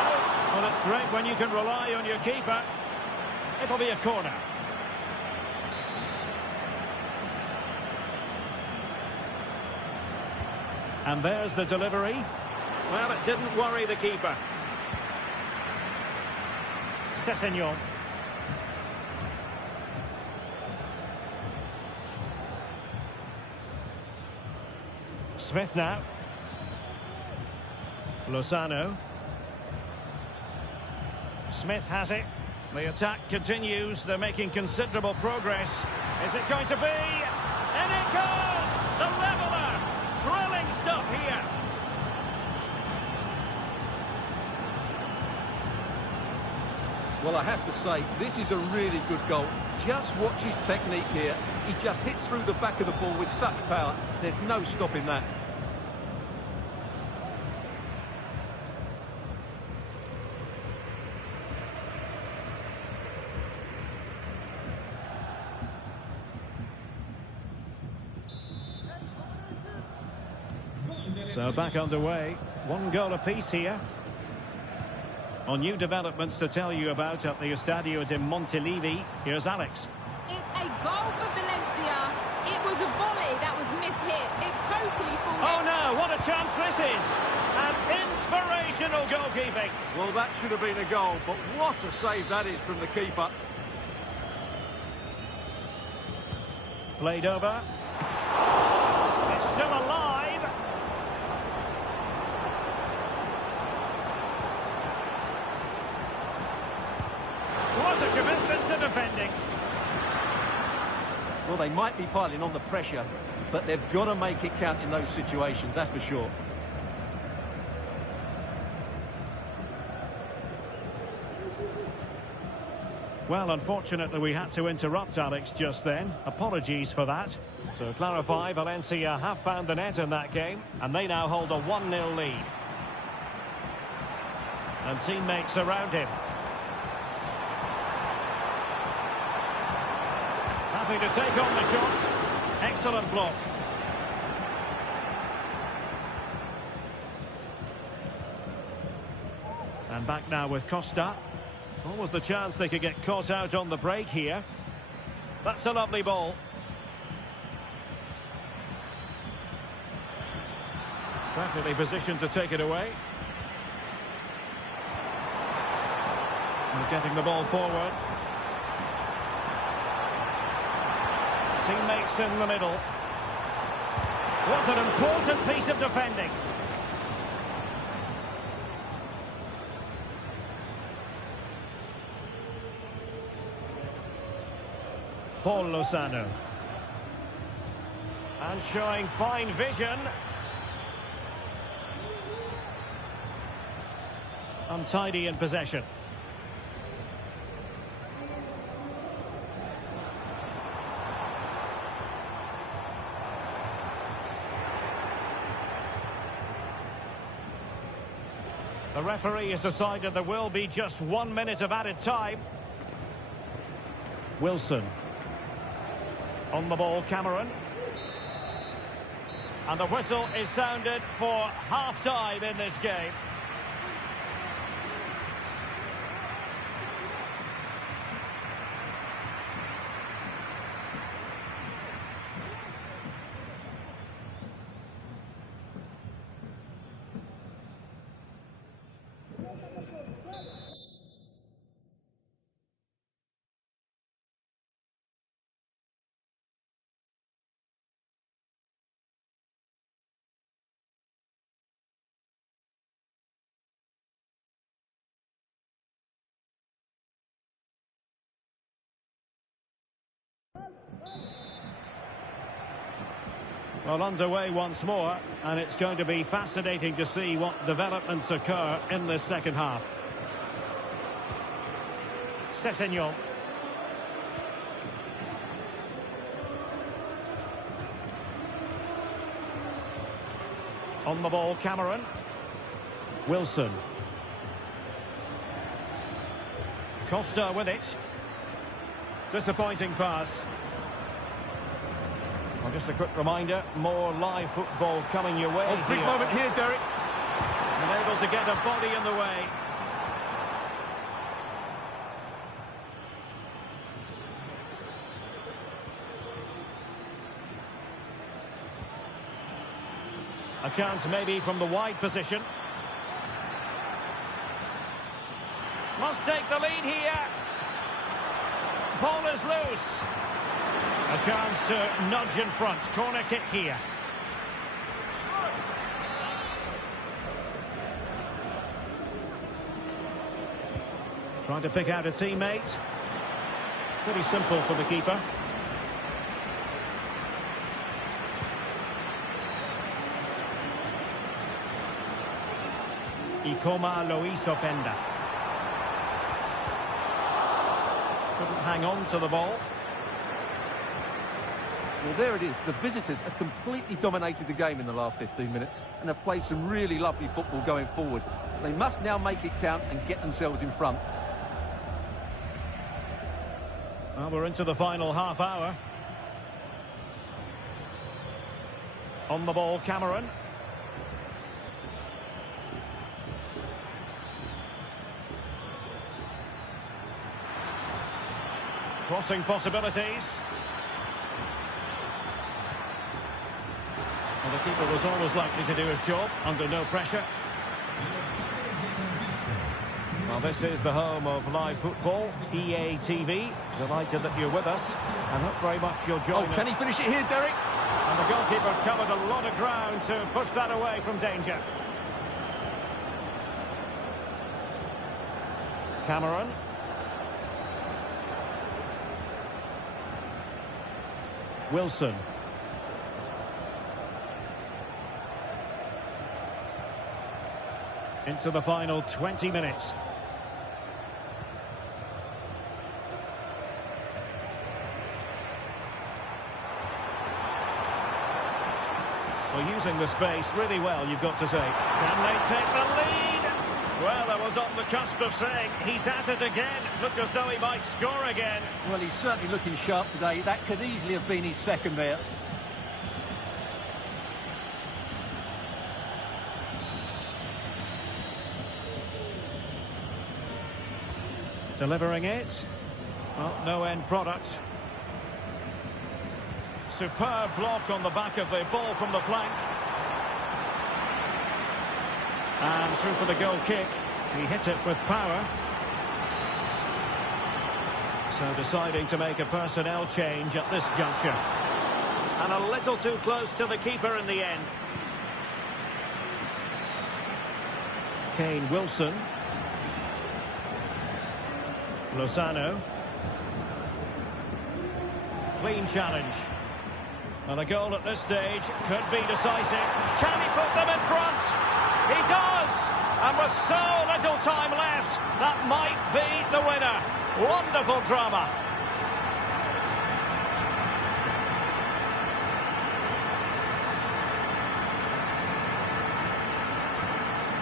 Well, it's great when you can rely on your keeper. It'll be a corner. And there's the delivery. Well, it didn't worry the keeper. Sessegnon. Smith now. Lozano. Smith has it. The attack continues. They're making considerable progress. Is it going to be? And it goes! The leveller! Thrilling stuff here. Well, I have to say, this is a really good goal. Just watch his technique here. He just hits through the back of the ball with such power. There's no stopping that. So back underway. One goal apiece here. On new developments to tell you about at the Estadio de Montilivi. Here's Alex. It's a goal for Valencia. It was a volley that was mishit. It totally falls. Oh no, what a chance this is. An inspirational goalkeeping. Well, that should have been a goal, but what a save that is from the keeper. Played over. It's still alive. What a commitment to defending. Well, they might be piling on the pressure, but they've got to make it count in those situations, that's for sure. Well, unfortunately, we had to interrupt Alex just then. Apologies for that. To clarify, Valencia have found the net in that game, and they now hold a 1-0 lead. And teammates around him. Happy to take on the shot. Excellent block. And back now with Costa. What was the chance they could get caught out on the break here? That's a lovely ball. Perfectly positioned to take it away. And getting the ball forward. Teammates in the middle. What an important piece of defending. Paul Lozano. And showing fine vision. Untidy in possession. The referee has decided there will be just 1 minute of added time. Wilson. On the ball, Cameron. And the whistle is sounded for half-time in this game. Well, underway once more, and it's going to be fascinating to see what developments occur in this second half. Sessegnon. On the ball, Cameron. Wilson. Costa with it. Disappointing pass. Well, Just a quick reminder, more live football coming your way. Oh, big moment here, Derek. And able to get a body in the way. A chance maybe from the wide position. Must take the lead here. Ball is loose. A chance to nudge in front. Corner kick here. Trying to pick out a teammate. Pretty simple for the keeper. Ikoma Luis Openda. Couldn't hang on to the ball. Well, there it is. The visitors have completely dominated the game in the last 15 minutes and have played some really lovely football going forward. They must now make it count and get themselves in front. Well, we're into the final half hour. On the ball, Cameron. Crossing possibilities. Well, the keeper was always likely to do his job under no pressure. Well, this is the home of live football, EA TV. Delighted that you're with us, and hope very much you'll join us. Can he finish it here, Derek? And the goalkeeper covered a lot of ground to push that away from danger. Cameron. Wilson. Into the final 20 minutes. Well, using the space really well, you've got to say. Can they take the lead? Well, I was on the cusp of saying he's at it again. Looked as though he might score again. Well, he's certainly looking sharp today. That could easily have been his second there. Delivering it. Well, no end product. Superb block on the back of the ball from the flank. And through for the goal kick. He hit it with power. So deciding to make a personnel change at this juncture. And a little too close to the keeper in the end. Kane Wilson. Lozano. Clean challenge. And a goal at this stage could be decisive. Can he put them in front? He does! And with so little time left, that might be the winner. Wonderful drama.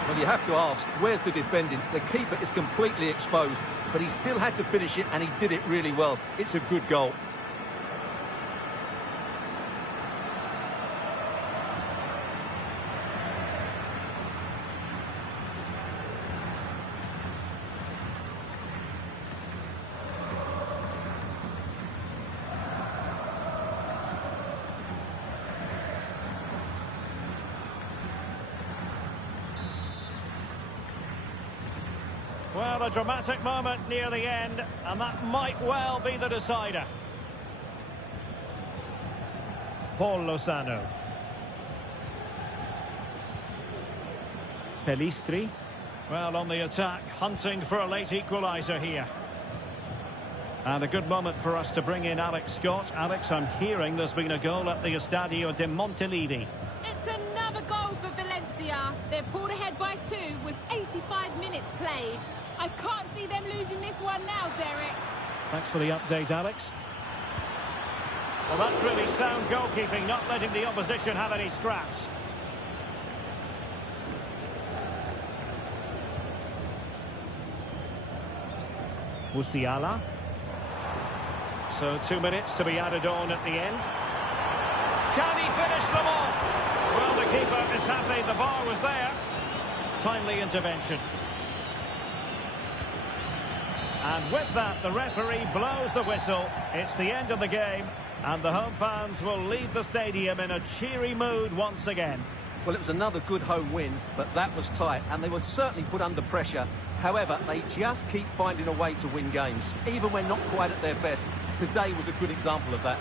Well, you have to ask, where's the defending? The keeper is completely exposed, but he still had to finish it, and he did it really well. It's a good goal. Well, a dramatic moment near the end, and that might well be the decider. Paul Lozano. Pelistri. Well, on the attack, hunting for a late equaliser here. And a good moment for us to bring in Alex Scott. Alex, I'm hearing there's been a goal at the Estadio de Montilivi. It's another goal for Valencia. They're pulled ahead by 2 with 85 minutes played. I can't see them losing this one now, Derek. Thanks for the update, Alex. Well, that's really sound goalkeeping, not letting the opposition have any scraps. Musiala. So 2 minutes to be added on at the end. Can he finish them off? Well, the keeper is happy the bar was there. Timely intervention. And with that, the referee blows the whistle. It's the end of the game, and the home fans will leave the stadium in a cheery mood once again. Well, it was another good home win, but that was tight, and they were certainly put under pressure. However, they just keep finding a way to win games, even when not quite at their best. Today was a good example of that.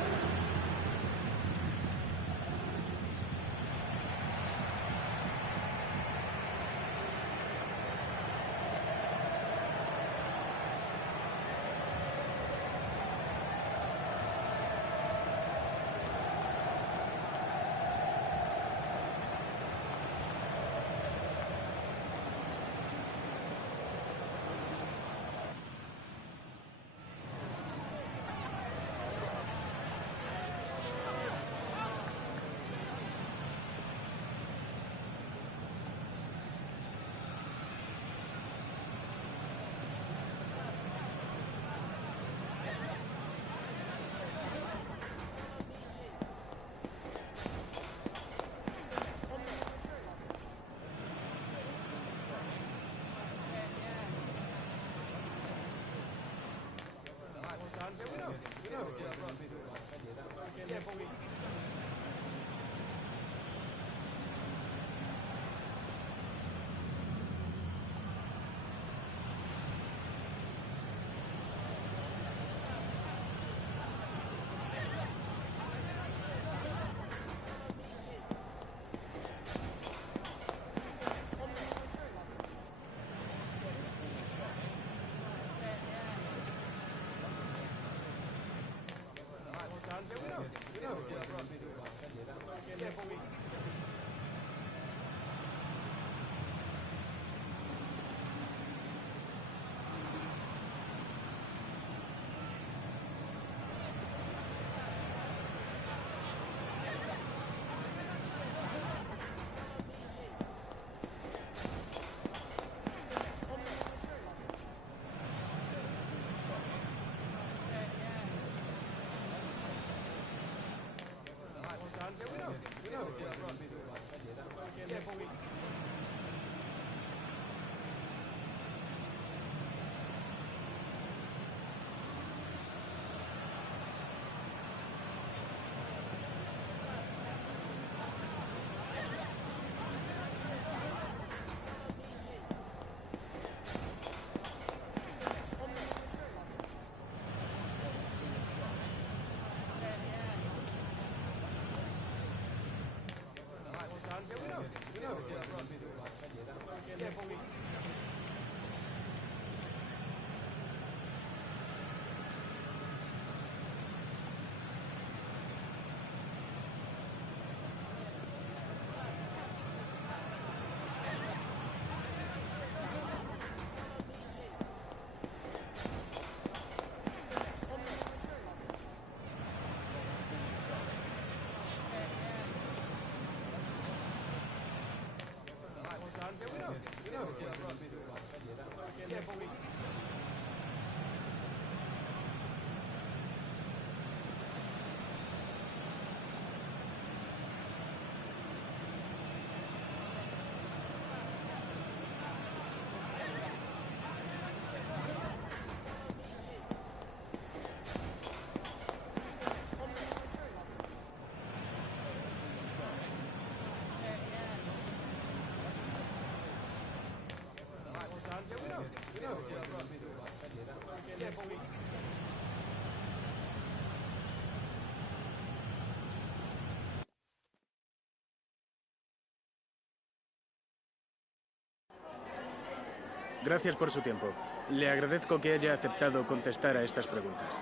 Gracias por su tiempo. Le agradezco que haya aceptado contestar a estas preguntas.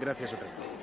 Gracias otra vez.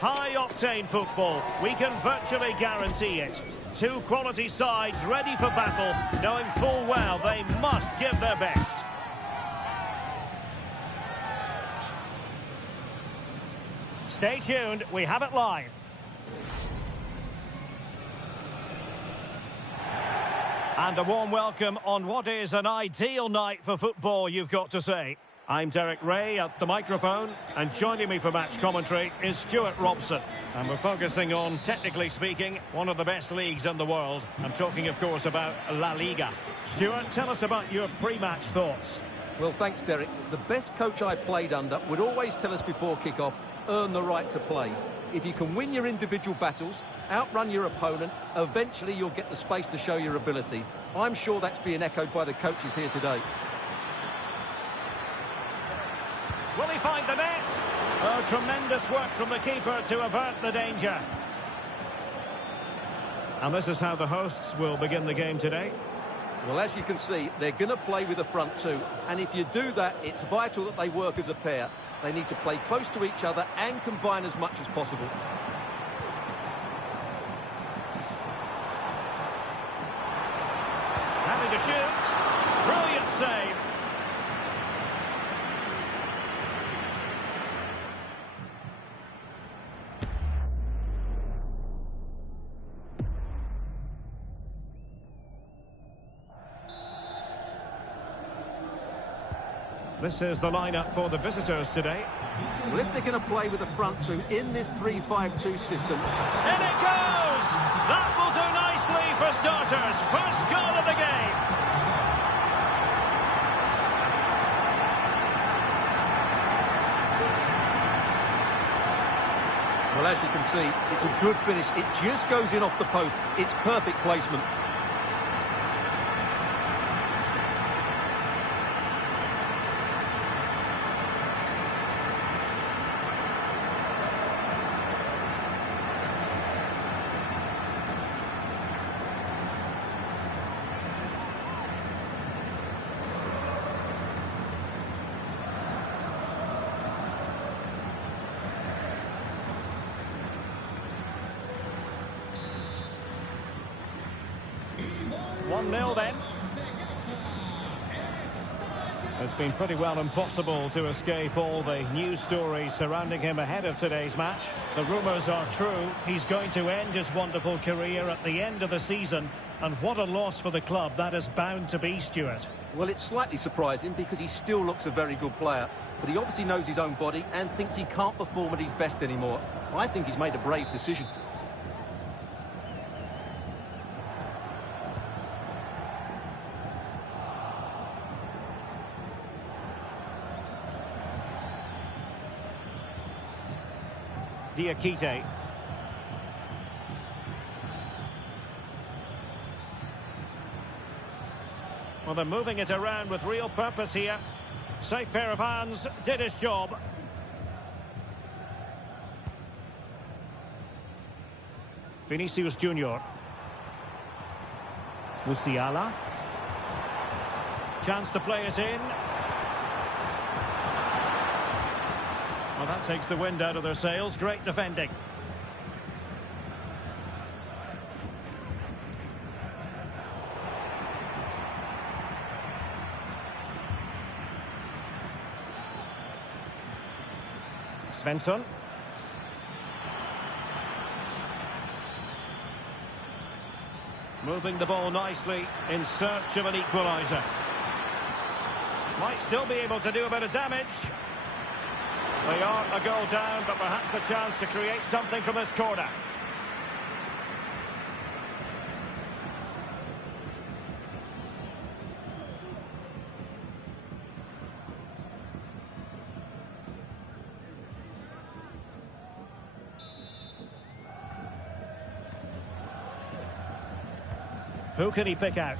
High-octane football. We can virtually guarantee it. Two quality sides ready for battle, knowing full well they must give their best. Stay tuned, we have it live. And a warm welcome on what is an ideal night for football, you've got to say. I'm Derek Ray at the microphone, and joining me for match commentary is Stuart Robson. And we're focusing on, technically speaking, one of the best leagues in the world. I'm talking, of course, about La-Liga. Stuart, tell us about your pre-match thoughts. Well, thanks, Derek. The best coach I played under would always tell us before kick-off, earn the right to play. If you can win your individual battles, outrun your opponent, eventually you'll get the space to show your ability. I'm sure that's being echoed by the coaches here today. Will he find the net? Oh, tremendous work from the keeper to avert the danger. And this is how the hosts will begin the game today. Well, as you can see, they're going to play with the front two. And if you do that, it's vital that they work as a pair. They need to play close to each other and combine as much as possible. Having to shoot. Brilliant save. This is the lineup for the visitors today. Well, if they're going to play with the front two in this 3-5-2 system... In it goes! That will do nicely for starters. First goal of the game. Well, as you can see, it's a good finish. It just goes in off the post. It's perfect placement. Then. It's been pretty well impossible to escape all the news stories surrounding him ahead of today's match. The rumours are true. He's going to end his wonderful career at the end of the season. And what a loss for the club that is bound to be, Stuart. Well, it's slightly surprising because he still looks a very good player. But he obviously knows his own body and thinks he can't perform at his best anymore. I think he's made a brave decision. Diakite. Well, they're moving it around with real purpose here. Safe pair of hands, did his job. Vinicius Junior. Musiala. Chance to play it in. Well, that takes the wind out of their sails. Great defending. Svensson. Moving the ball nicely in search of an equaliser. Might still be able to do a bit of damage. They are a goal down, but perhaps a chance to create something from this corner. Who can he pick out?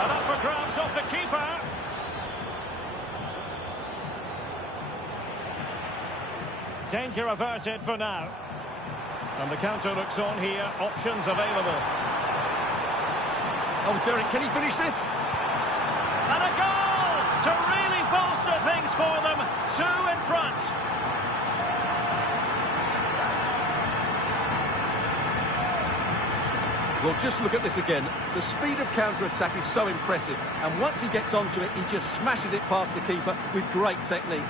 And up for grabs off the keeper. Danger averted for now. And the counter looks on here. Options available. Oh, Derek, can he finish this? And a goal to really bolster things for them. Two in front. Well, just look at this again. The speed of counter-attack is so impressive, and once he gets onto it, he just smashes it past the keeper with great technique.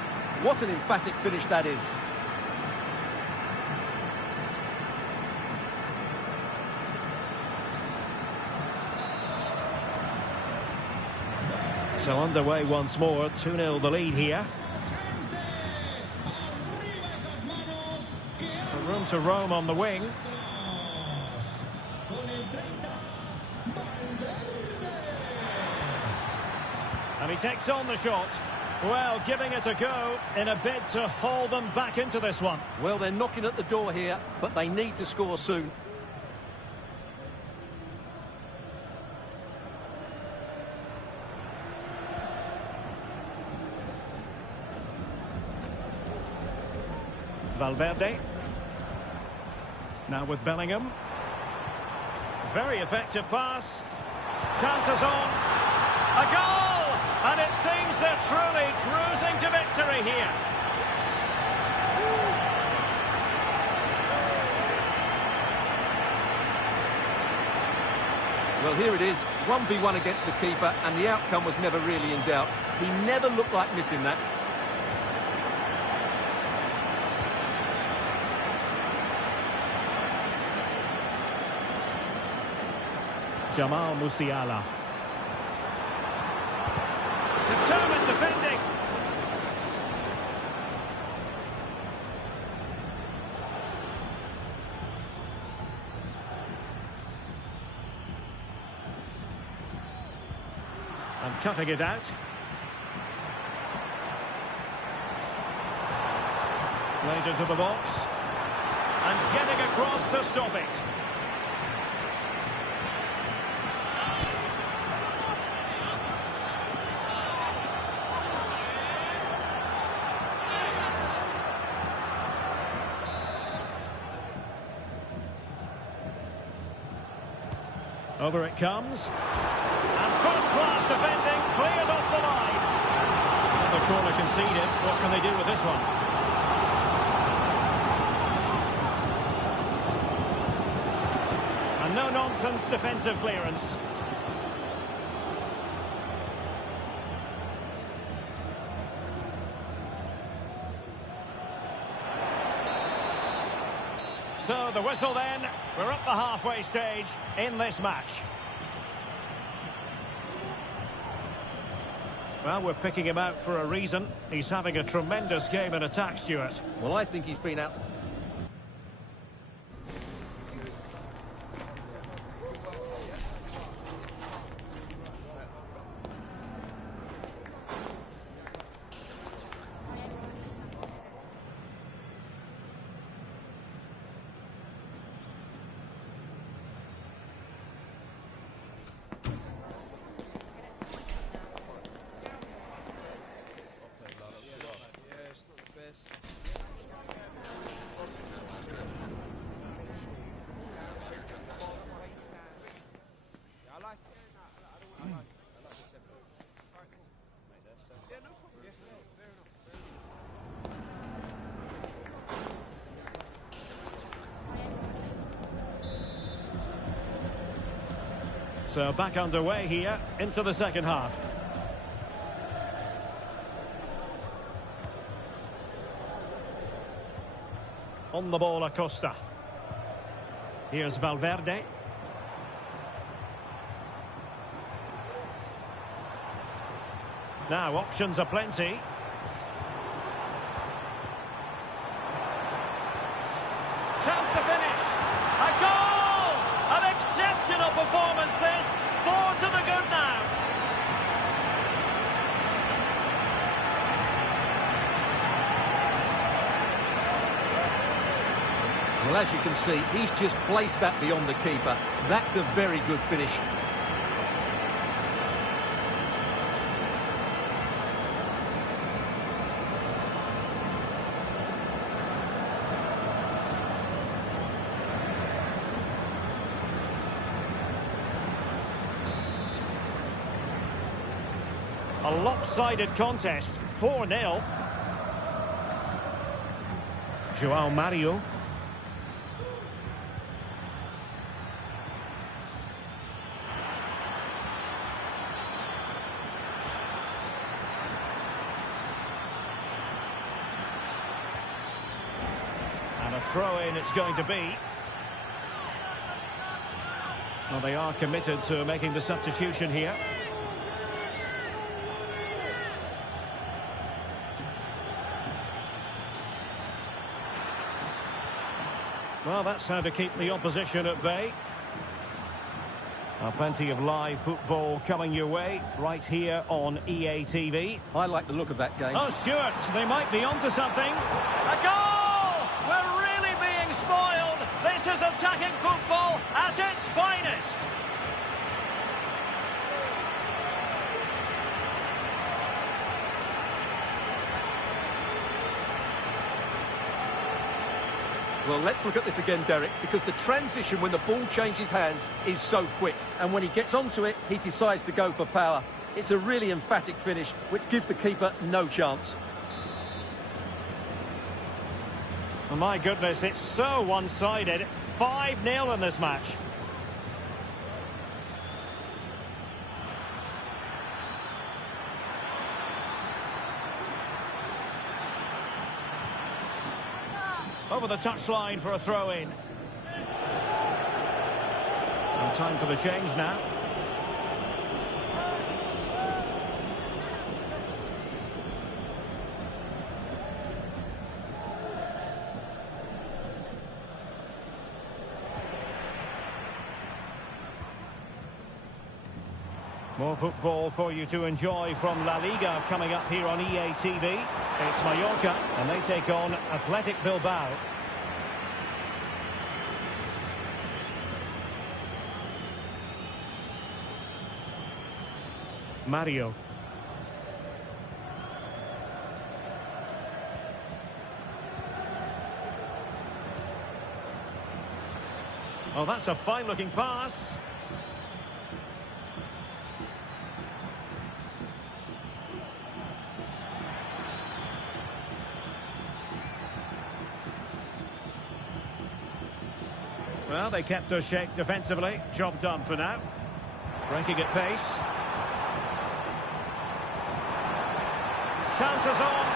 What an emphatic finish that is. So underway once more, 2-0 the lead here. Room to roam on the wing. And he takes on the shot. Well, giving it a go in a bid to haul them back into this one. Well, they're knocking at the door here, but they need to score soon. Valverde. Now with Bellingham. Very effective pass. Chances on. A goal! And it seems they're truly cruising to victory here. Well, here it is, 1v1 against the keeper, and the outcome was never really in doubt. He never looked like missing that. Jamal Musiala. Determined defending. And cutting it out. Played into the box. And getting across to stop it. Over it comes. And first-class defending, cleared off the line. Another corner conceded. What can they do with this one? And no-nonsense defensive clearance. So the whistle then, we're at the halfway stage in this match. Well, we're picking him out for a reason. He's having a tremendous game in attack, Stuart. Well, I think he's been out. So back underway here into the second half. On the ball, Acosta. Here's Valverde. Now options are plenty. Chance to finish. A goal! An exceptional performance this. 4 to the good now. Well, as you can see, he's just placed that beyond the keeper. That's a very good finish. A lopsided contest, 4-0. João Mario. throw-in it's going to be. Well, they are committed to making the substitution here. Well, that's how to keep the opposition at bay. Plenty of live football coming your way right here on EA TV. I like the look of that game. Oh, Stuart, they might be onto something. A goal! We're really being spoiled. This is attacking football at its finest. Well, let's look at this again, Derek, because the transition when the ball changes hands is so quick. And when he gets onto it, he decides to go for power. It's a really emphatic finish, which gives the keeper no chance. Oh, my goodness, it's so one-sided. 5-0 in this match. Over the touchline for a throw-in. And time for the change now. More football for you to enjoy from La Liga coming up here on EA TV. It's Mallorca, and they take on Athletic Bilbao. Mario. Oh, that's a fine-looking pass. Well, they kept their shape defensively. Job done for now. Breaking at pace. Chances on.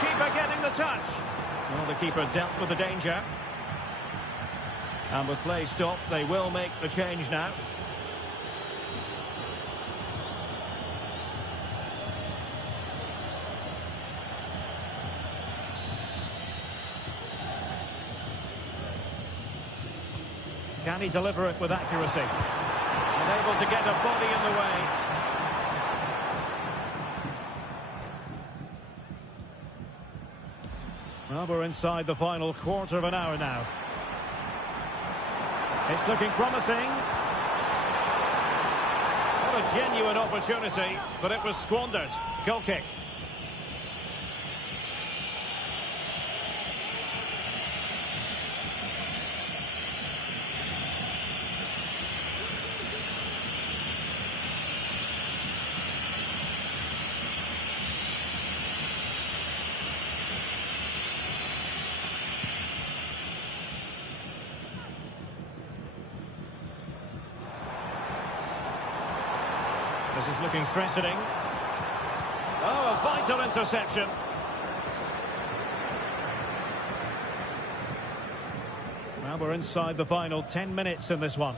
Keeper getting the touch. Well, the keeper dealt with the danger. And with play stopped, they will make the change now. Can he deliver it with accuracy? Unable to get a body in the way. Well, we're inside the final quarter of an hour now. It's looking promising. What a genuine opportunity, but it was squandered. Goal kick. This is looking threatening. Oh, a vital interception. Well, we're inside the final 10 minutes in this one.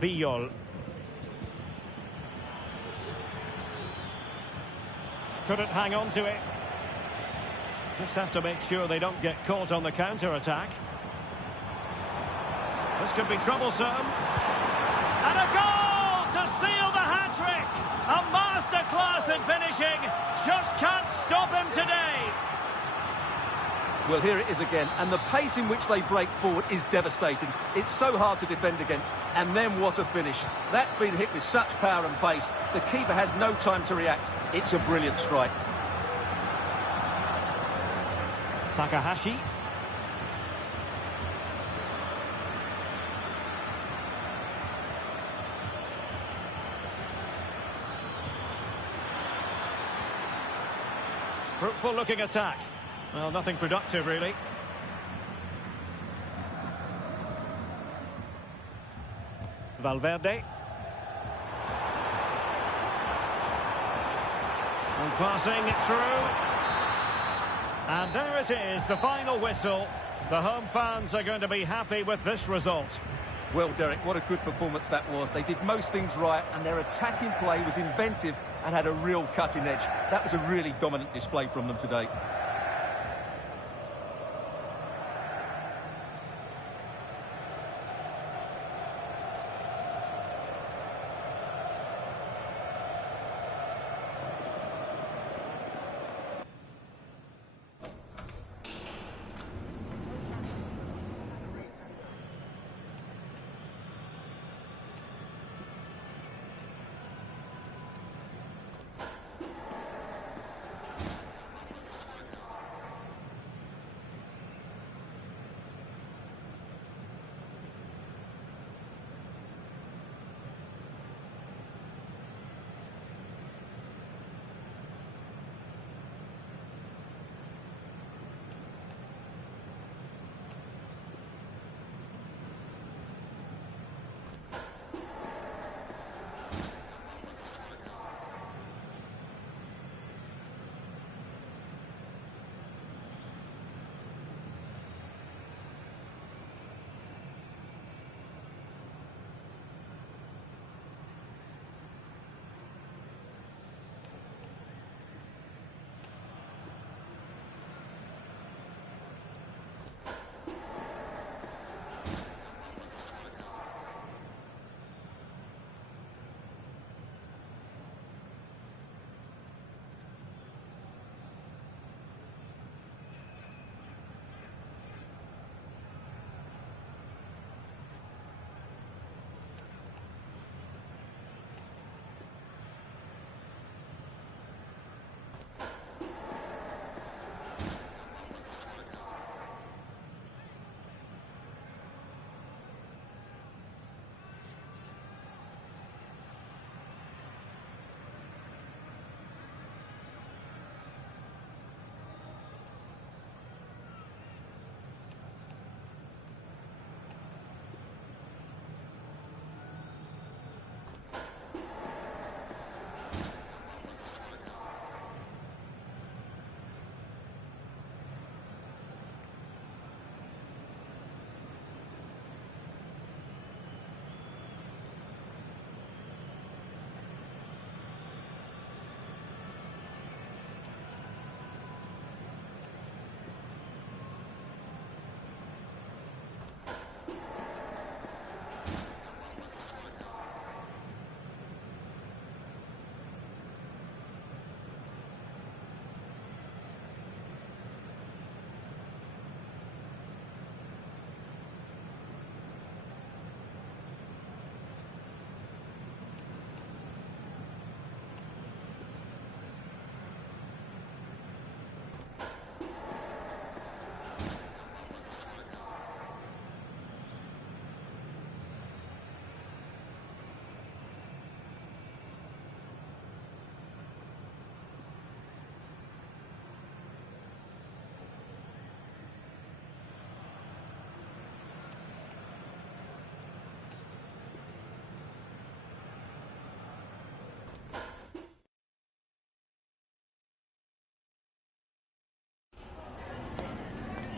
Villol. Couldn't hang on to it. Just have to make sure they don't get caught on the counter-attack. This could be troublesome. And a goal to seal the hat-trick. A masterclass in finishing. Just can't stop him today. Well, here it is again. And the pace in which they break forward is devastating. It's so hard to defend against. And then what a finish. That's been hit with such power and pace. The keeper has no time to react. It's a brilliant strike. Takahashi. Fruitful looking attack. Well, nothing productive really. Valverde. And passing it through. And there it is, the final whistle. The home fans are going to be happy with this result. Well, Derek, what a good performance that was. They did most things right, and their attacking play was inventive and had a real cutting edge. That was a really dominant display from them today.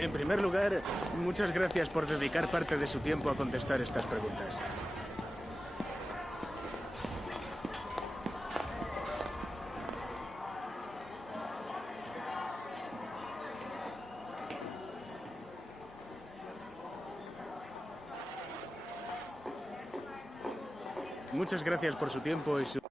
En primer lugar, muchas gracias por dedicar parte de su tiempo a contestar estas preguntas. Muchas gracias por su tiempo y su...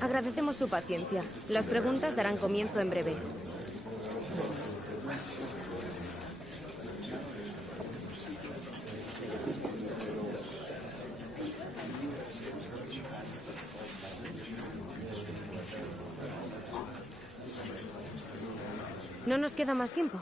Agradecemos su paciencia. Las preguntas darán comienzo en breve. No nos queda más tiempo.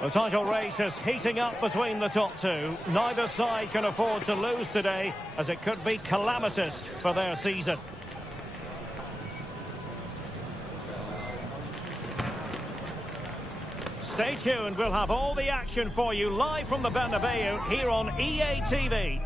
The title race is heating up between the top two. Neither side can afford to lose today, as it could be calamitous for their season. Stay tuned, we'll have all the action for you live from the Bernabeu here on EA TV.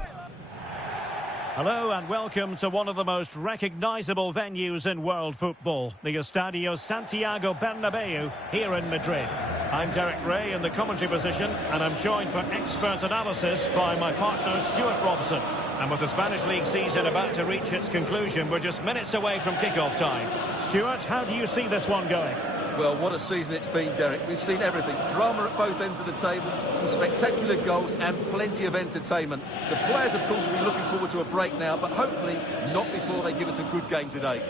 Hello and welcome to one of the most recognisable venues in world football, the Estadio Santiago Bernabeu here in Madrid. I'm Derek Ray in the commentary position, and I'm joined for expert analysis by my partner Stuart Robson. And with the Spanish League season about to reach its conclusion, we're just minutes away from kick-off time. Stuart, how do you see this one going? Well, what a season it's been, Derek. We've seen everything. Drama at both ends of the table, some spectacular goals and plenty of entertainment. The players, of course, will be looking forward to a break now, but hopefully not before they give us a good game today.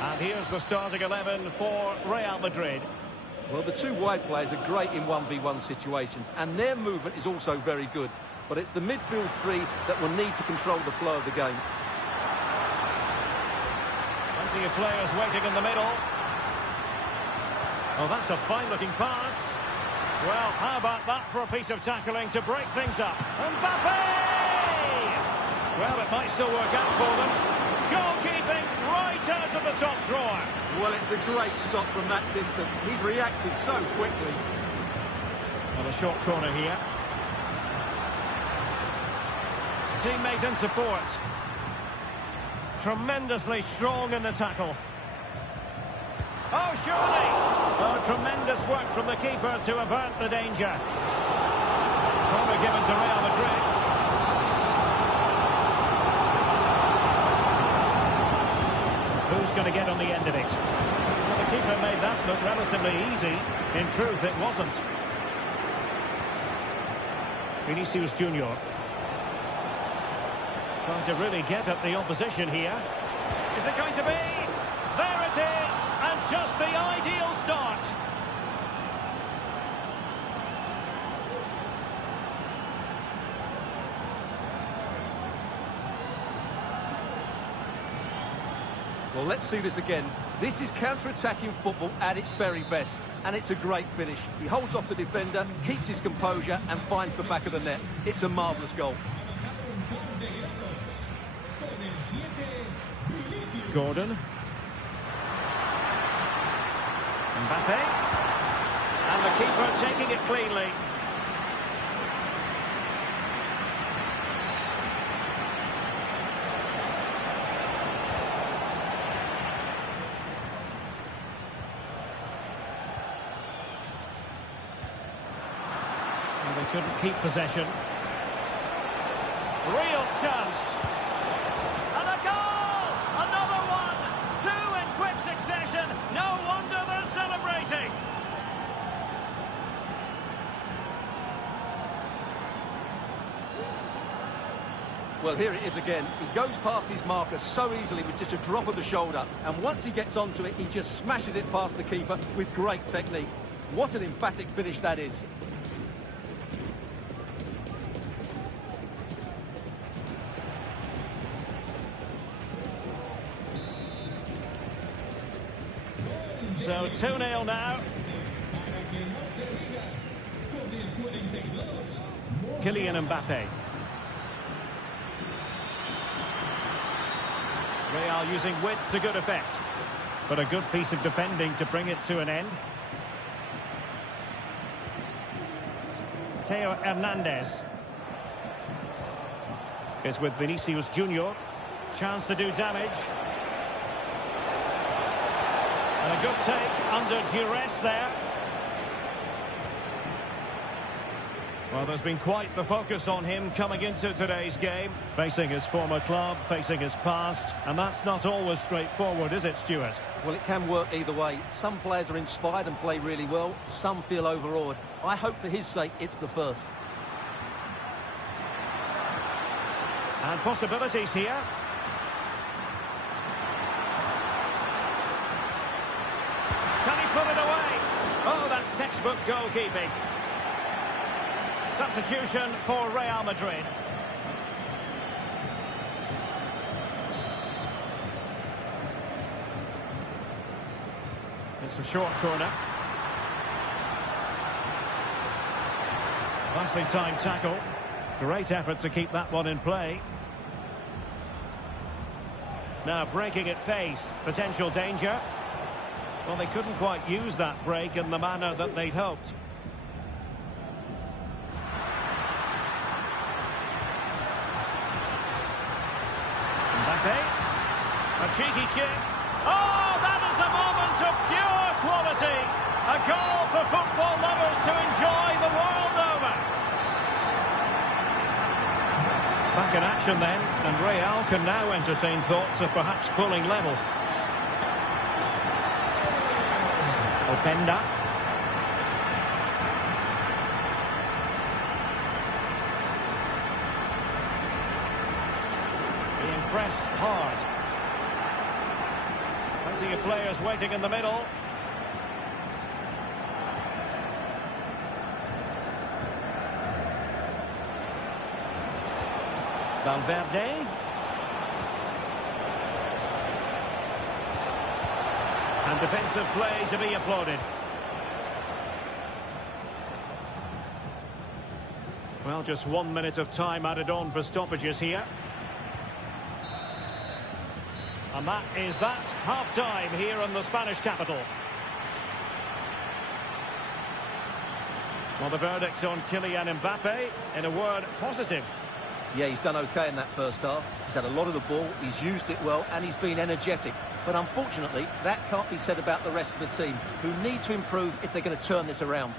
And here's the starting 11 for Real Madrid. Well, the two wide players are great in 1v1 situations, and their movement is also very good. But it's the midfield three that will need to control the flow of the game. Plenty of players waiting in the middle. Oh, that's a fine-looking pass. Well, how about that for a piece of tackling to break things up? Mbappe! Well, it might still work out for them. Goalkeeping right out of the top drawer. Well, it's a great stop from that distance. He's reacted so quickly. Well, a short corner here. Teammate in support. Tremendously strong in the tackle. Oh, surely! Oh, tremendous work from the keeper to avert the danger. Corner given to Real Madrid. Who's going to get on the end of it? Well, the keeper made that look relatively easy. In truth, it wasn't. Vinicius Junior. Trying to really get at the opposition here. Is it going to be? There it is! And just the ideal start. Well, let's see this again. This is counter-attacking football at its very best. And it's a great finish. He holds off the defender, keeps his composure, and finds the back of the net. It's a marvellous goal. Gordon. Mbappe. And the keeper taking it cleanly. And they couldn't keep possession. Real chance. And a goal! Another one! Two in quick succession. No wonder they're celebrating. Well, here it is again. He goes past his marker so easily with just a drop of the shoulder. And once he gets onto it, he just smashes it past the keeper with great technique. What an emphatic finish that is. So 2-0 now. Kylian Mbappe. Real using width to good effect. But a good piece of defending to bring it to an end. Theo Hernandez is with Vinicius Junior. Chance to do damage. And a good take under duress there. Well, there's been quite the focus on him coming into today's game. Facing his former club, facing his past. And that's not always straightforward, is it, Stuart? Well, it can work either way. Some players are inspired and play really well. Some feel overawed. I hope for his sake it's the first. And possibilities here. Can he put it away? Oh, that's textbook goalkeeping. Substitution for Real Madrid. It's a short corner. Nicely timed tackle. Great effort to keep that one in play. Now breaking at pace. Potential danger. Well, they couldn't quite use that break in the manner that they'd hoped. Mbappe. A cheeky chip. Oh, that is a moment of pure quality. A goal for football lovers to enjoy the world over. Back in action then, and Real can now entertain thoughts of perhaps pulling level. Openda. Being pressed hard. Plenty of players waiting in the middle. Valverde. And defensive play to be applauded. Well, just 1 minute of time added on for stoppages here. And that is that. Half-time here in the Spanish capital. Well, the verdict on Kylian Mbappe, in a word, positive. Yeah, he's done okay in that first half. He's had a lot of the ball, he's used it well, and he's been energetic. But unfortunately, that can't be said about the rest of the team, who need to improve if they're going to turn this around.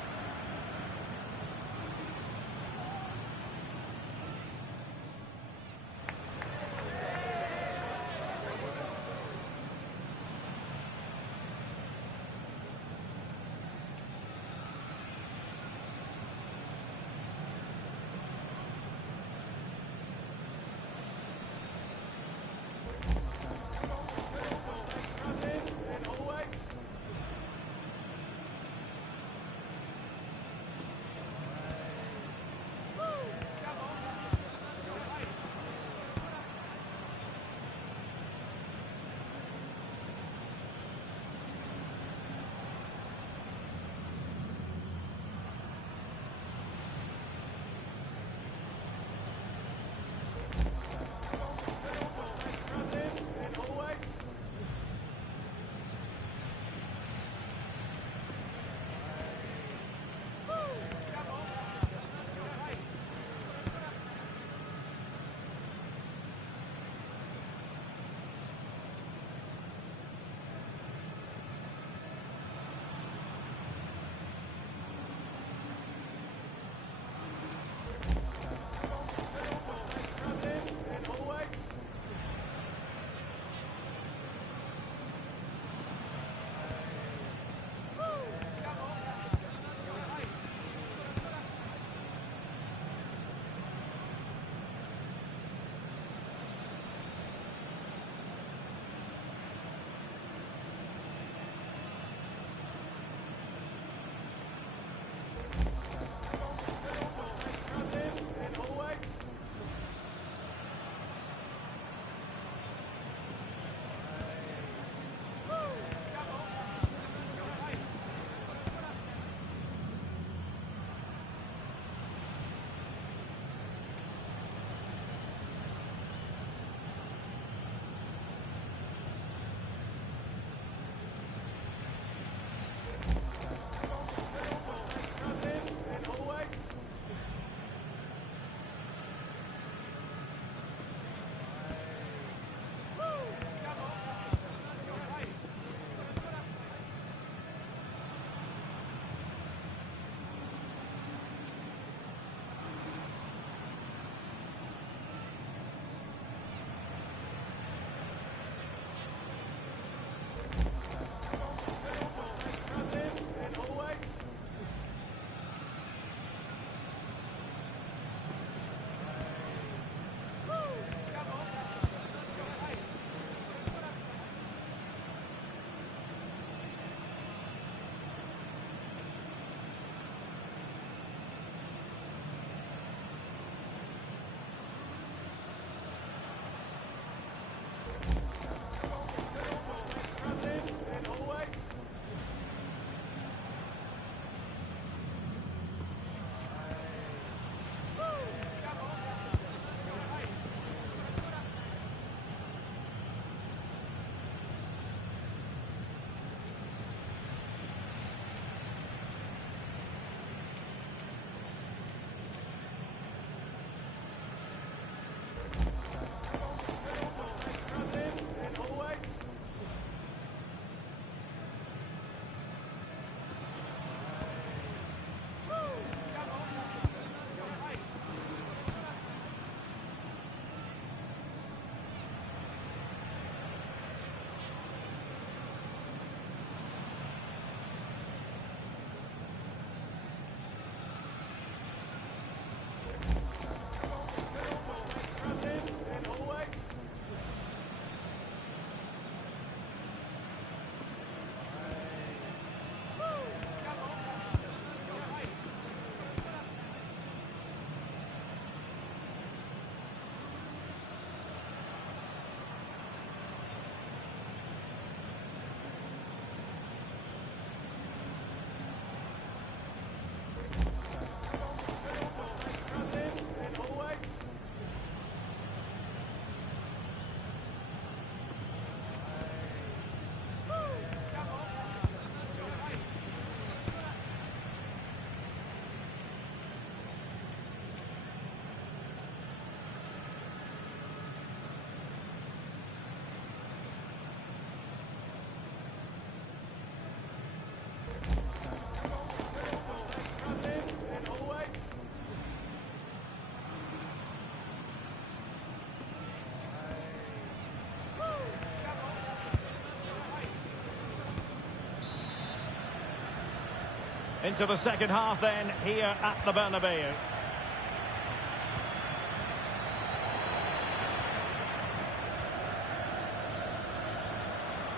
Into the second half then, here at the Bernabeu.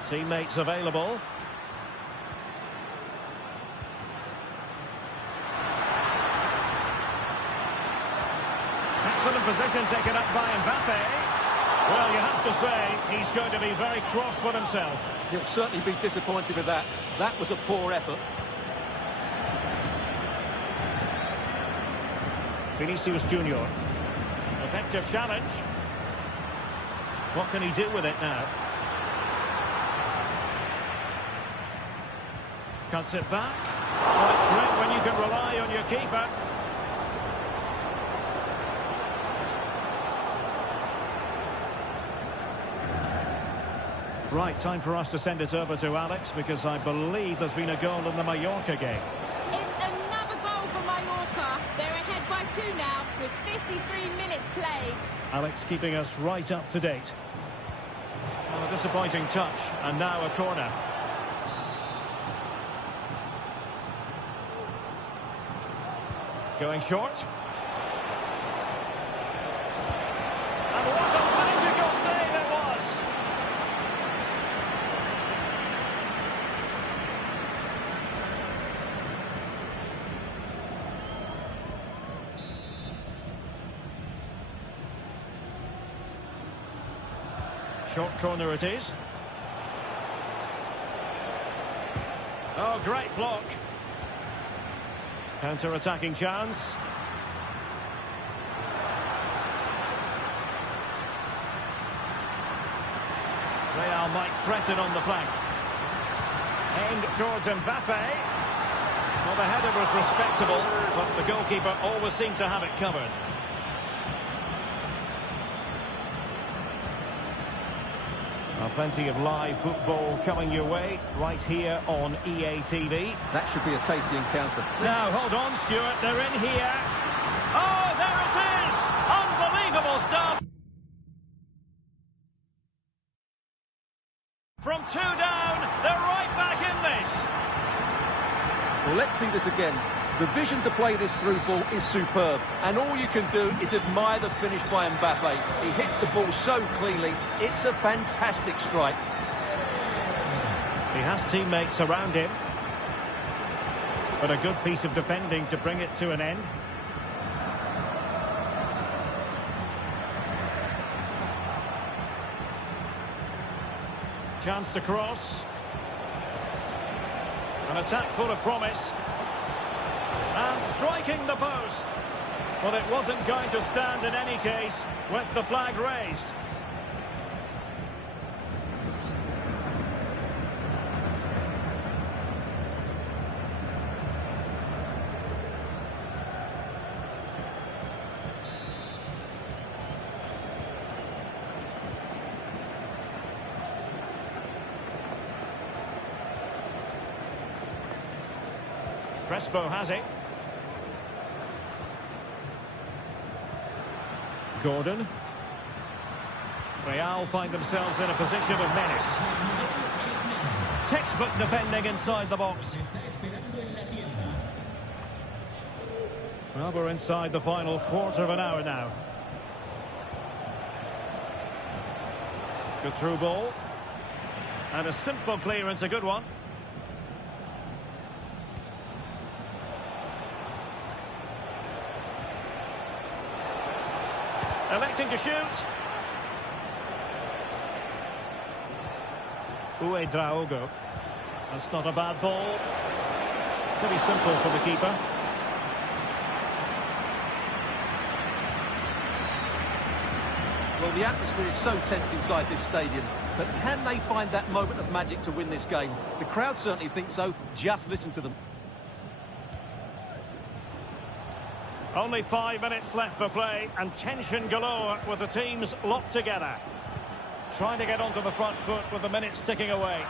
Teammates available. Excellent position taken up by Mbappe. Well, you have to say, he's going to be very cross with himself. He'll certainly be disappointed with that. That was a poor effort. Vinicius Junior. Effective challenge. What can he do with it now? Cuts it back. Well, it's great when you can rely on your keeper. Right, time for us to send it over to Alex, because I believe there's been a goal in the Mallorca game. It's another goal for Mallorca. They're ahead by 2 now, with 53 minutes played. Alex keeping us right up to date. Well, a disappointing touch, and now a corner. Going short. And what a magical save it was! Short corner it is. Oh, great block. Counter-attacking chance. Real might threaten on the flank. Aimed towards Mbappe. Well, the header was respectable, but the goalkeeper always seemed to have it covered. Well, plenty of live football coming your way right here on EA TV. That should be a tasty encounter. Now, hold on, Stuart, they're in here. Oh, there it is! Unbelievable stuff! From 2 down, they're right back in this. Well, let's see this again. The vision to play this through ball is superb, and all you can do is admire the finish by Mbappe. He hits the ball so cleanly, it's a fantastic strike. He has teammates around him, but a good piece of defending to bring it to an end. Chance to cross. An attack full of promise. And striking the post. Well, it wasn't going to stand in any case with the flag raised. Crespo has it. Gordon. Real find themselves in a position of menace. Textbook defending inside the box. Well, we're inside the final quarter of an hour now. Good through ball. And a simple clearance, a good one. Electing to shoot. Uedraogo. That's not a bad ball. Pretty simple for the keeper. Well, the atmosphere is so tense inside this stadium, but can they find that moment of magic to win this game? The crowd certainly think so. Just listen to them. Only 5 minutes left for play, and tension galore with the teams locked together. Trying to get onto the front foot with the minutes ticking away.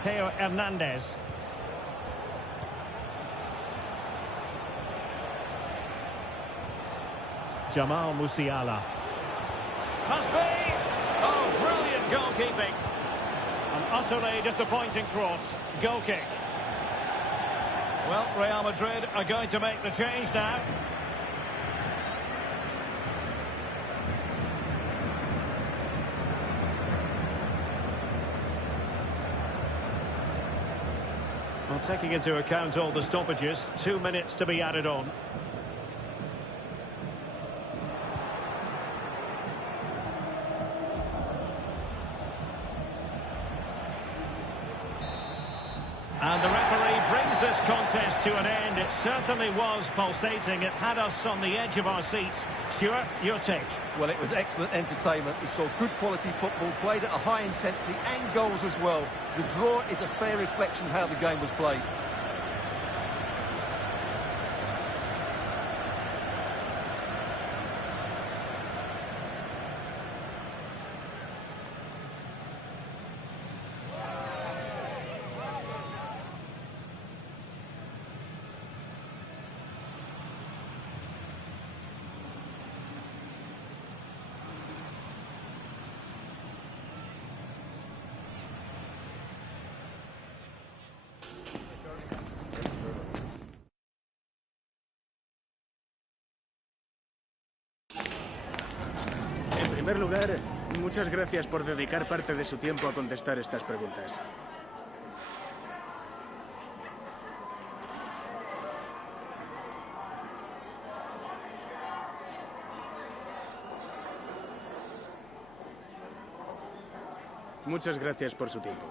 Theo Hernandez. Jamal Musiala. Must be! Oh, brilliant goalkeeping. An utterly disappointing cross. Goal kick. Well, Real Madrid are going to make the change now. Well, taking into account all the stoppages, 2 minutes to be added on. And the referee brings this contest to an end. It certainly was pulsating. It had us on the edge of our seats. Stuart, your take? Well, it was excellent entertainment. We saw good quality football played at a high intensity and goals as well. The draw is a fair reflection of how the game was played. En primer lugar, muchas gracias por dedicar parte de su tiempo a contestar estas preguntas. Muchas gracias por su tiempo.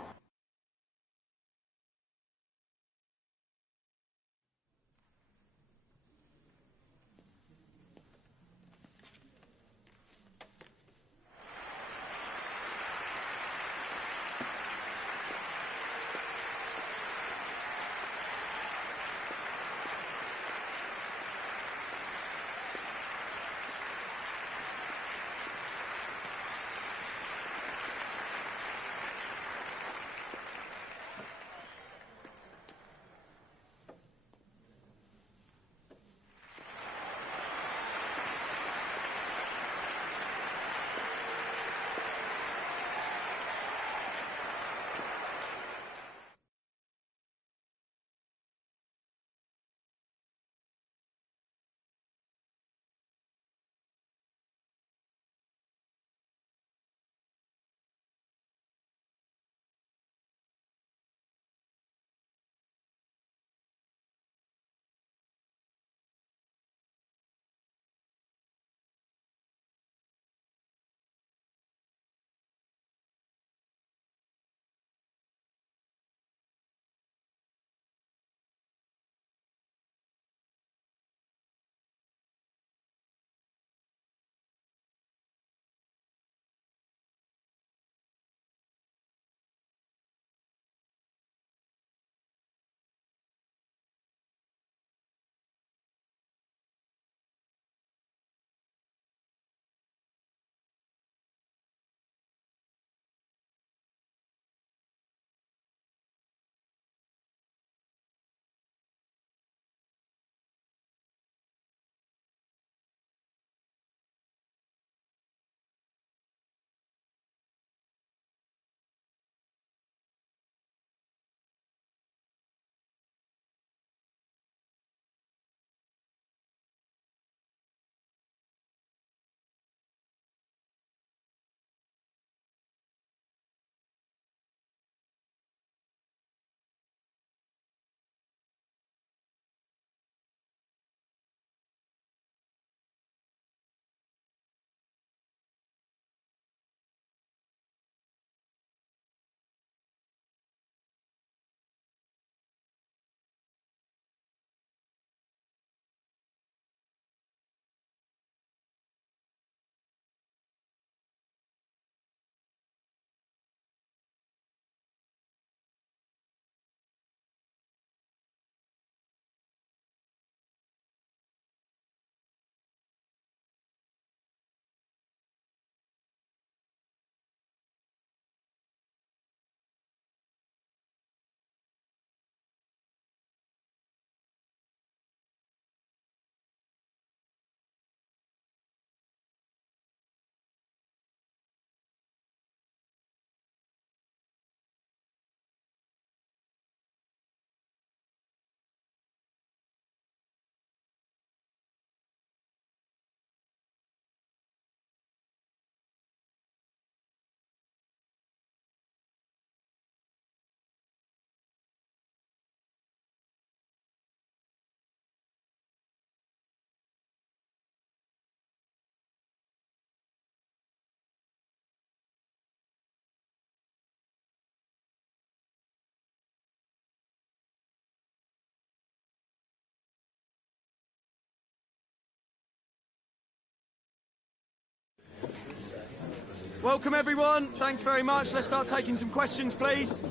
Welcome, everyone. Thanks very much. Let's start taking some questions, please.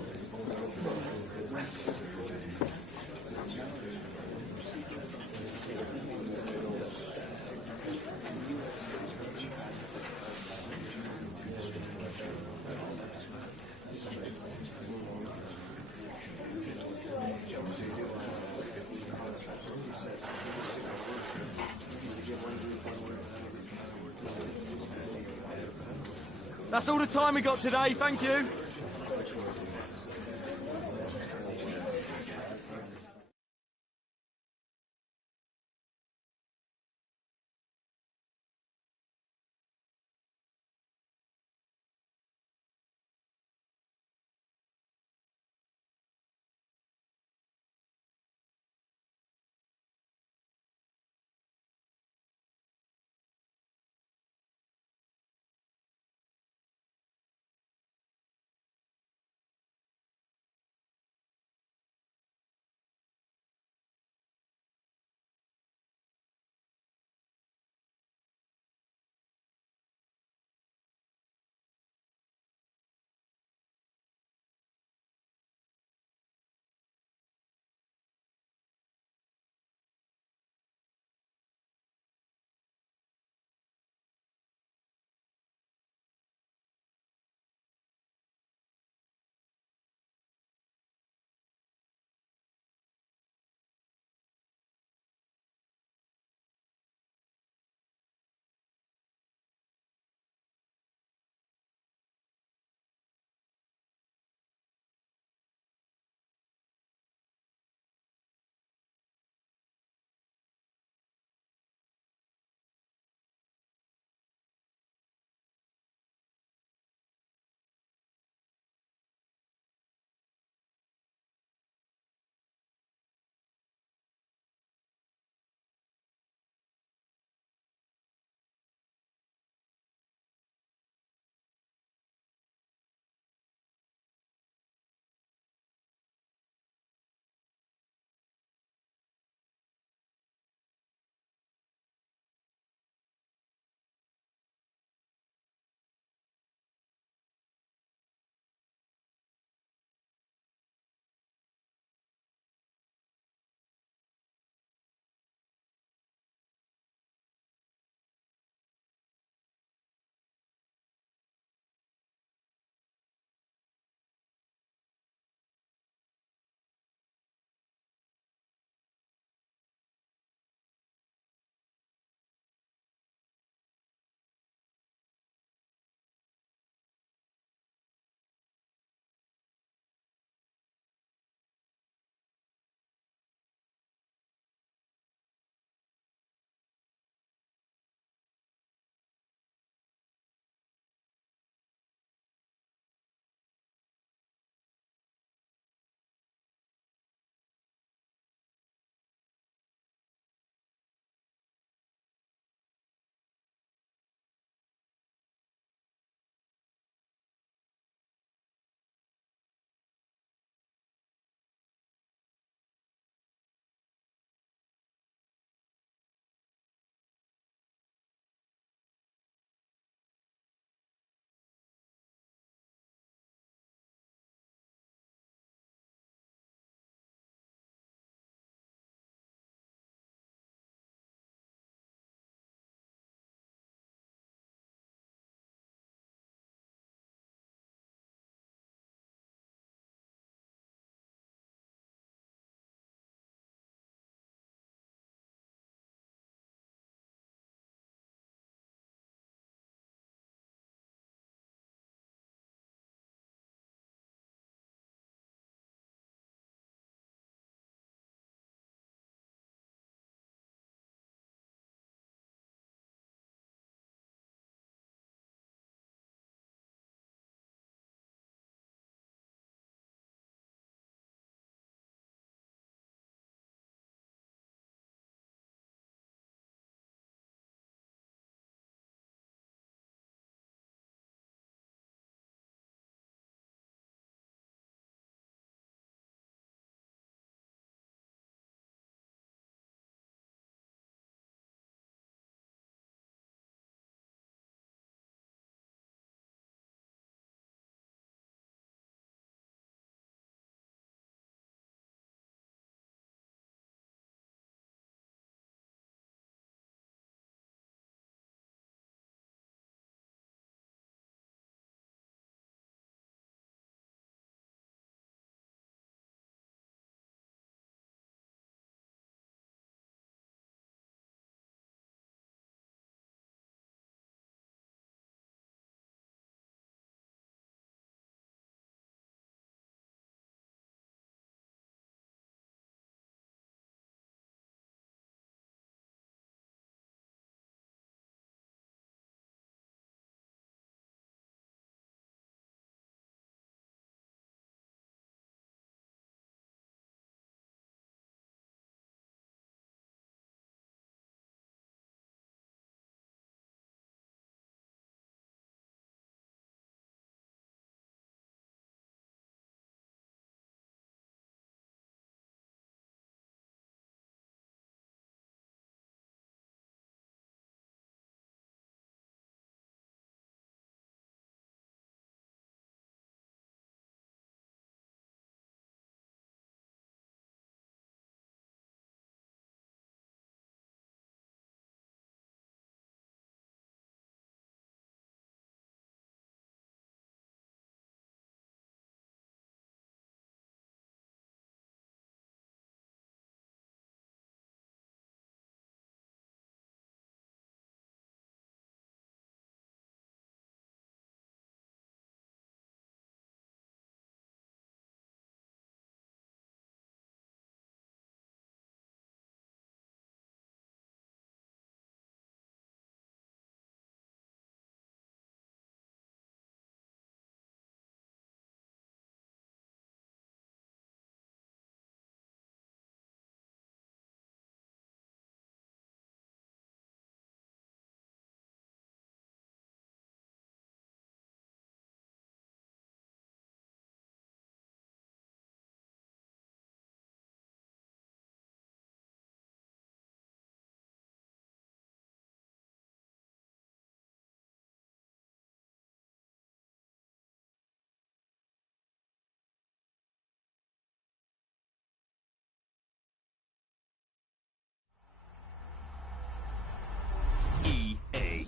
That's all the time we got today. Thank you.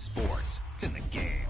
sports. It's in the game.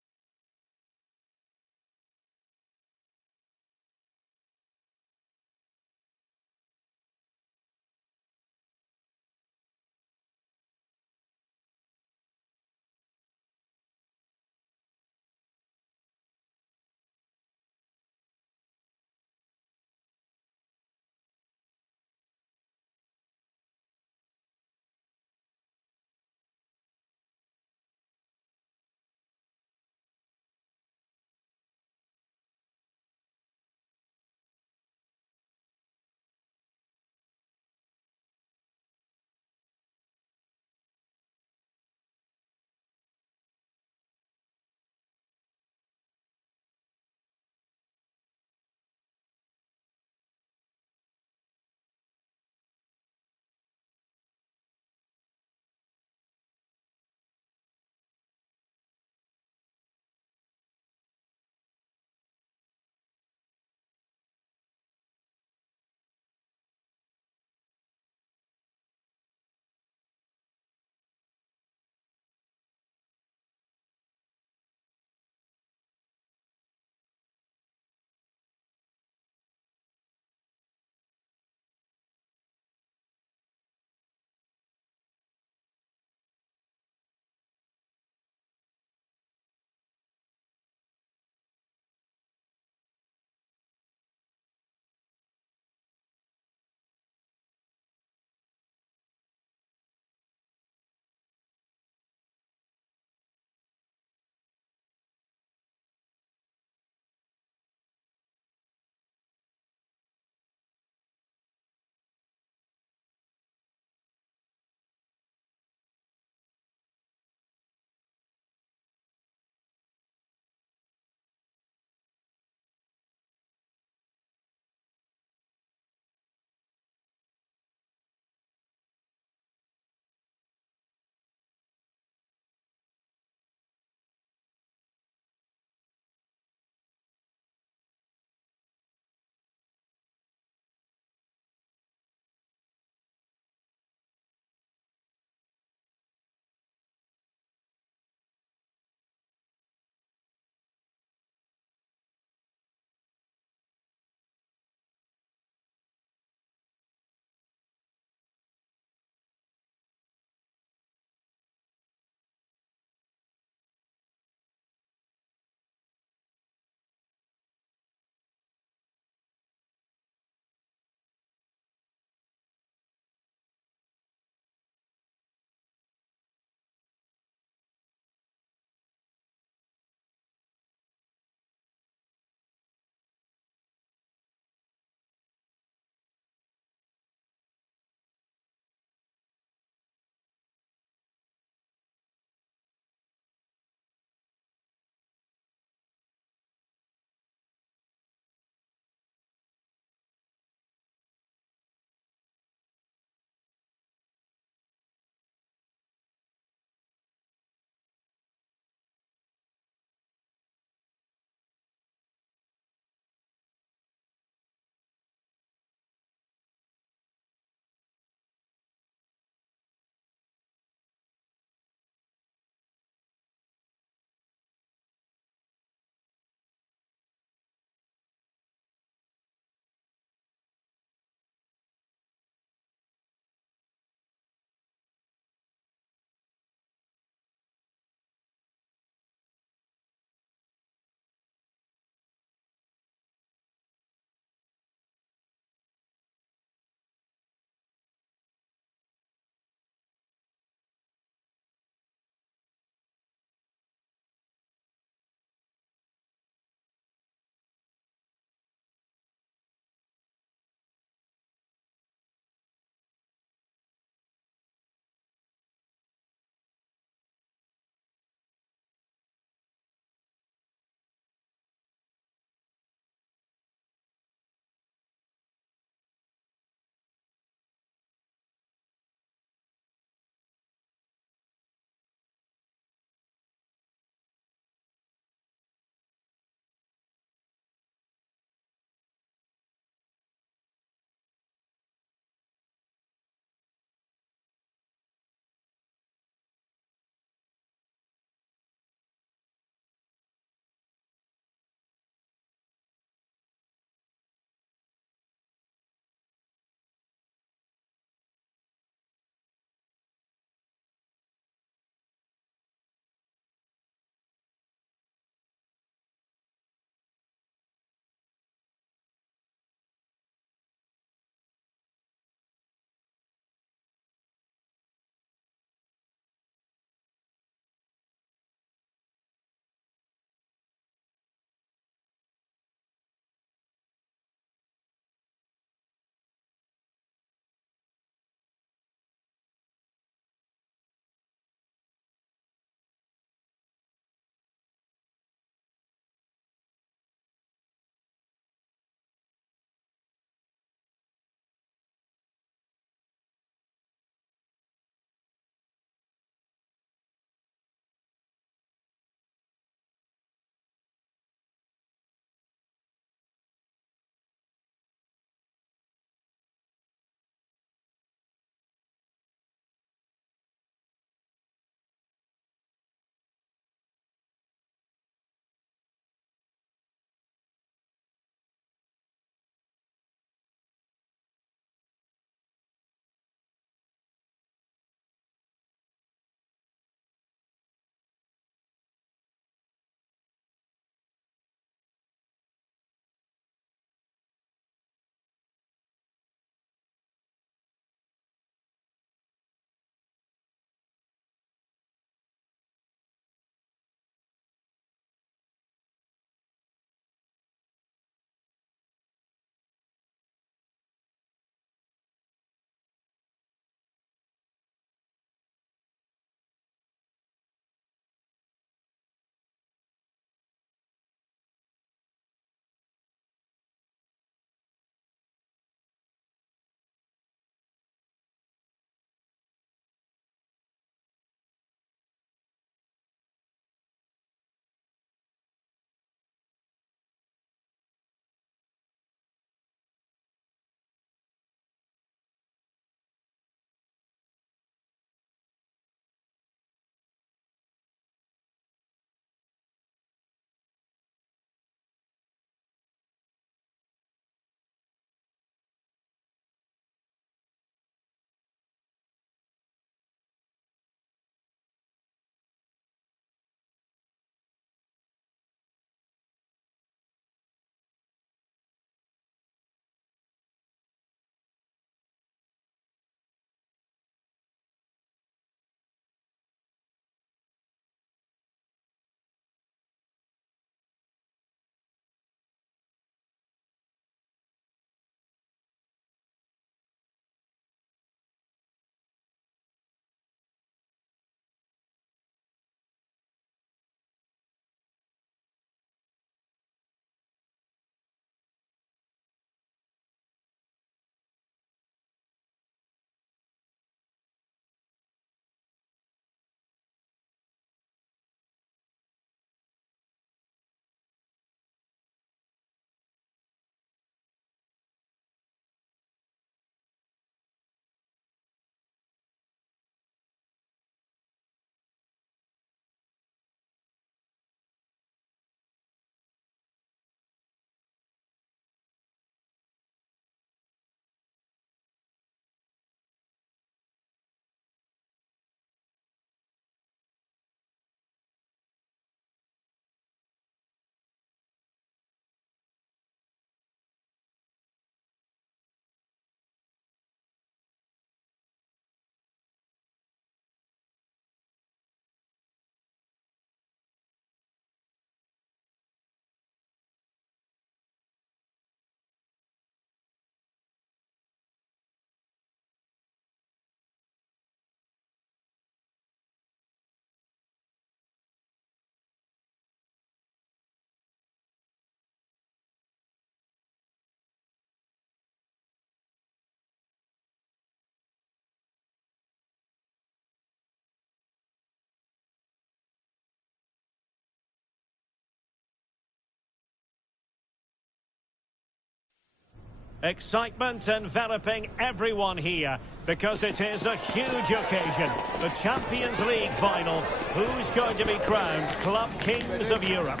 Excitement enveloping everyone here because it is a huge occasion. The Champions League final. Who's going to be crowned Club Kings of Europe?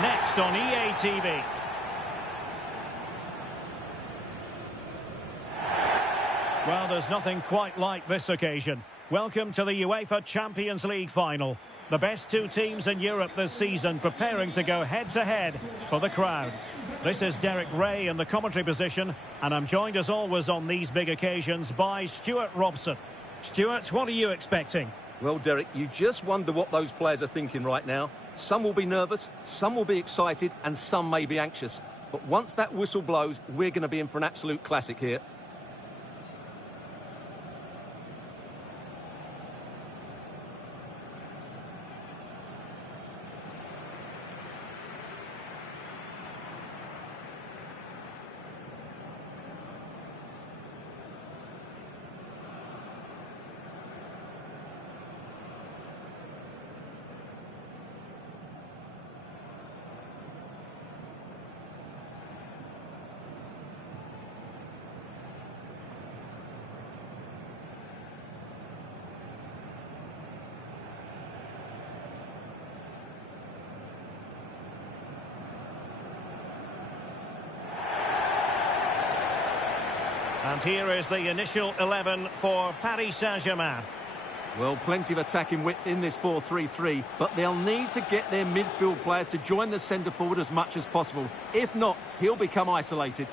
Next on EA TV. Well, there's nothing quite like this occasion. Welcome to the UEFA Champions League final. The best two teams in Europe this season preparing to go head-to-head for the crown. This is Derek Ray in the commentary position, and I'm joined as always on these big occasions by Stuart Robson. Stuart, what are you expecting? Well, Derek, you just wonder what those players are thinking right now. Some will be nervous, some will be excited, and some may be anxious. But once that whistle blows, we're going to be in for an absolute classic here. And here is the initial 11 for Paris Saint-Germain. Well, plenty of attacking width in this 4-3-3, but they'll need to get their midfield players to join the centre forward as much as possible. If not, he'll become isolated.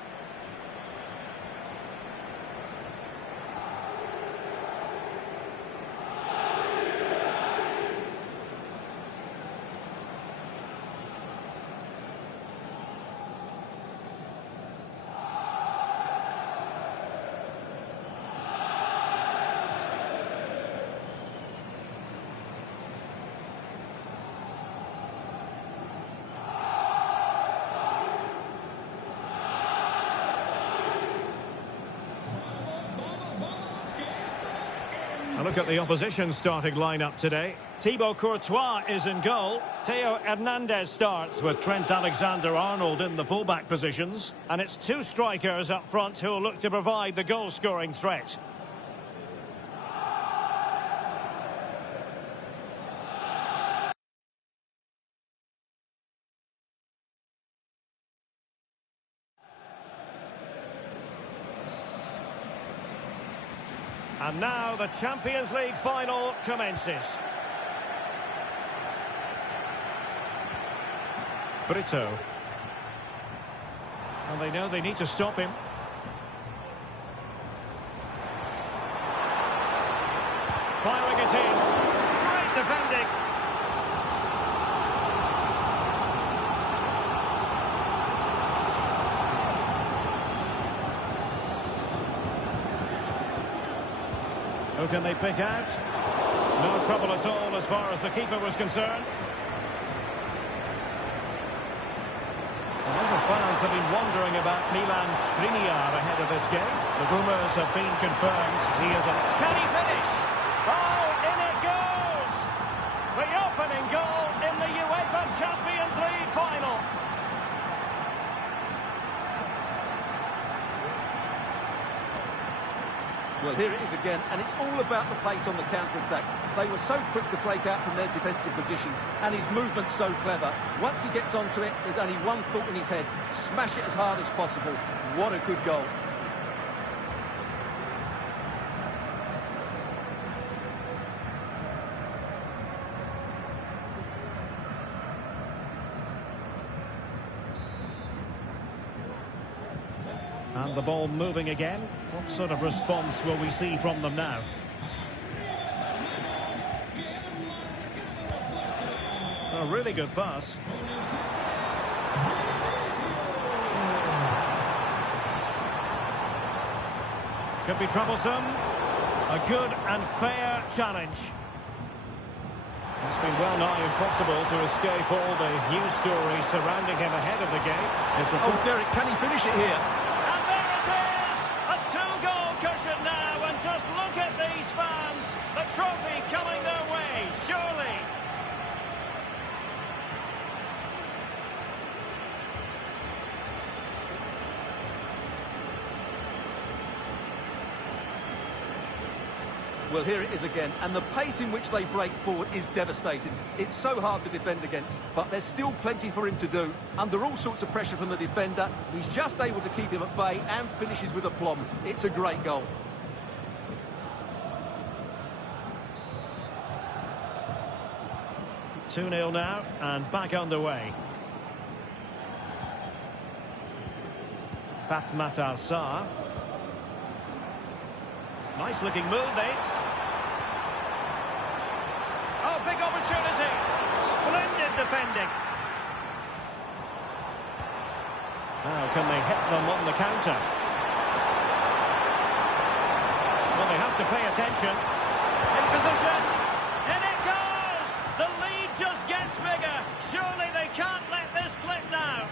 A look at the opposition starting lineup today. Thibaut Courtois is in goal. Theo Hernandez starts with Trent Alexander-Arnold in the fullback positions. And it's two strikers up front who will look to provide the goal-scoring threat. And now the Champions League final commences. Brito. And they know they need to stop him. Firing it in. Great defending. Who can they pick out? No trouble at all as far as the keeper was concerned. A lot of fans have been wondering about Milan Skriniar ahead of this game. The rumours have been confirmed. He is a... Can he finish? Oh, in it goes! The opening goal in the UEFA Champions League final. Well, here it is again, and it's all about the pace on the counter-attack. They were so quick to break out from their defensive positions, and his movement's so clever. Once he gets onto it, there's only one thought in his head: smash it as hard as possible. What a good goal. And the ball moving again. What sort of response will we see from them now? A really good pass. Could be troublesome. A good and fair challenge. It's been well nigh impossible to escape all the news stories surrounding him ahead of the game. Oh, Derek, can he finish it here? And there it is! A two-goal cushion now, and just look at these fans. The trophy coming their way, surely. Well, here it is again, and the pace in which they break forward is devastating. It's so hard to defend against, but there's still plenty for him to do. Under all sorts of pressure from the defender, he's just able to keep him at bay and finishes with aplomb. It's a great goal. Two-nil now, and back underway. Matar Sarr. Nice looking move, this. Oh, big opportunity. Splendid defending. Now, can they hit them on the counter? Well, they have to pay attention. In position. And it goes! The lead just gets bigger. Surely they can't let this slip now.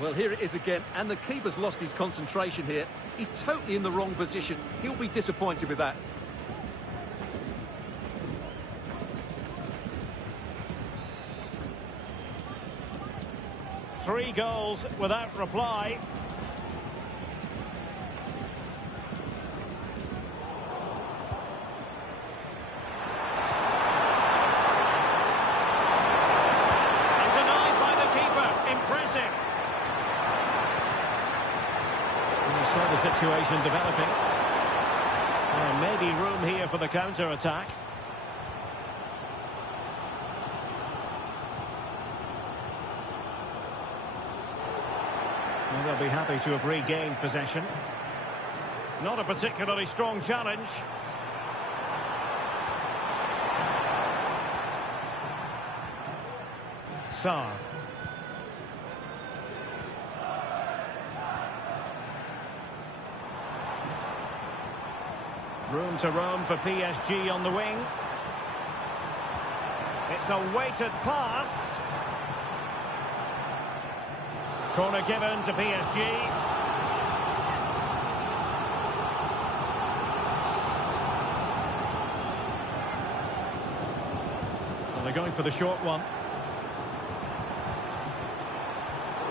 Well, here it is again, and the keeper's lost his concentration here. He's totally in the wrong position. He'll be disappointed with that. Three goals without reply. And denied by the keeper. Impressive. You saw the situation developing. And maybe room here for the counter-attack. Well, they'll be happy to have regained possession. Not a particularly strong challenge. Sarr. Room to roam for PSG on the wing. It's a weighted pass. Corner given to PSG. Well, they're going for the short one.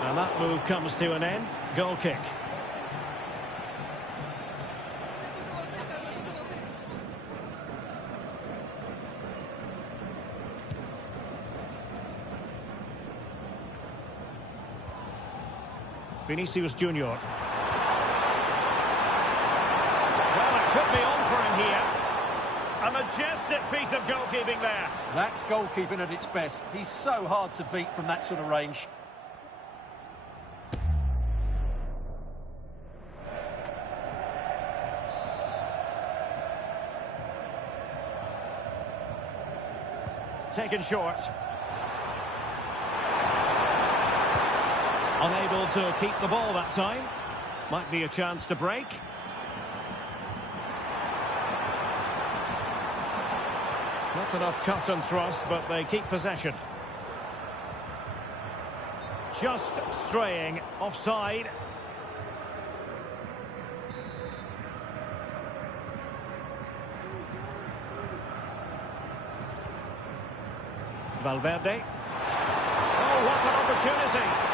And that move comes to an end. Goal kick. Vinicius Junior. Well, it could be on for him here. A majestic piece of goalkeeping there. That's goalkeeping at its best. He's so hard to beat from that sort of range. Taken short. Unable to keep the ball that time. Might be a chance to break. Not enough cut and thrust, but they keep possession. Just straying offside. Valverde. Oh, what an opportunity.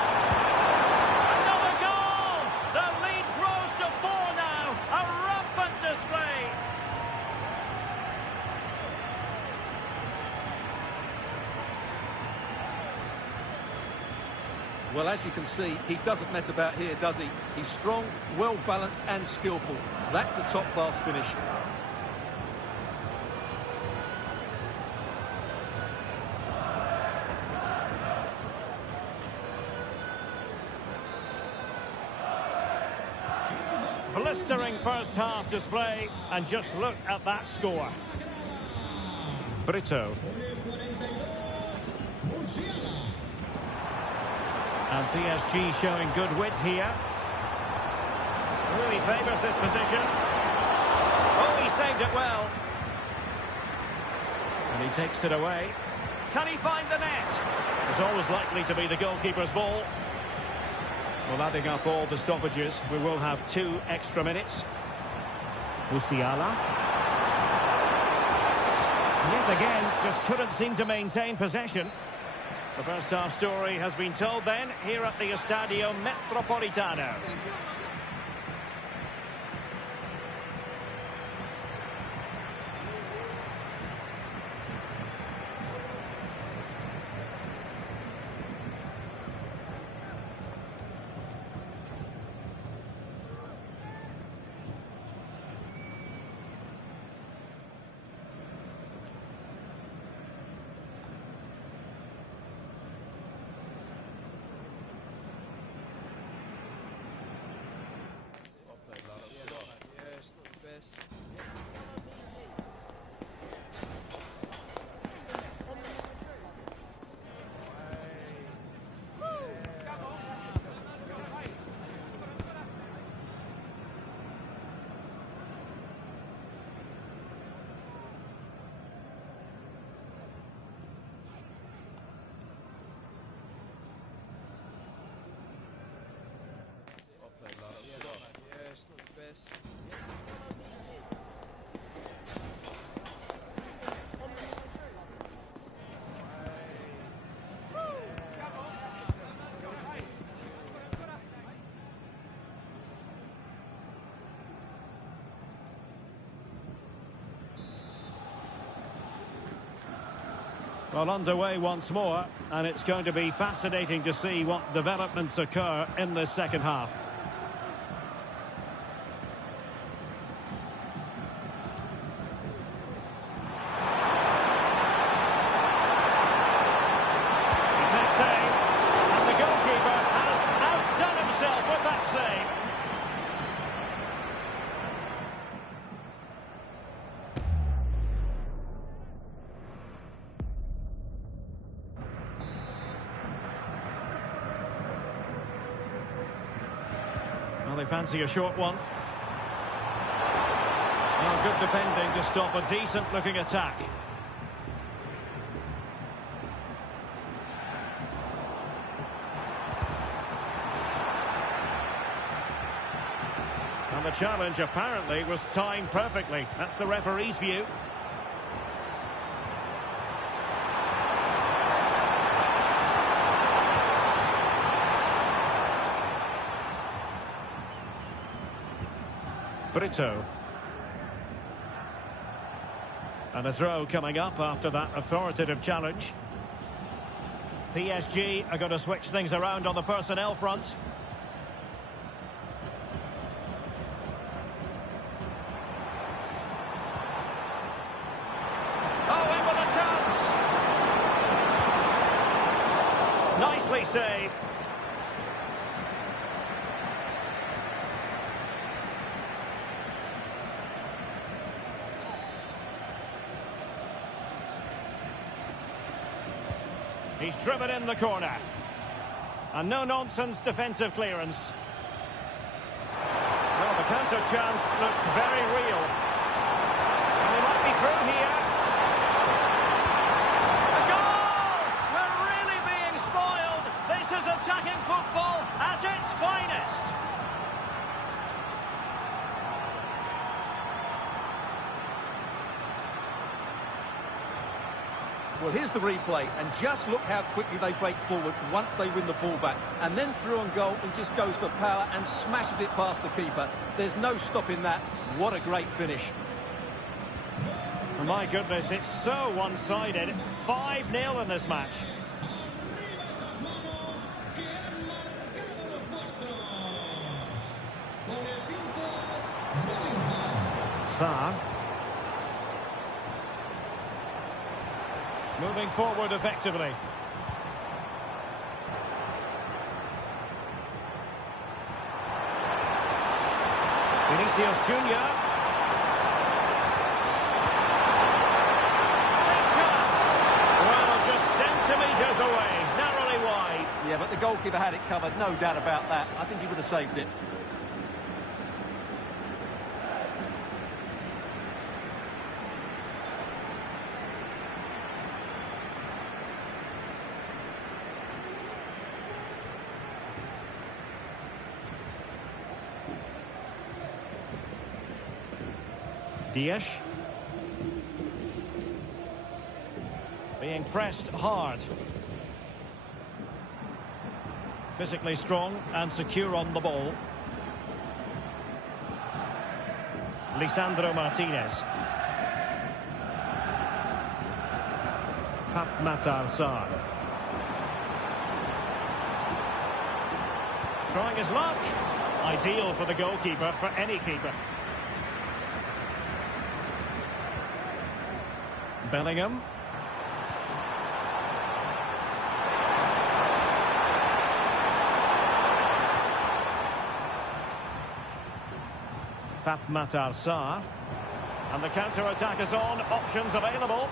Well, as you can see, he doesn't mess about here, does he? He's strong, well-balanced and skillful. That's a top-class finish. Blistering first-half display, and just look at that score. Brito. And PSG showing good width here. Really favours this position. Oh, he saved it well. And he takes it away. Can he find the net? It's always likely to be the goalkeeper's ball. Well, adding up all the stoppages, we will have 2 extra minutes. Musiala. Yes, again, just couldn't seem to maintain possession. The first half story has been told then, here at the Estadio Metropolitano. Well, underway once more, and it's going to be fascinating to see what developments occur in this second half. He takes aim, and the goalkeeper has outdone himself with that save. They fancy a short one. Oh, good defending to stop a decent-looking attack. And the challenge apparently was timed perfectly. That's the referee's view. Brito. And a throw coming up after that authoritative challenge. PSG are going to switch things around on the personnel front. Oh, in with a chance! Nicely saved. He's driven in the corner. And no-nonsense defensive clearance. Well, the counter chance looks very real. And he might be through here. A goal! We're really being spoiled. This is attacking football at its finest. Well, here's the replay, and just look how quickly they break forward once they win the ball back. And then through on goal, he just goes for power and smashes it past the keeper. There's no stopping that. What a great finish. Oh, my goodness, it's so one-sided. 5-0 in this match. Sarr. Moving forward effectively. Vinicius Junior. Big chance. Well, just centimetres away, narrowly wide. Yeah, but the goalkeeper had it covered, no doubt about that. I think he would have saved it. Diaz. Being pressed hard. physically strong and secure on the ball. Lisandro Martinez. Matar Sarr. Trying his luck. Ideal for the goalkeeper, for any keeper. Bellingham. Matar Sarr. And the counter-attack is on. Options available.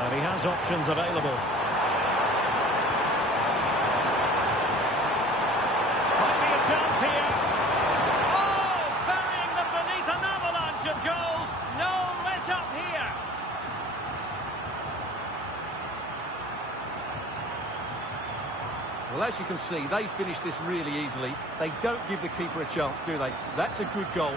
And he has options available. Might be a chance here. Oh, burying them beneath an avalanche of goals. No let up here. Well, as you can see, they finished this really easily. They don't give the keeper a chance, do they? That's a good goal.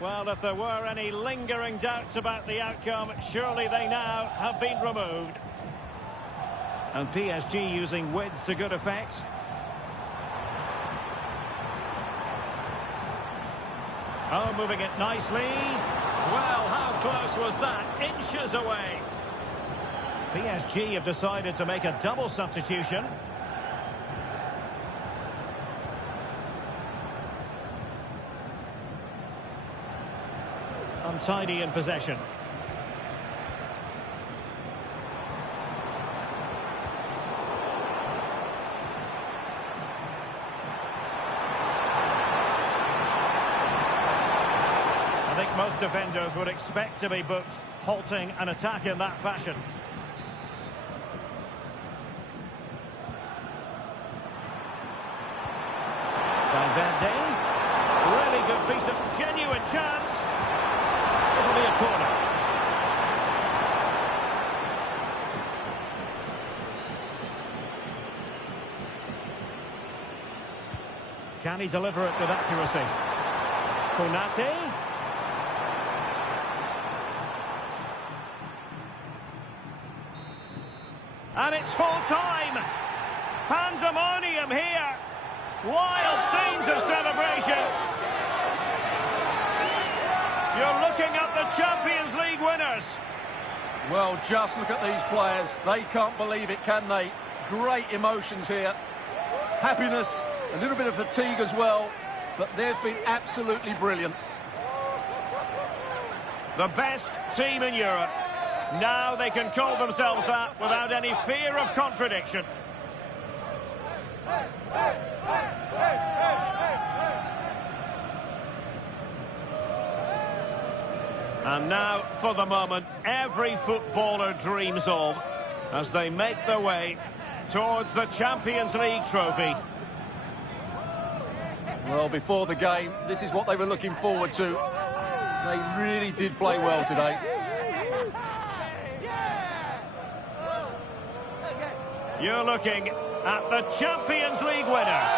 Well, if there were any lingering doubts about the outcome, surely they now have been removed. And PSG using width to good effect. Oh, moving it nicely. Well, how close was that? Inches away. PSG have decided to make a double substitution. Untidy in possession. I think most defenders would expect to be booked halting an attack in that fashion. Valverde. Really good piece of genuine chance. It'll be a corner. Can he deliver it with accuracy? Konate. And it's full time. Pandemonium here. Wild scenes of celebration. You're looking at the Champions League winners. Well, just look at these players. They can't believe it, can they? Great emotions here. Happiness, a little bit of fatigue as well, but they've been absolutely brilliant. The best team in Europe. Now they can call themselves that without any fear of contradiction. And now, for the moment, every footballer dreams of as they make their way towards the Champions League trophy. Well, before the game, this is what they were looking forward to. They really did play well today. You're looking at the Champions League winners.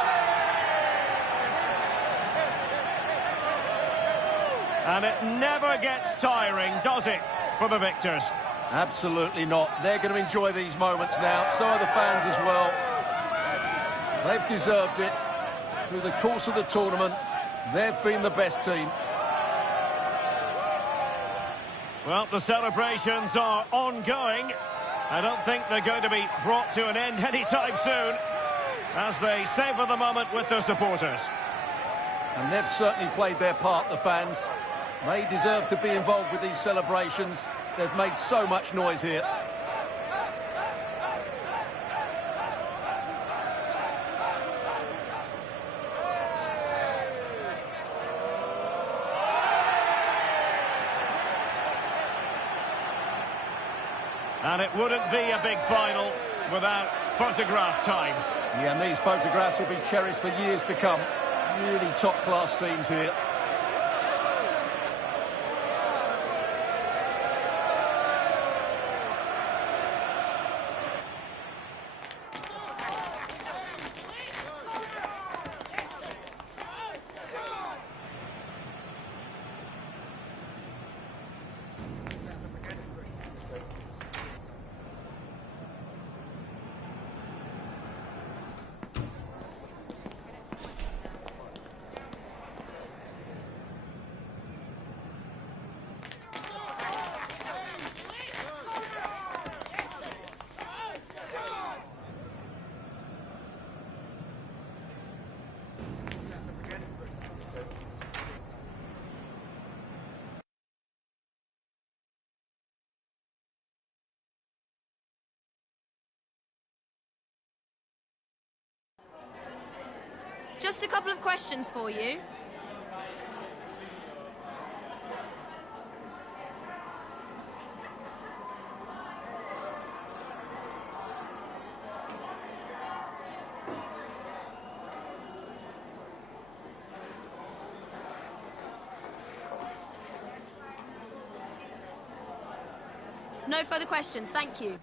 And it never gets tiring, does it, for the victors? Absolutely not. They're going to enjoy these moments now. So are the fans as well. They've deserved it. Through the course of the tournament, they've been the best team. Well, the celebrations are ongoing. I don't think they're going to be brought to an end anytime soon as they savour the moment with their supporters. And they've certainly played their part, the fans. They deserve to be involved with these celebrations. They've made so much noise here. And it wouldn't be a big final without photograph time. Yeah, and these photographs will be cherished for years to come. Really top-class scenes here. Just a couple of questions for you. No further questions, thank you.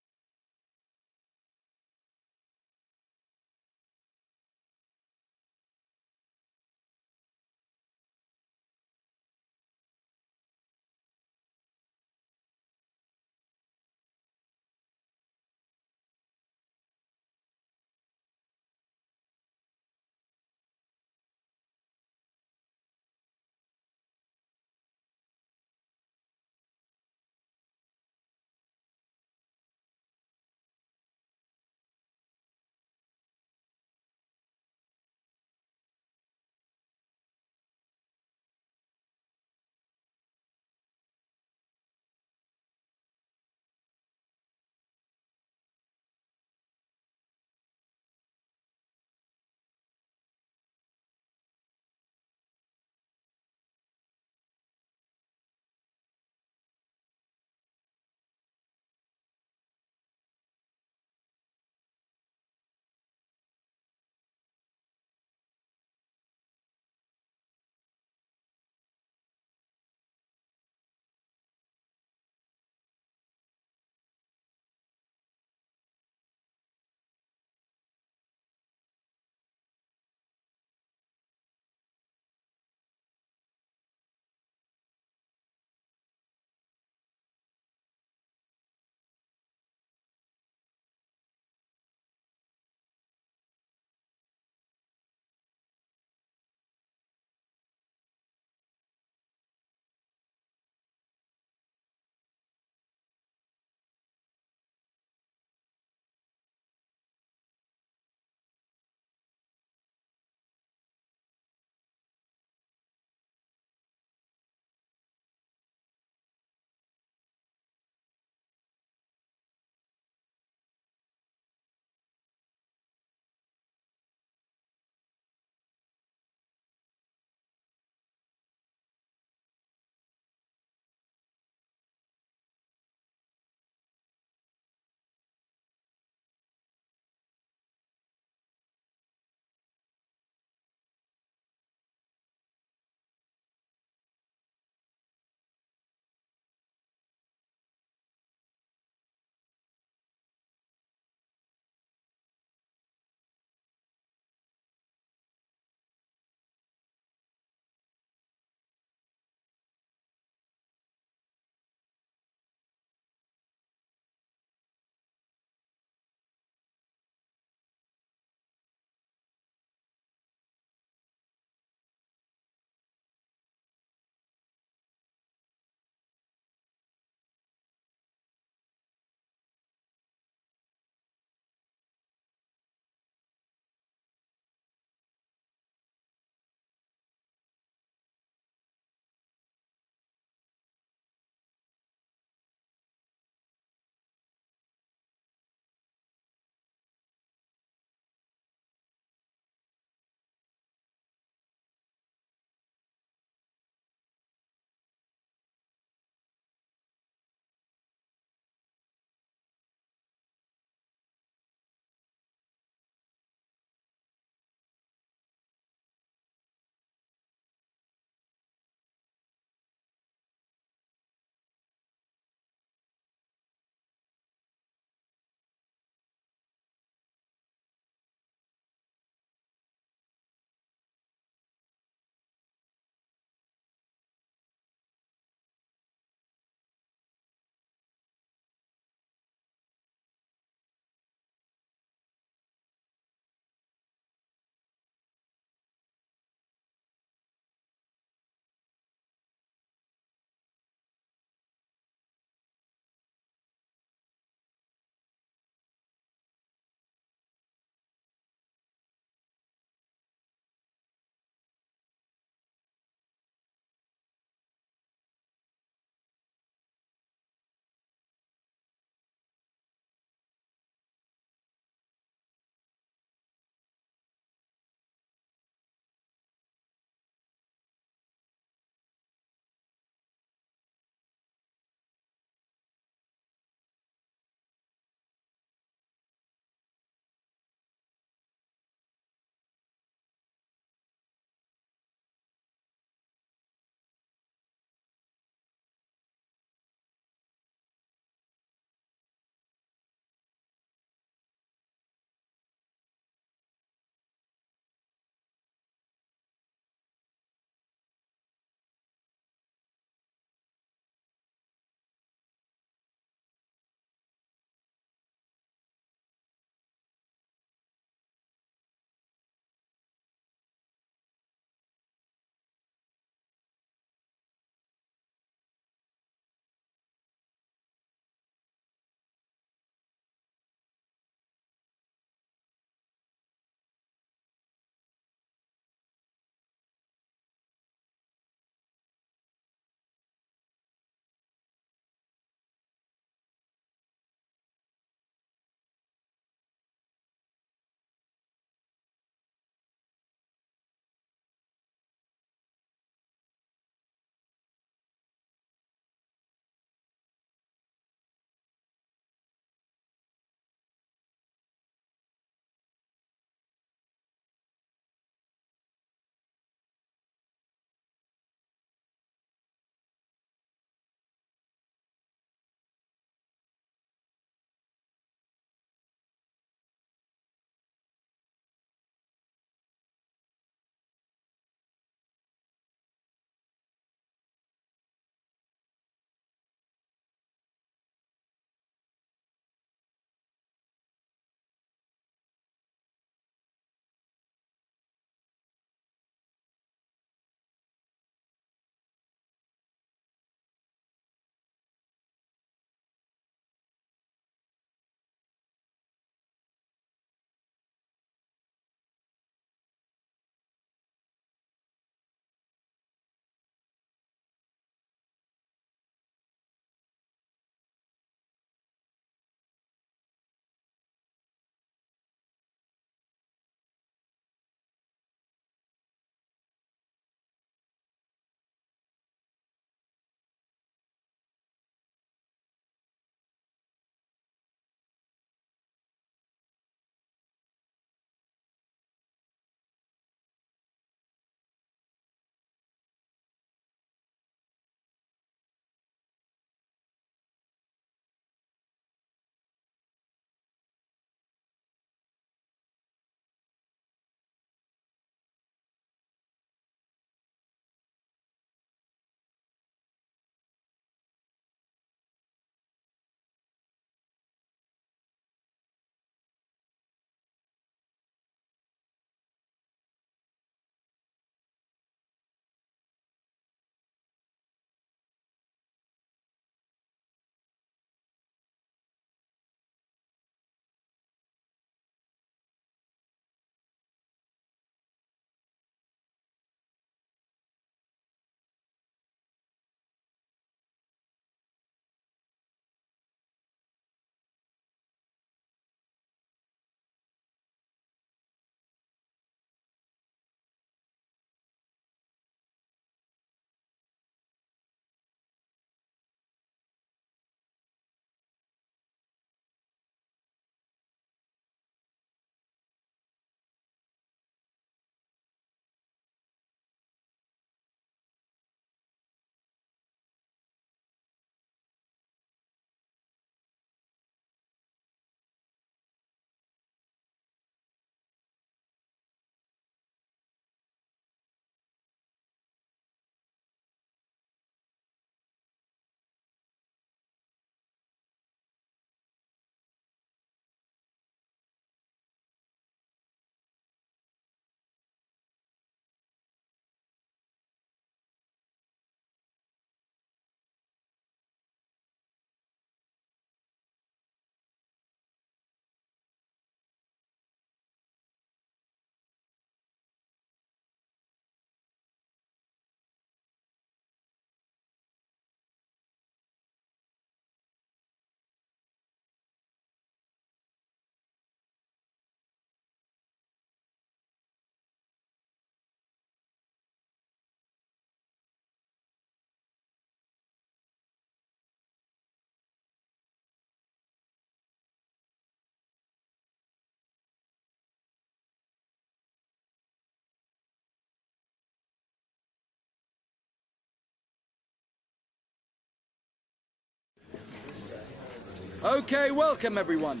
Okay, welcome everyone.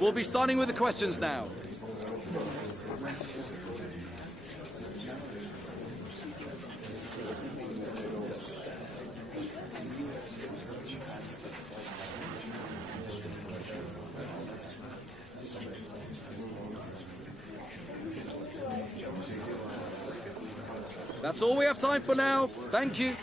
We'll be starting with the questions now. That's all we have time for now. Thank you.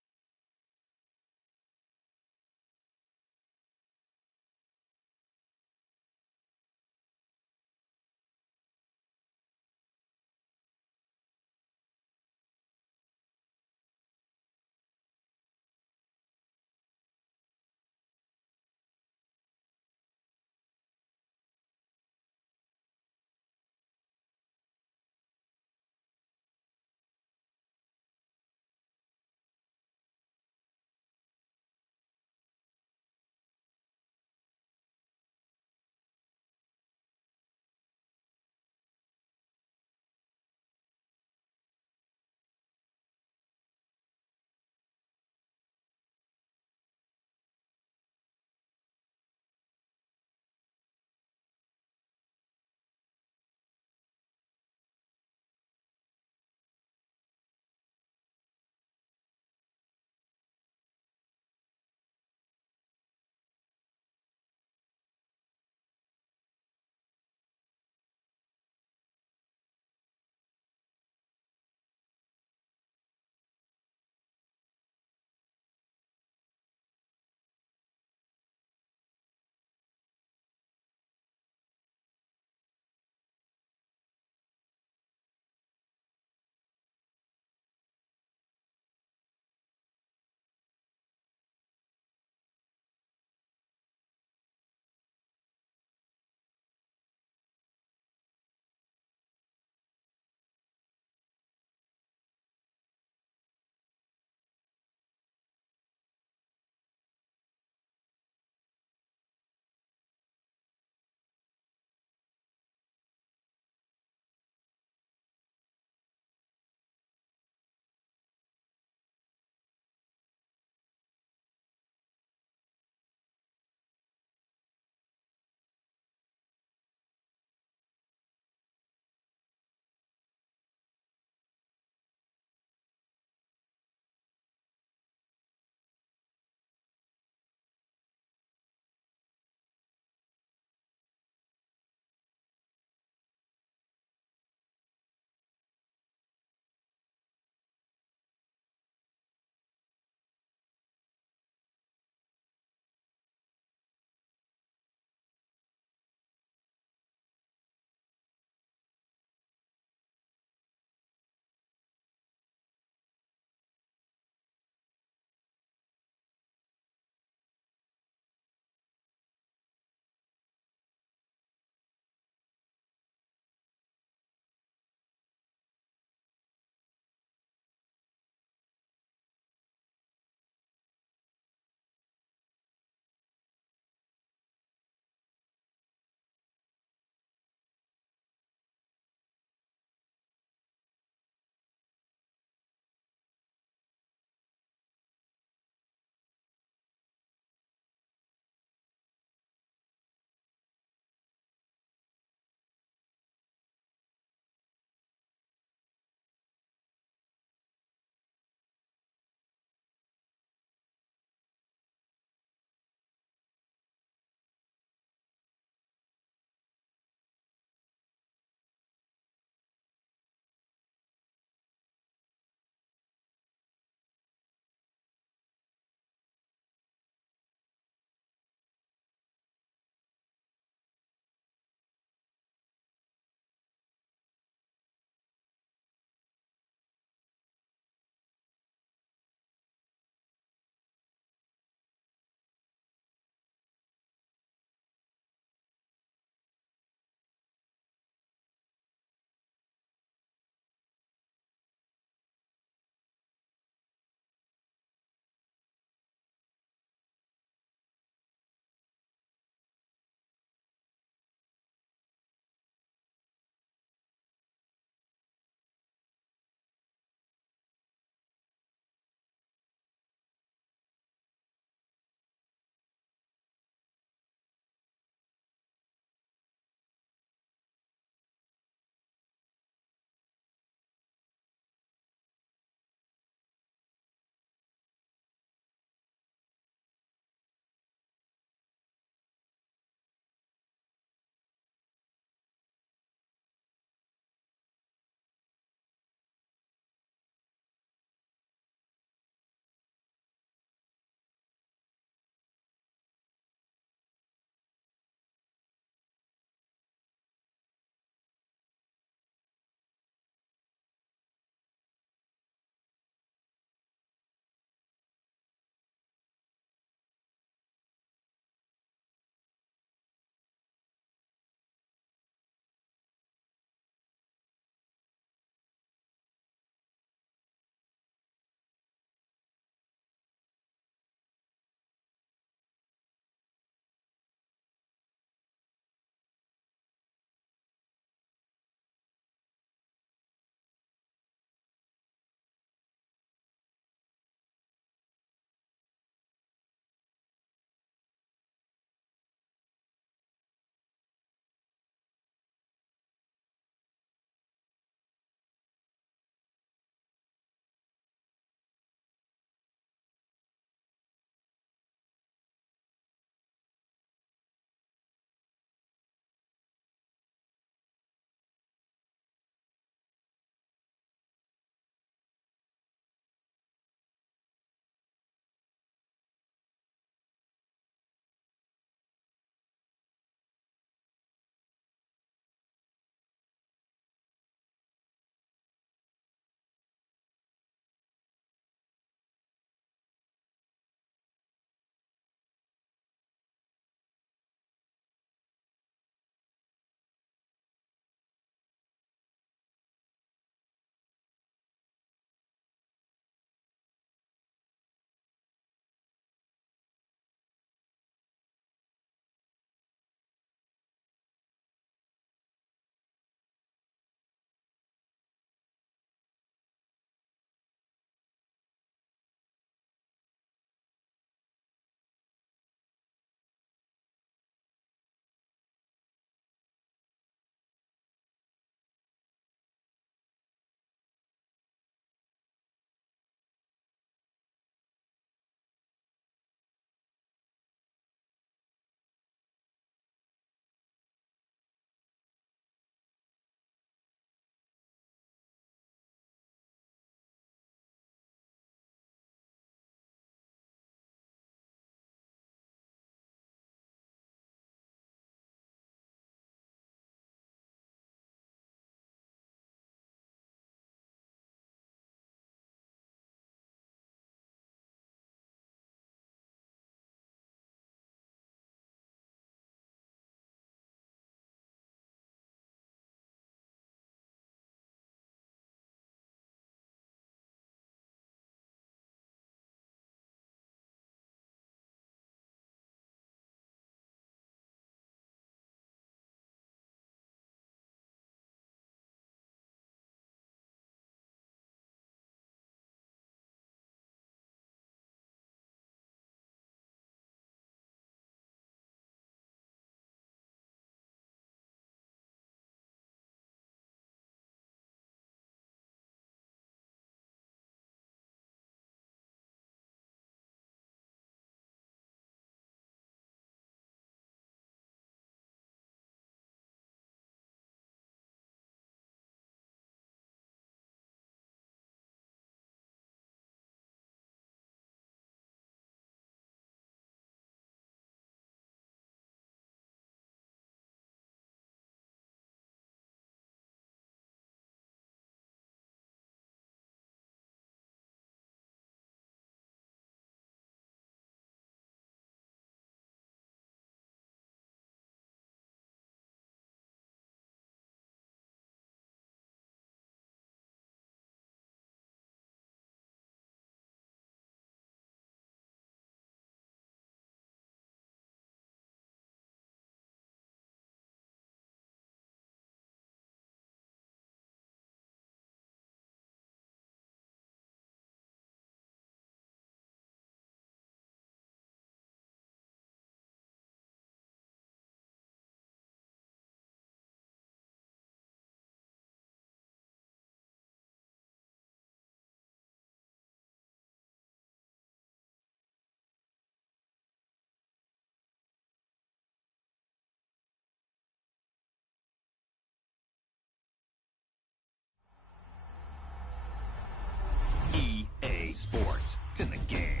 Sports. It's in the game.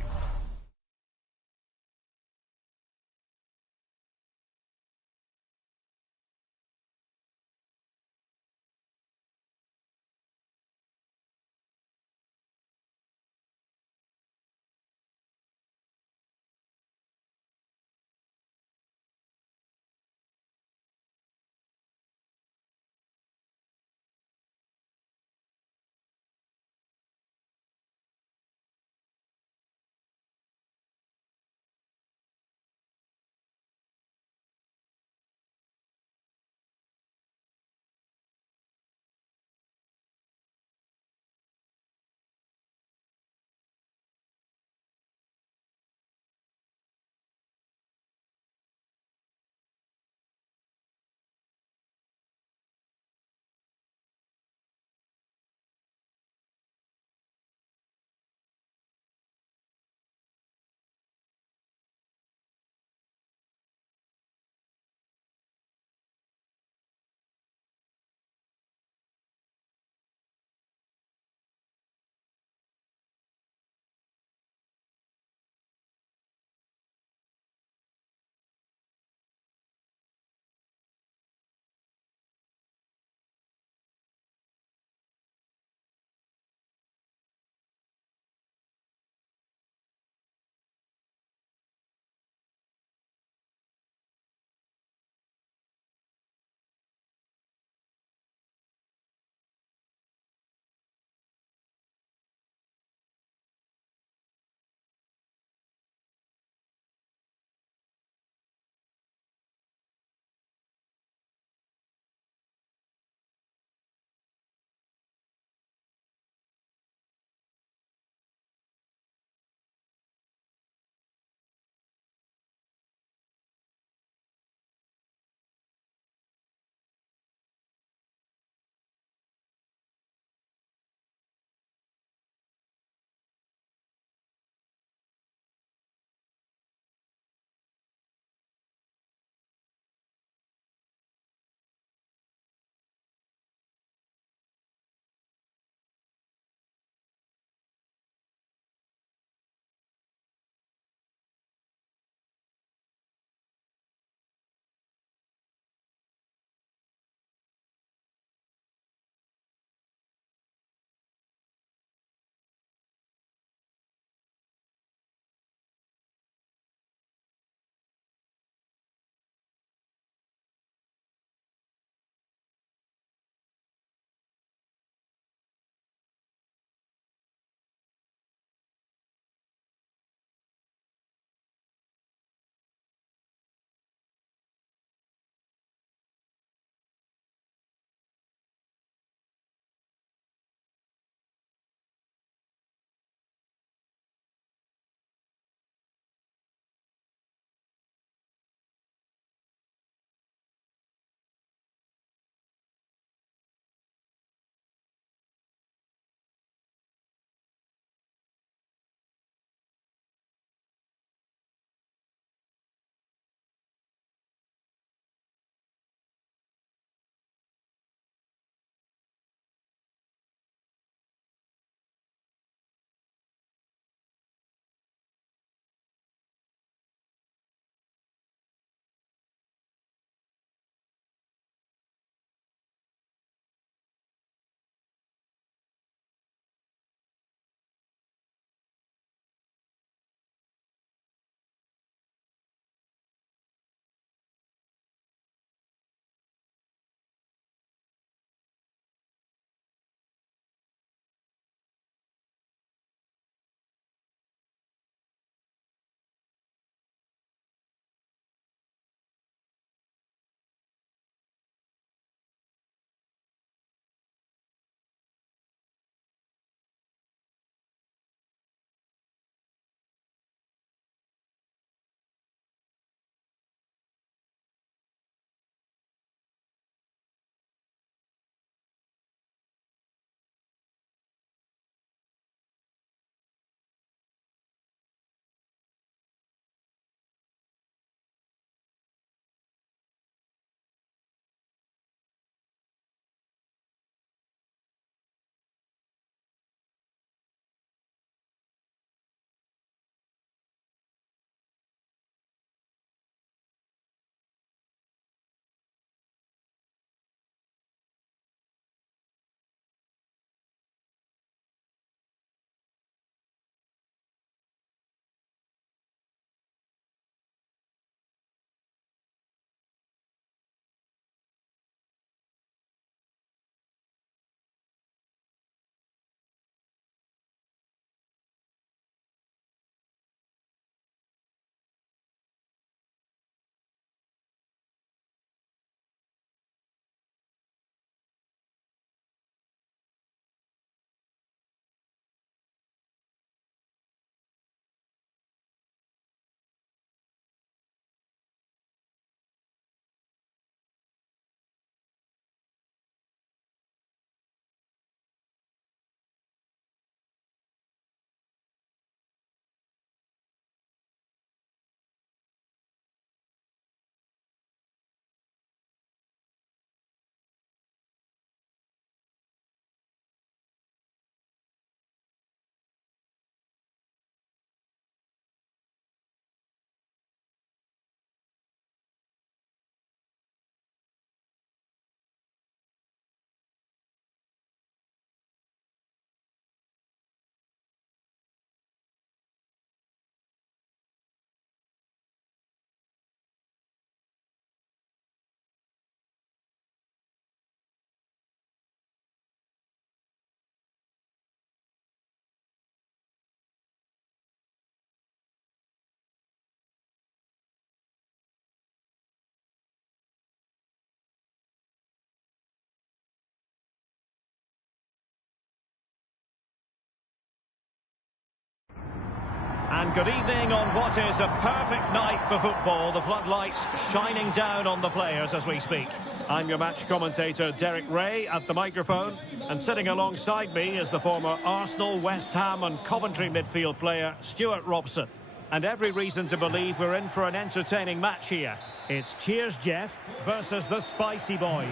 And good evening on what is a perfect night for football. The floodlights shining down on the players as we speak. I'm your match commentator, Derek Ray, at the microphone. And sitting alongside me is the former Arsenal, West Ham and Coventry midfield player, Stuart Robson. And every reason to believe we're in for an entertaining match here. It's Cheers Jeff versus the Spicy Boys.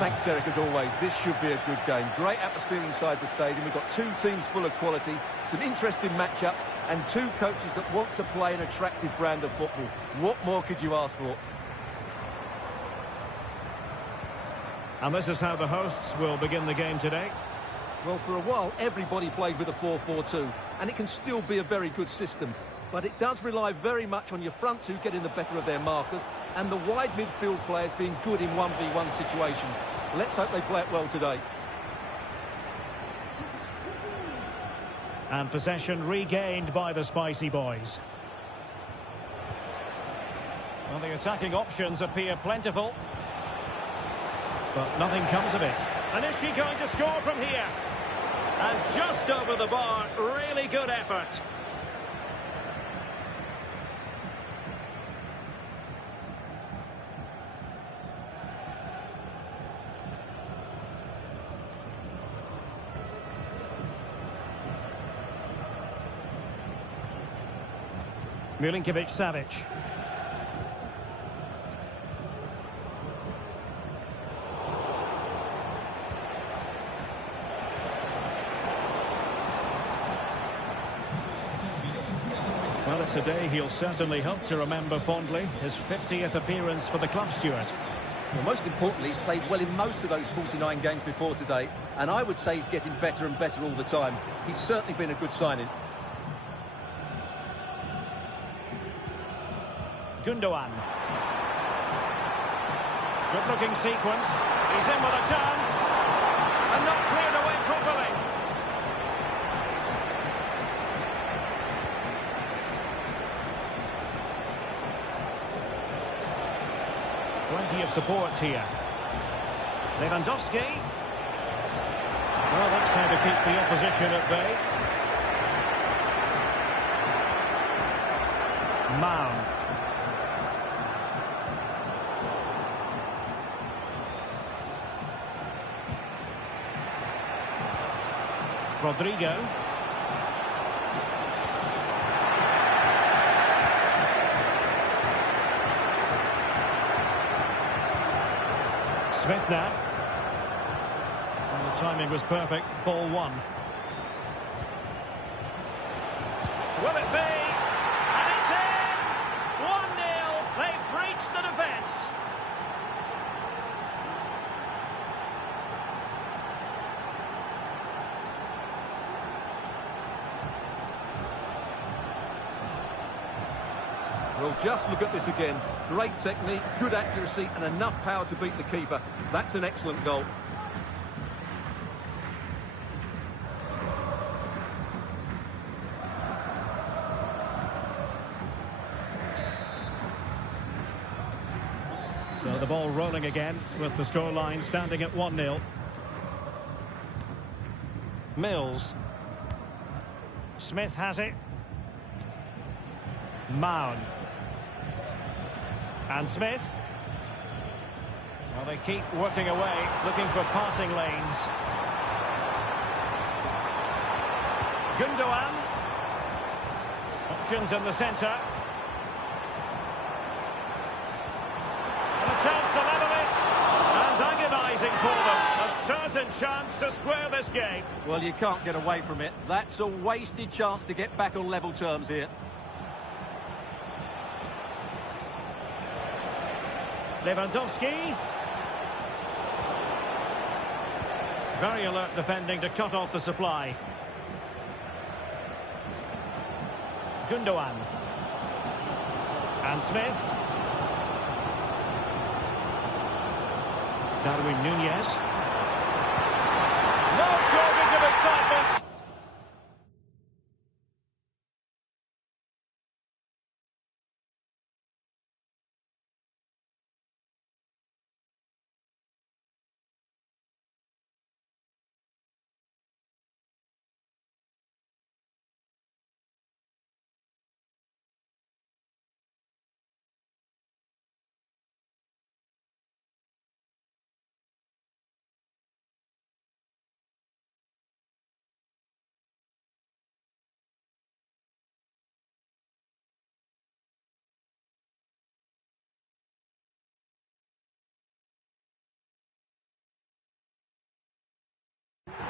Thanks, Derek, as always. This should be a good game. Great atmosphere inside the stadium. We've got two teams full of quality, some interesting matchups, and two coaches that want to play an attractive brand of football. What more could you ask for? And this is how the hosts will begin the game today. Well, for a while, everybody played with a 4-4-2, and it can still be a very good system. But it does rely very much on your front two getting the better of their markers and the wide midfield players being good in 1v1 situations. Let's hope they play it well today. And possession regained by the Spicy Boys. Well, the attacking options appear plentiful. But nothing comes of it. And is she going to score from here? And just over the bar, really good effort. Milinkovic-Savic. Well, it's a day he'll certainly hope to remember fondly. His 50th appearance for the club, Stuart. Well, most importantly, he's played well in most of those 49 games before today, and I would say he's getting better and better all the time. He's certainly been a good signing. Gundogan. Good-looking sequence. He's in with a chance. And not cleared away properly. Plenty of support here. Lewandowski. Well, that's how to keep the opposition at bay. Mount. Rodrigo. Smith now. And the timing was perfect. Ball one. Will it be? And it's in! 1-0. They've breached the defence. Well, just look at this again. Great technique, good accuracy, and enough power to beat the keeper. That's an excellent goal. So the ball rolling again with the scoreline standing at 1-0. Mills. Smith has it. Mount. And Smith. Well, they keep working away, looking for passing lanes. Gundogan. Options in the centre. And a chance to level it. And agonising for them. A certain chance to square this game. Well, you can't get away from it. That's a wasted chance to get back on level terms here. Lewandowski. Very alert defending to cut off the supply. Gundogan. And Smith. Darwin Nunez. No shortage of excitement.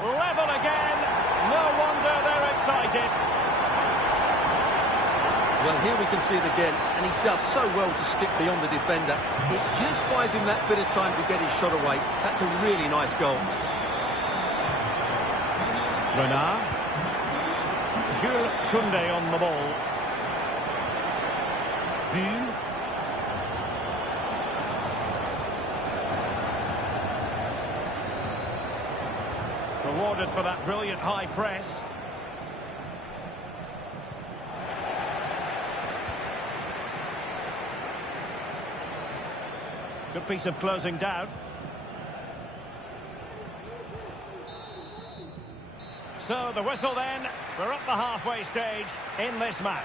Level again. No wonder they're excited. Well, here we can see it again, and he does so well to skip beyond the defender. It just buys him that bit of time to get his shot away. That's a really nice goal. Renard. Jules Koundé on the ball. Bull. Rewarded for that brilliant high press. Good piece of closing down. So the whistle then. We're up the halfway stage in this match.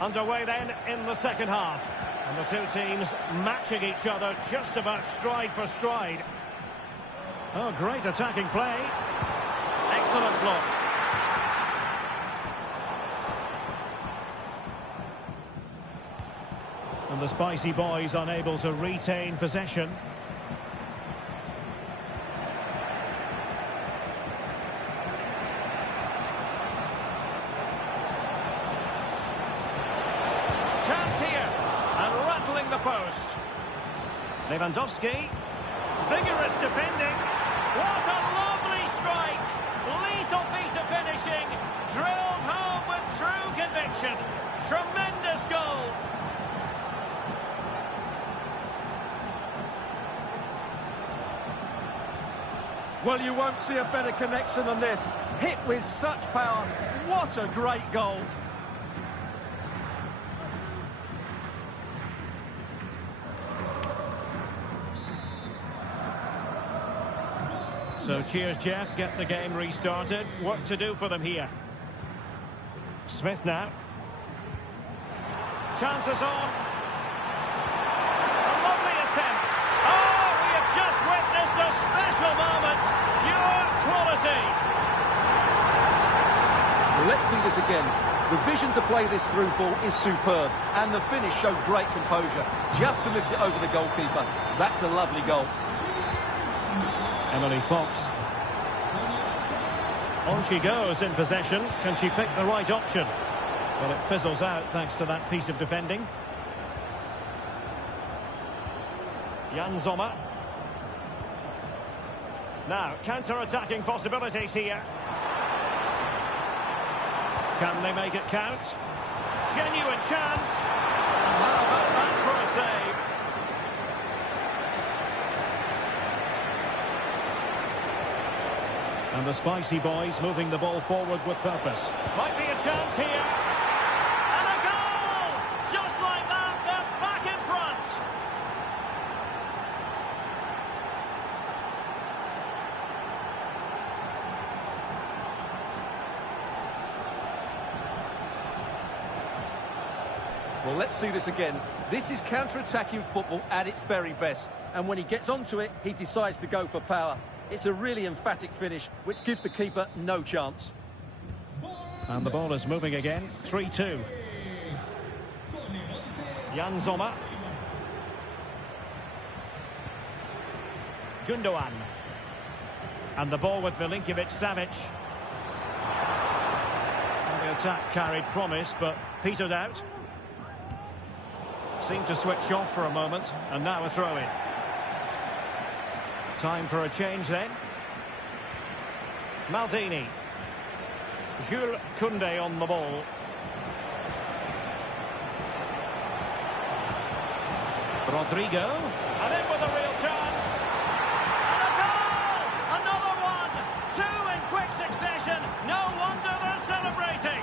Underway then in the second half. And the two teams matching each other just about stride for stride. Oh, great attacking play. Excellent block. And the Spicy Boys unable to retain possession. Post. Lewandowski, vigorous defending. What a lovely strike! Lethal piece of finishing, drilled home with true conviction. Tremendous goal. Well, you won't see a better connection than this. Hit with such power. What a great goal. So cheers, Jeff. Get the game restarted. Work to do for them here. Smith now. Chances on. A lovely attempt. Oh, we have just witnessed a special moment. Pure quality. Well, let's see this again. The vision to play this through ball is superb, and the finish showed great composure. Just to lift it over the goalkeeper. That's a lovely goal. Emily Fox. On she goes in possession. Can she pick the right option? Well, it fizzles out thanks to that piece of defending. Jan Sommer. Now, counter-attacking possibilities here. Can they make it count? Genuine chance. How about that for a save? And the Spicy Boys moving the ball forward with purpose. Might be a chance here. And a goal! Just like that, they're back in front. Well, let's see this again. This is counter-attacking football at its very best. And when he gets onto it, he decides to go for power. It's a really emphatic finish, which gives the keeper no chance. And the ball is moving again. 3-2. Jan Sommer. Gundogan. And the ball with Milinkovic-Savic. The attack carried promise, but petered out. Seemed to switch off for a moment, and now a throw-in. Time for a change then. Maldini. Jules Koundé on the ball. Rodrigo. And in with a real chance. And a goal! Another one! Two in quick succession. No wonder they're celebrating.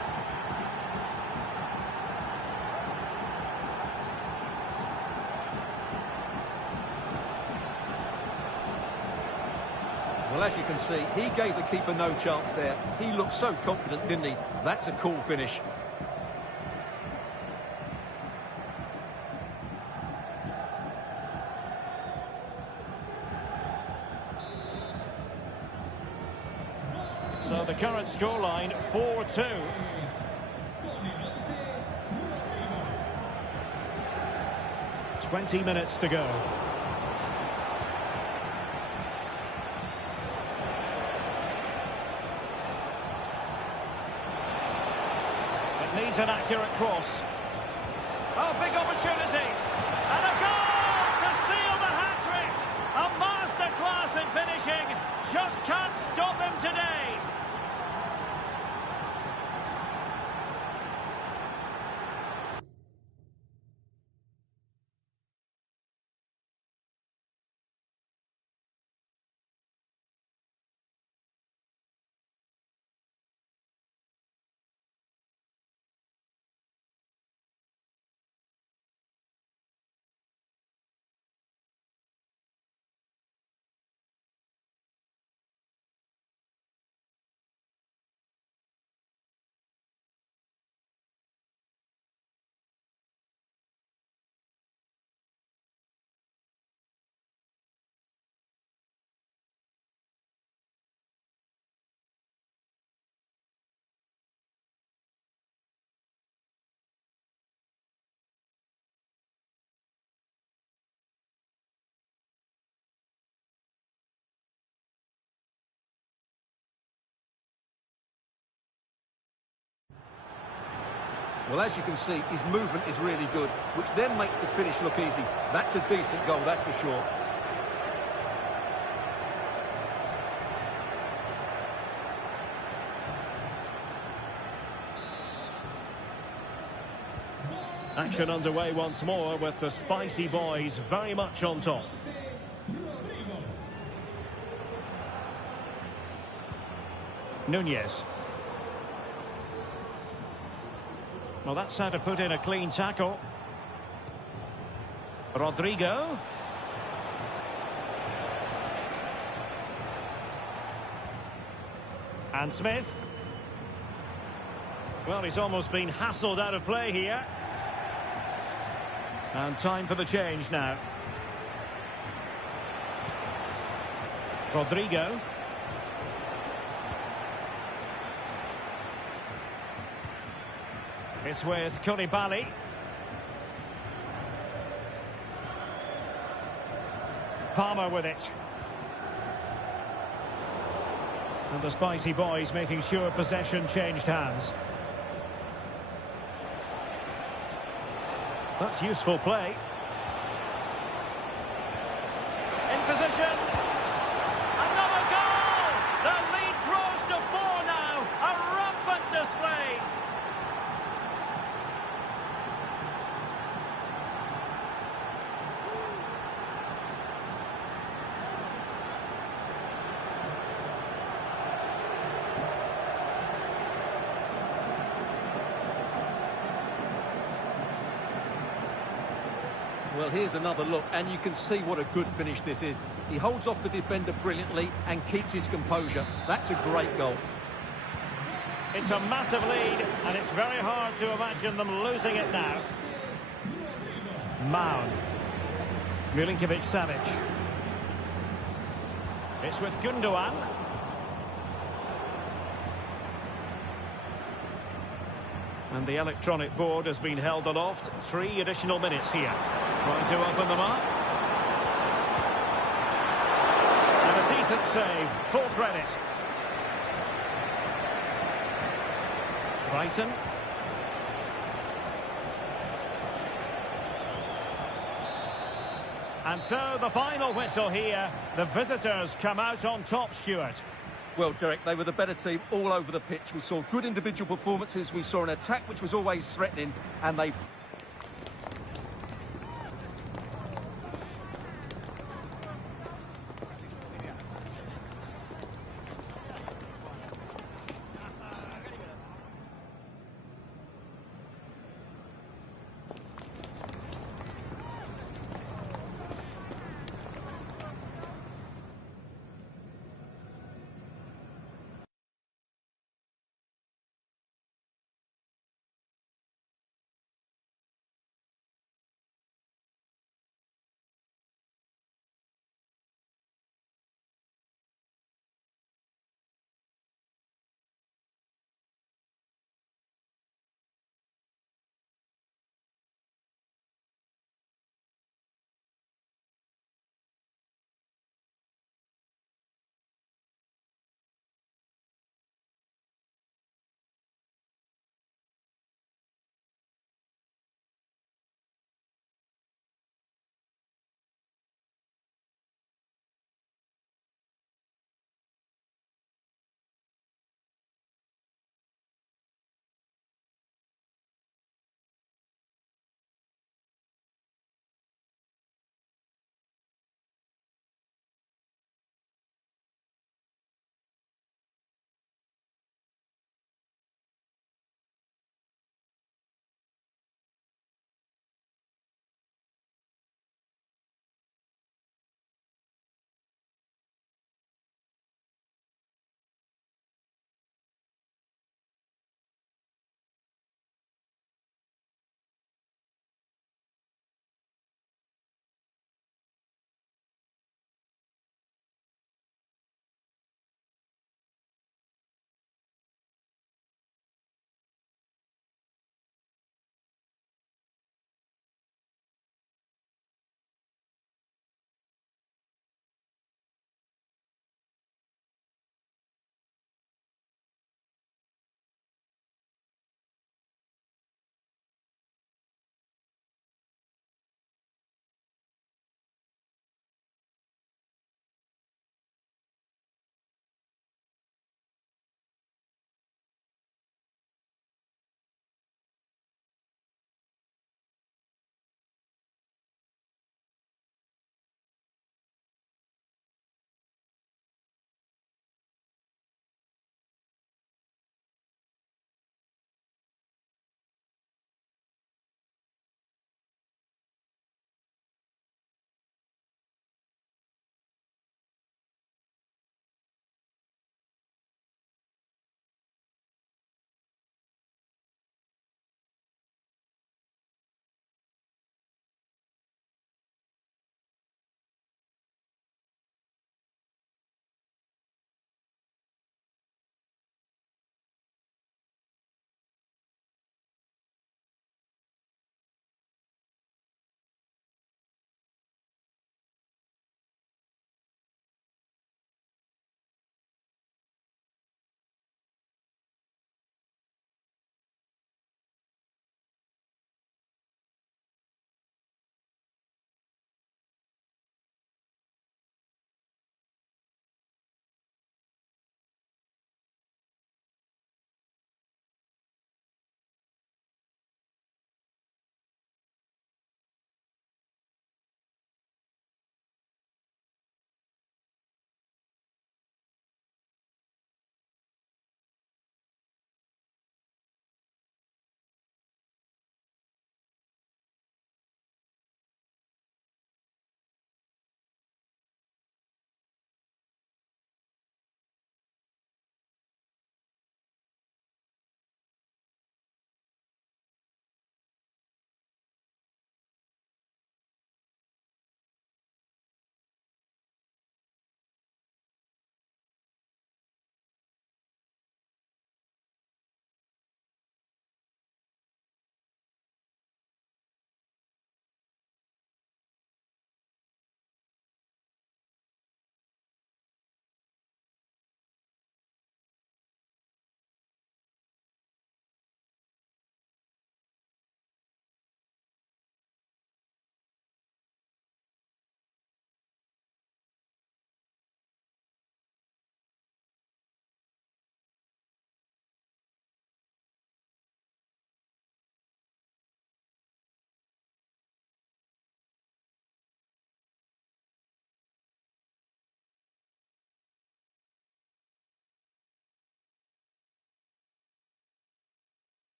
Well, as you can see, he gave the keeper no chance there. He looked so confident, didn't he? That's a cool finish. So the current scoreline, 4-2. "20 minutes to go. It needs an accurate cross. Oh, big opportunity. And a goal to seal the hat-trick. A masterclass in finishing. Just can't stop him today. Well, as you can see, his movement is really good, which then makes the finish look easy. That's a decent goal, that's for sure. Action underway once more with the Spicy Boys very much on top. Nunez. Well, that's how to put in a clean tackle. Rodrigo. And Smith. Well, he's almost been hassled out of play here. And time for the change now. Rodrigo. It's with Koulibaly. Palmer with it. And the Spicy Boys making sure possession changed hands. That's useful play. In position. Another goal! The lead grows to 4 now. A rampant display. Well, here's another look, and you can see what a good finish this is. He holds off the defender brilliantly and keeps his composure. That's a great goal. It's a massive lead, and it's very hard to imagine them losing it now. Maun. Milinkovic-Savic. It's with Gundogan. And the electronic board has been held aloft. 3 additional minutes here. Trying to open them up. And a decent save. Full credit. Brighton. And so the final whistle here. The visitors come out on top, Stuart. Well, Derek, they were the better team all over the pitch. We saw good individual performances. We saw an attack which was always threatening, and they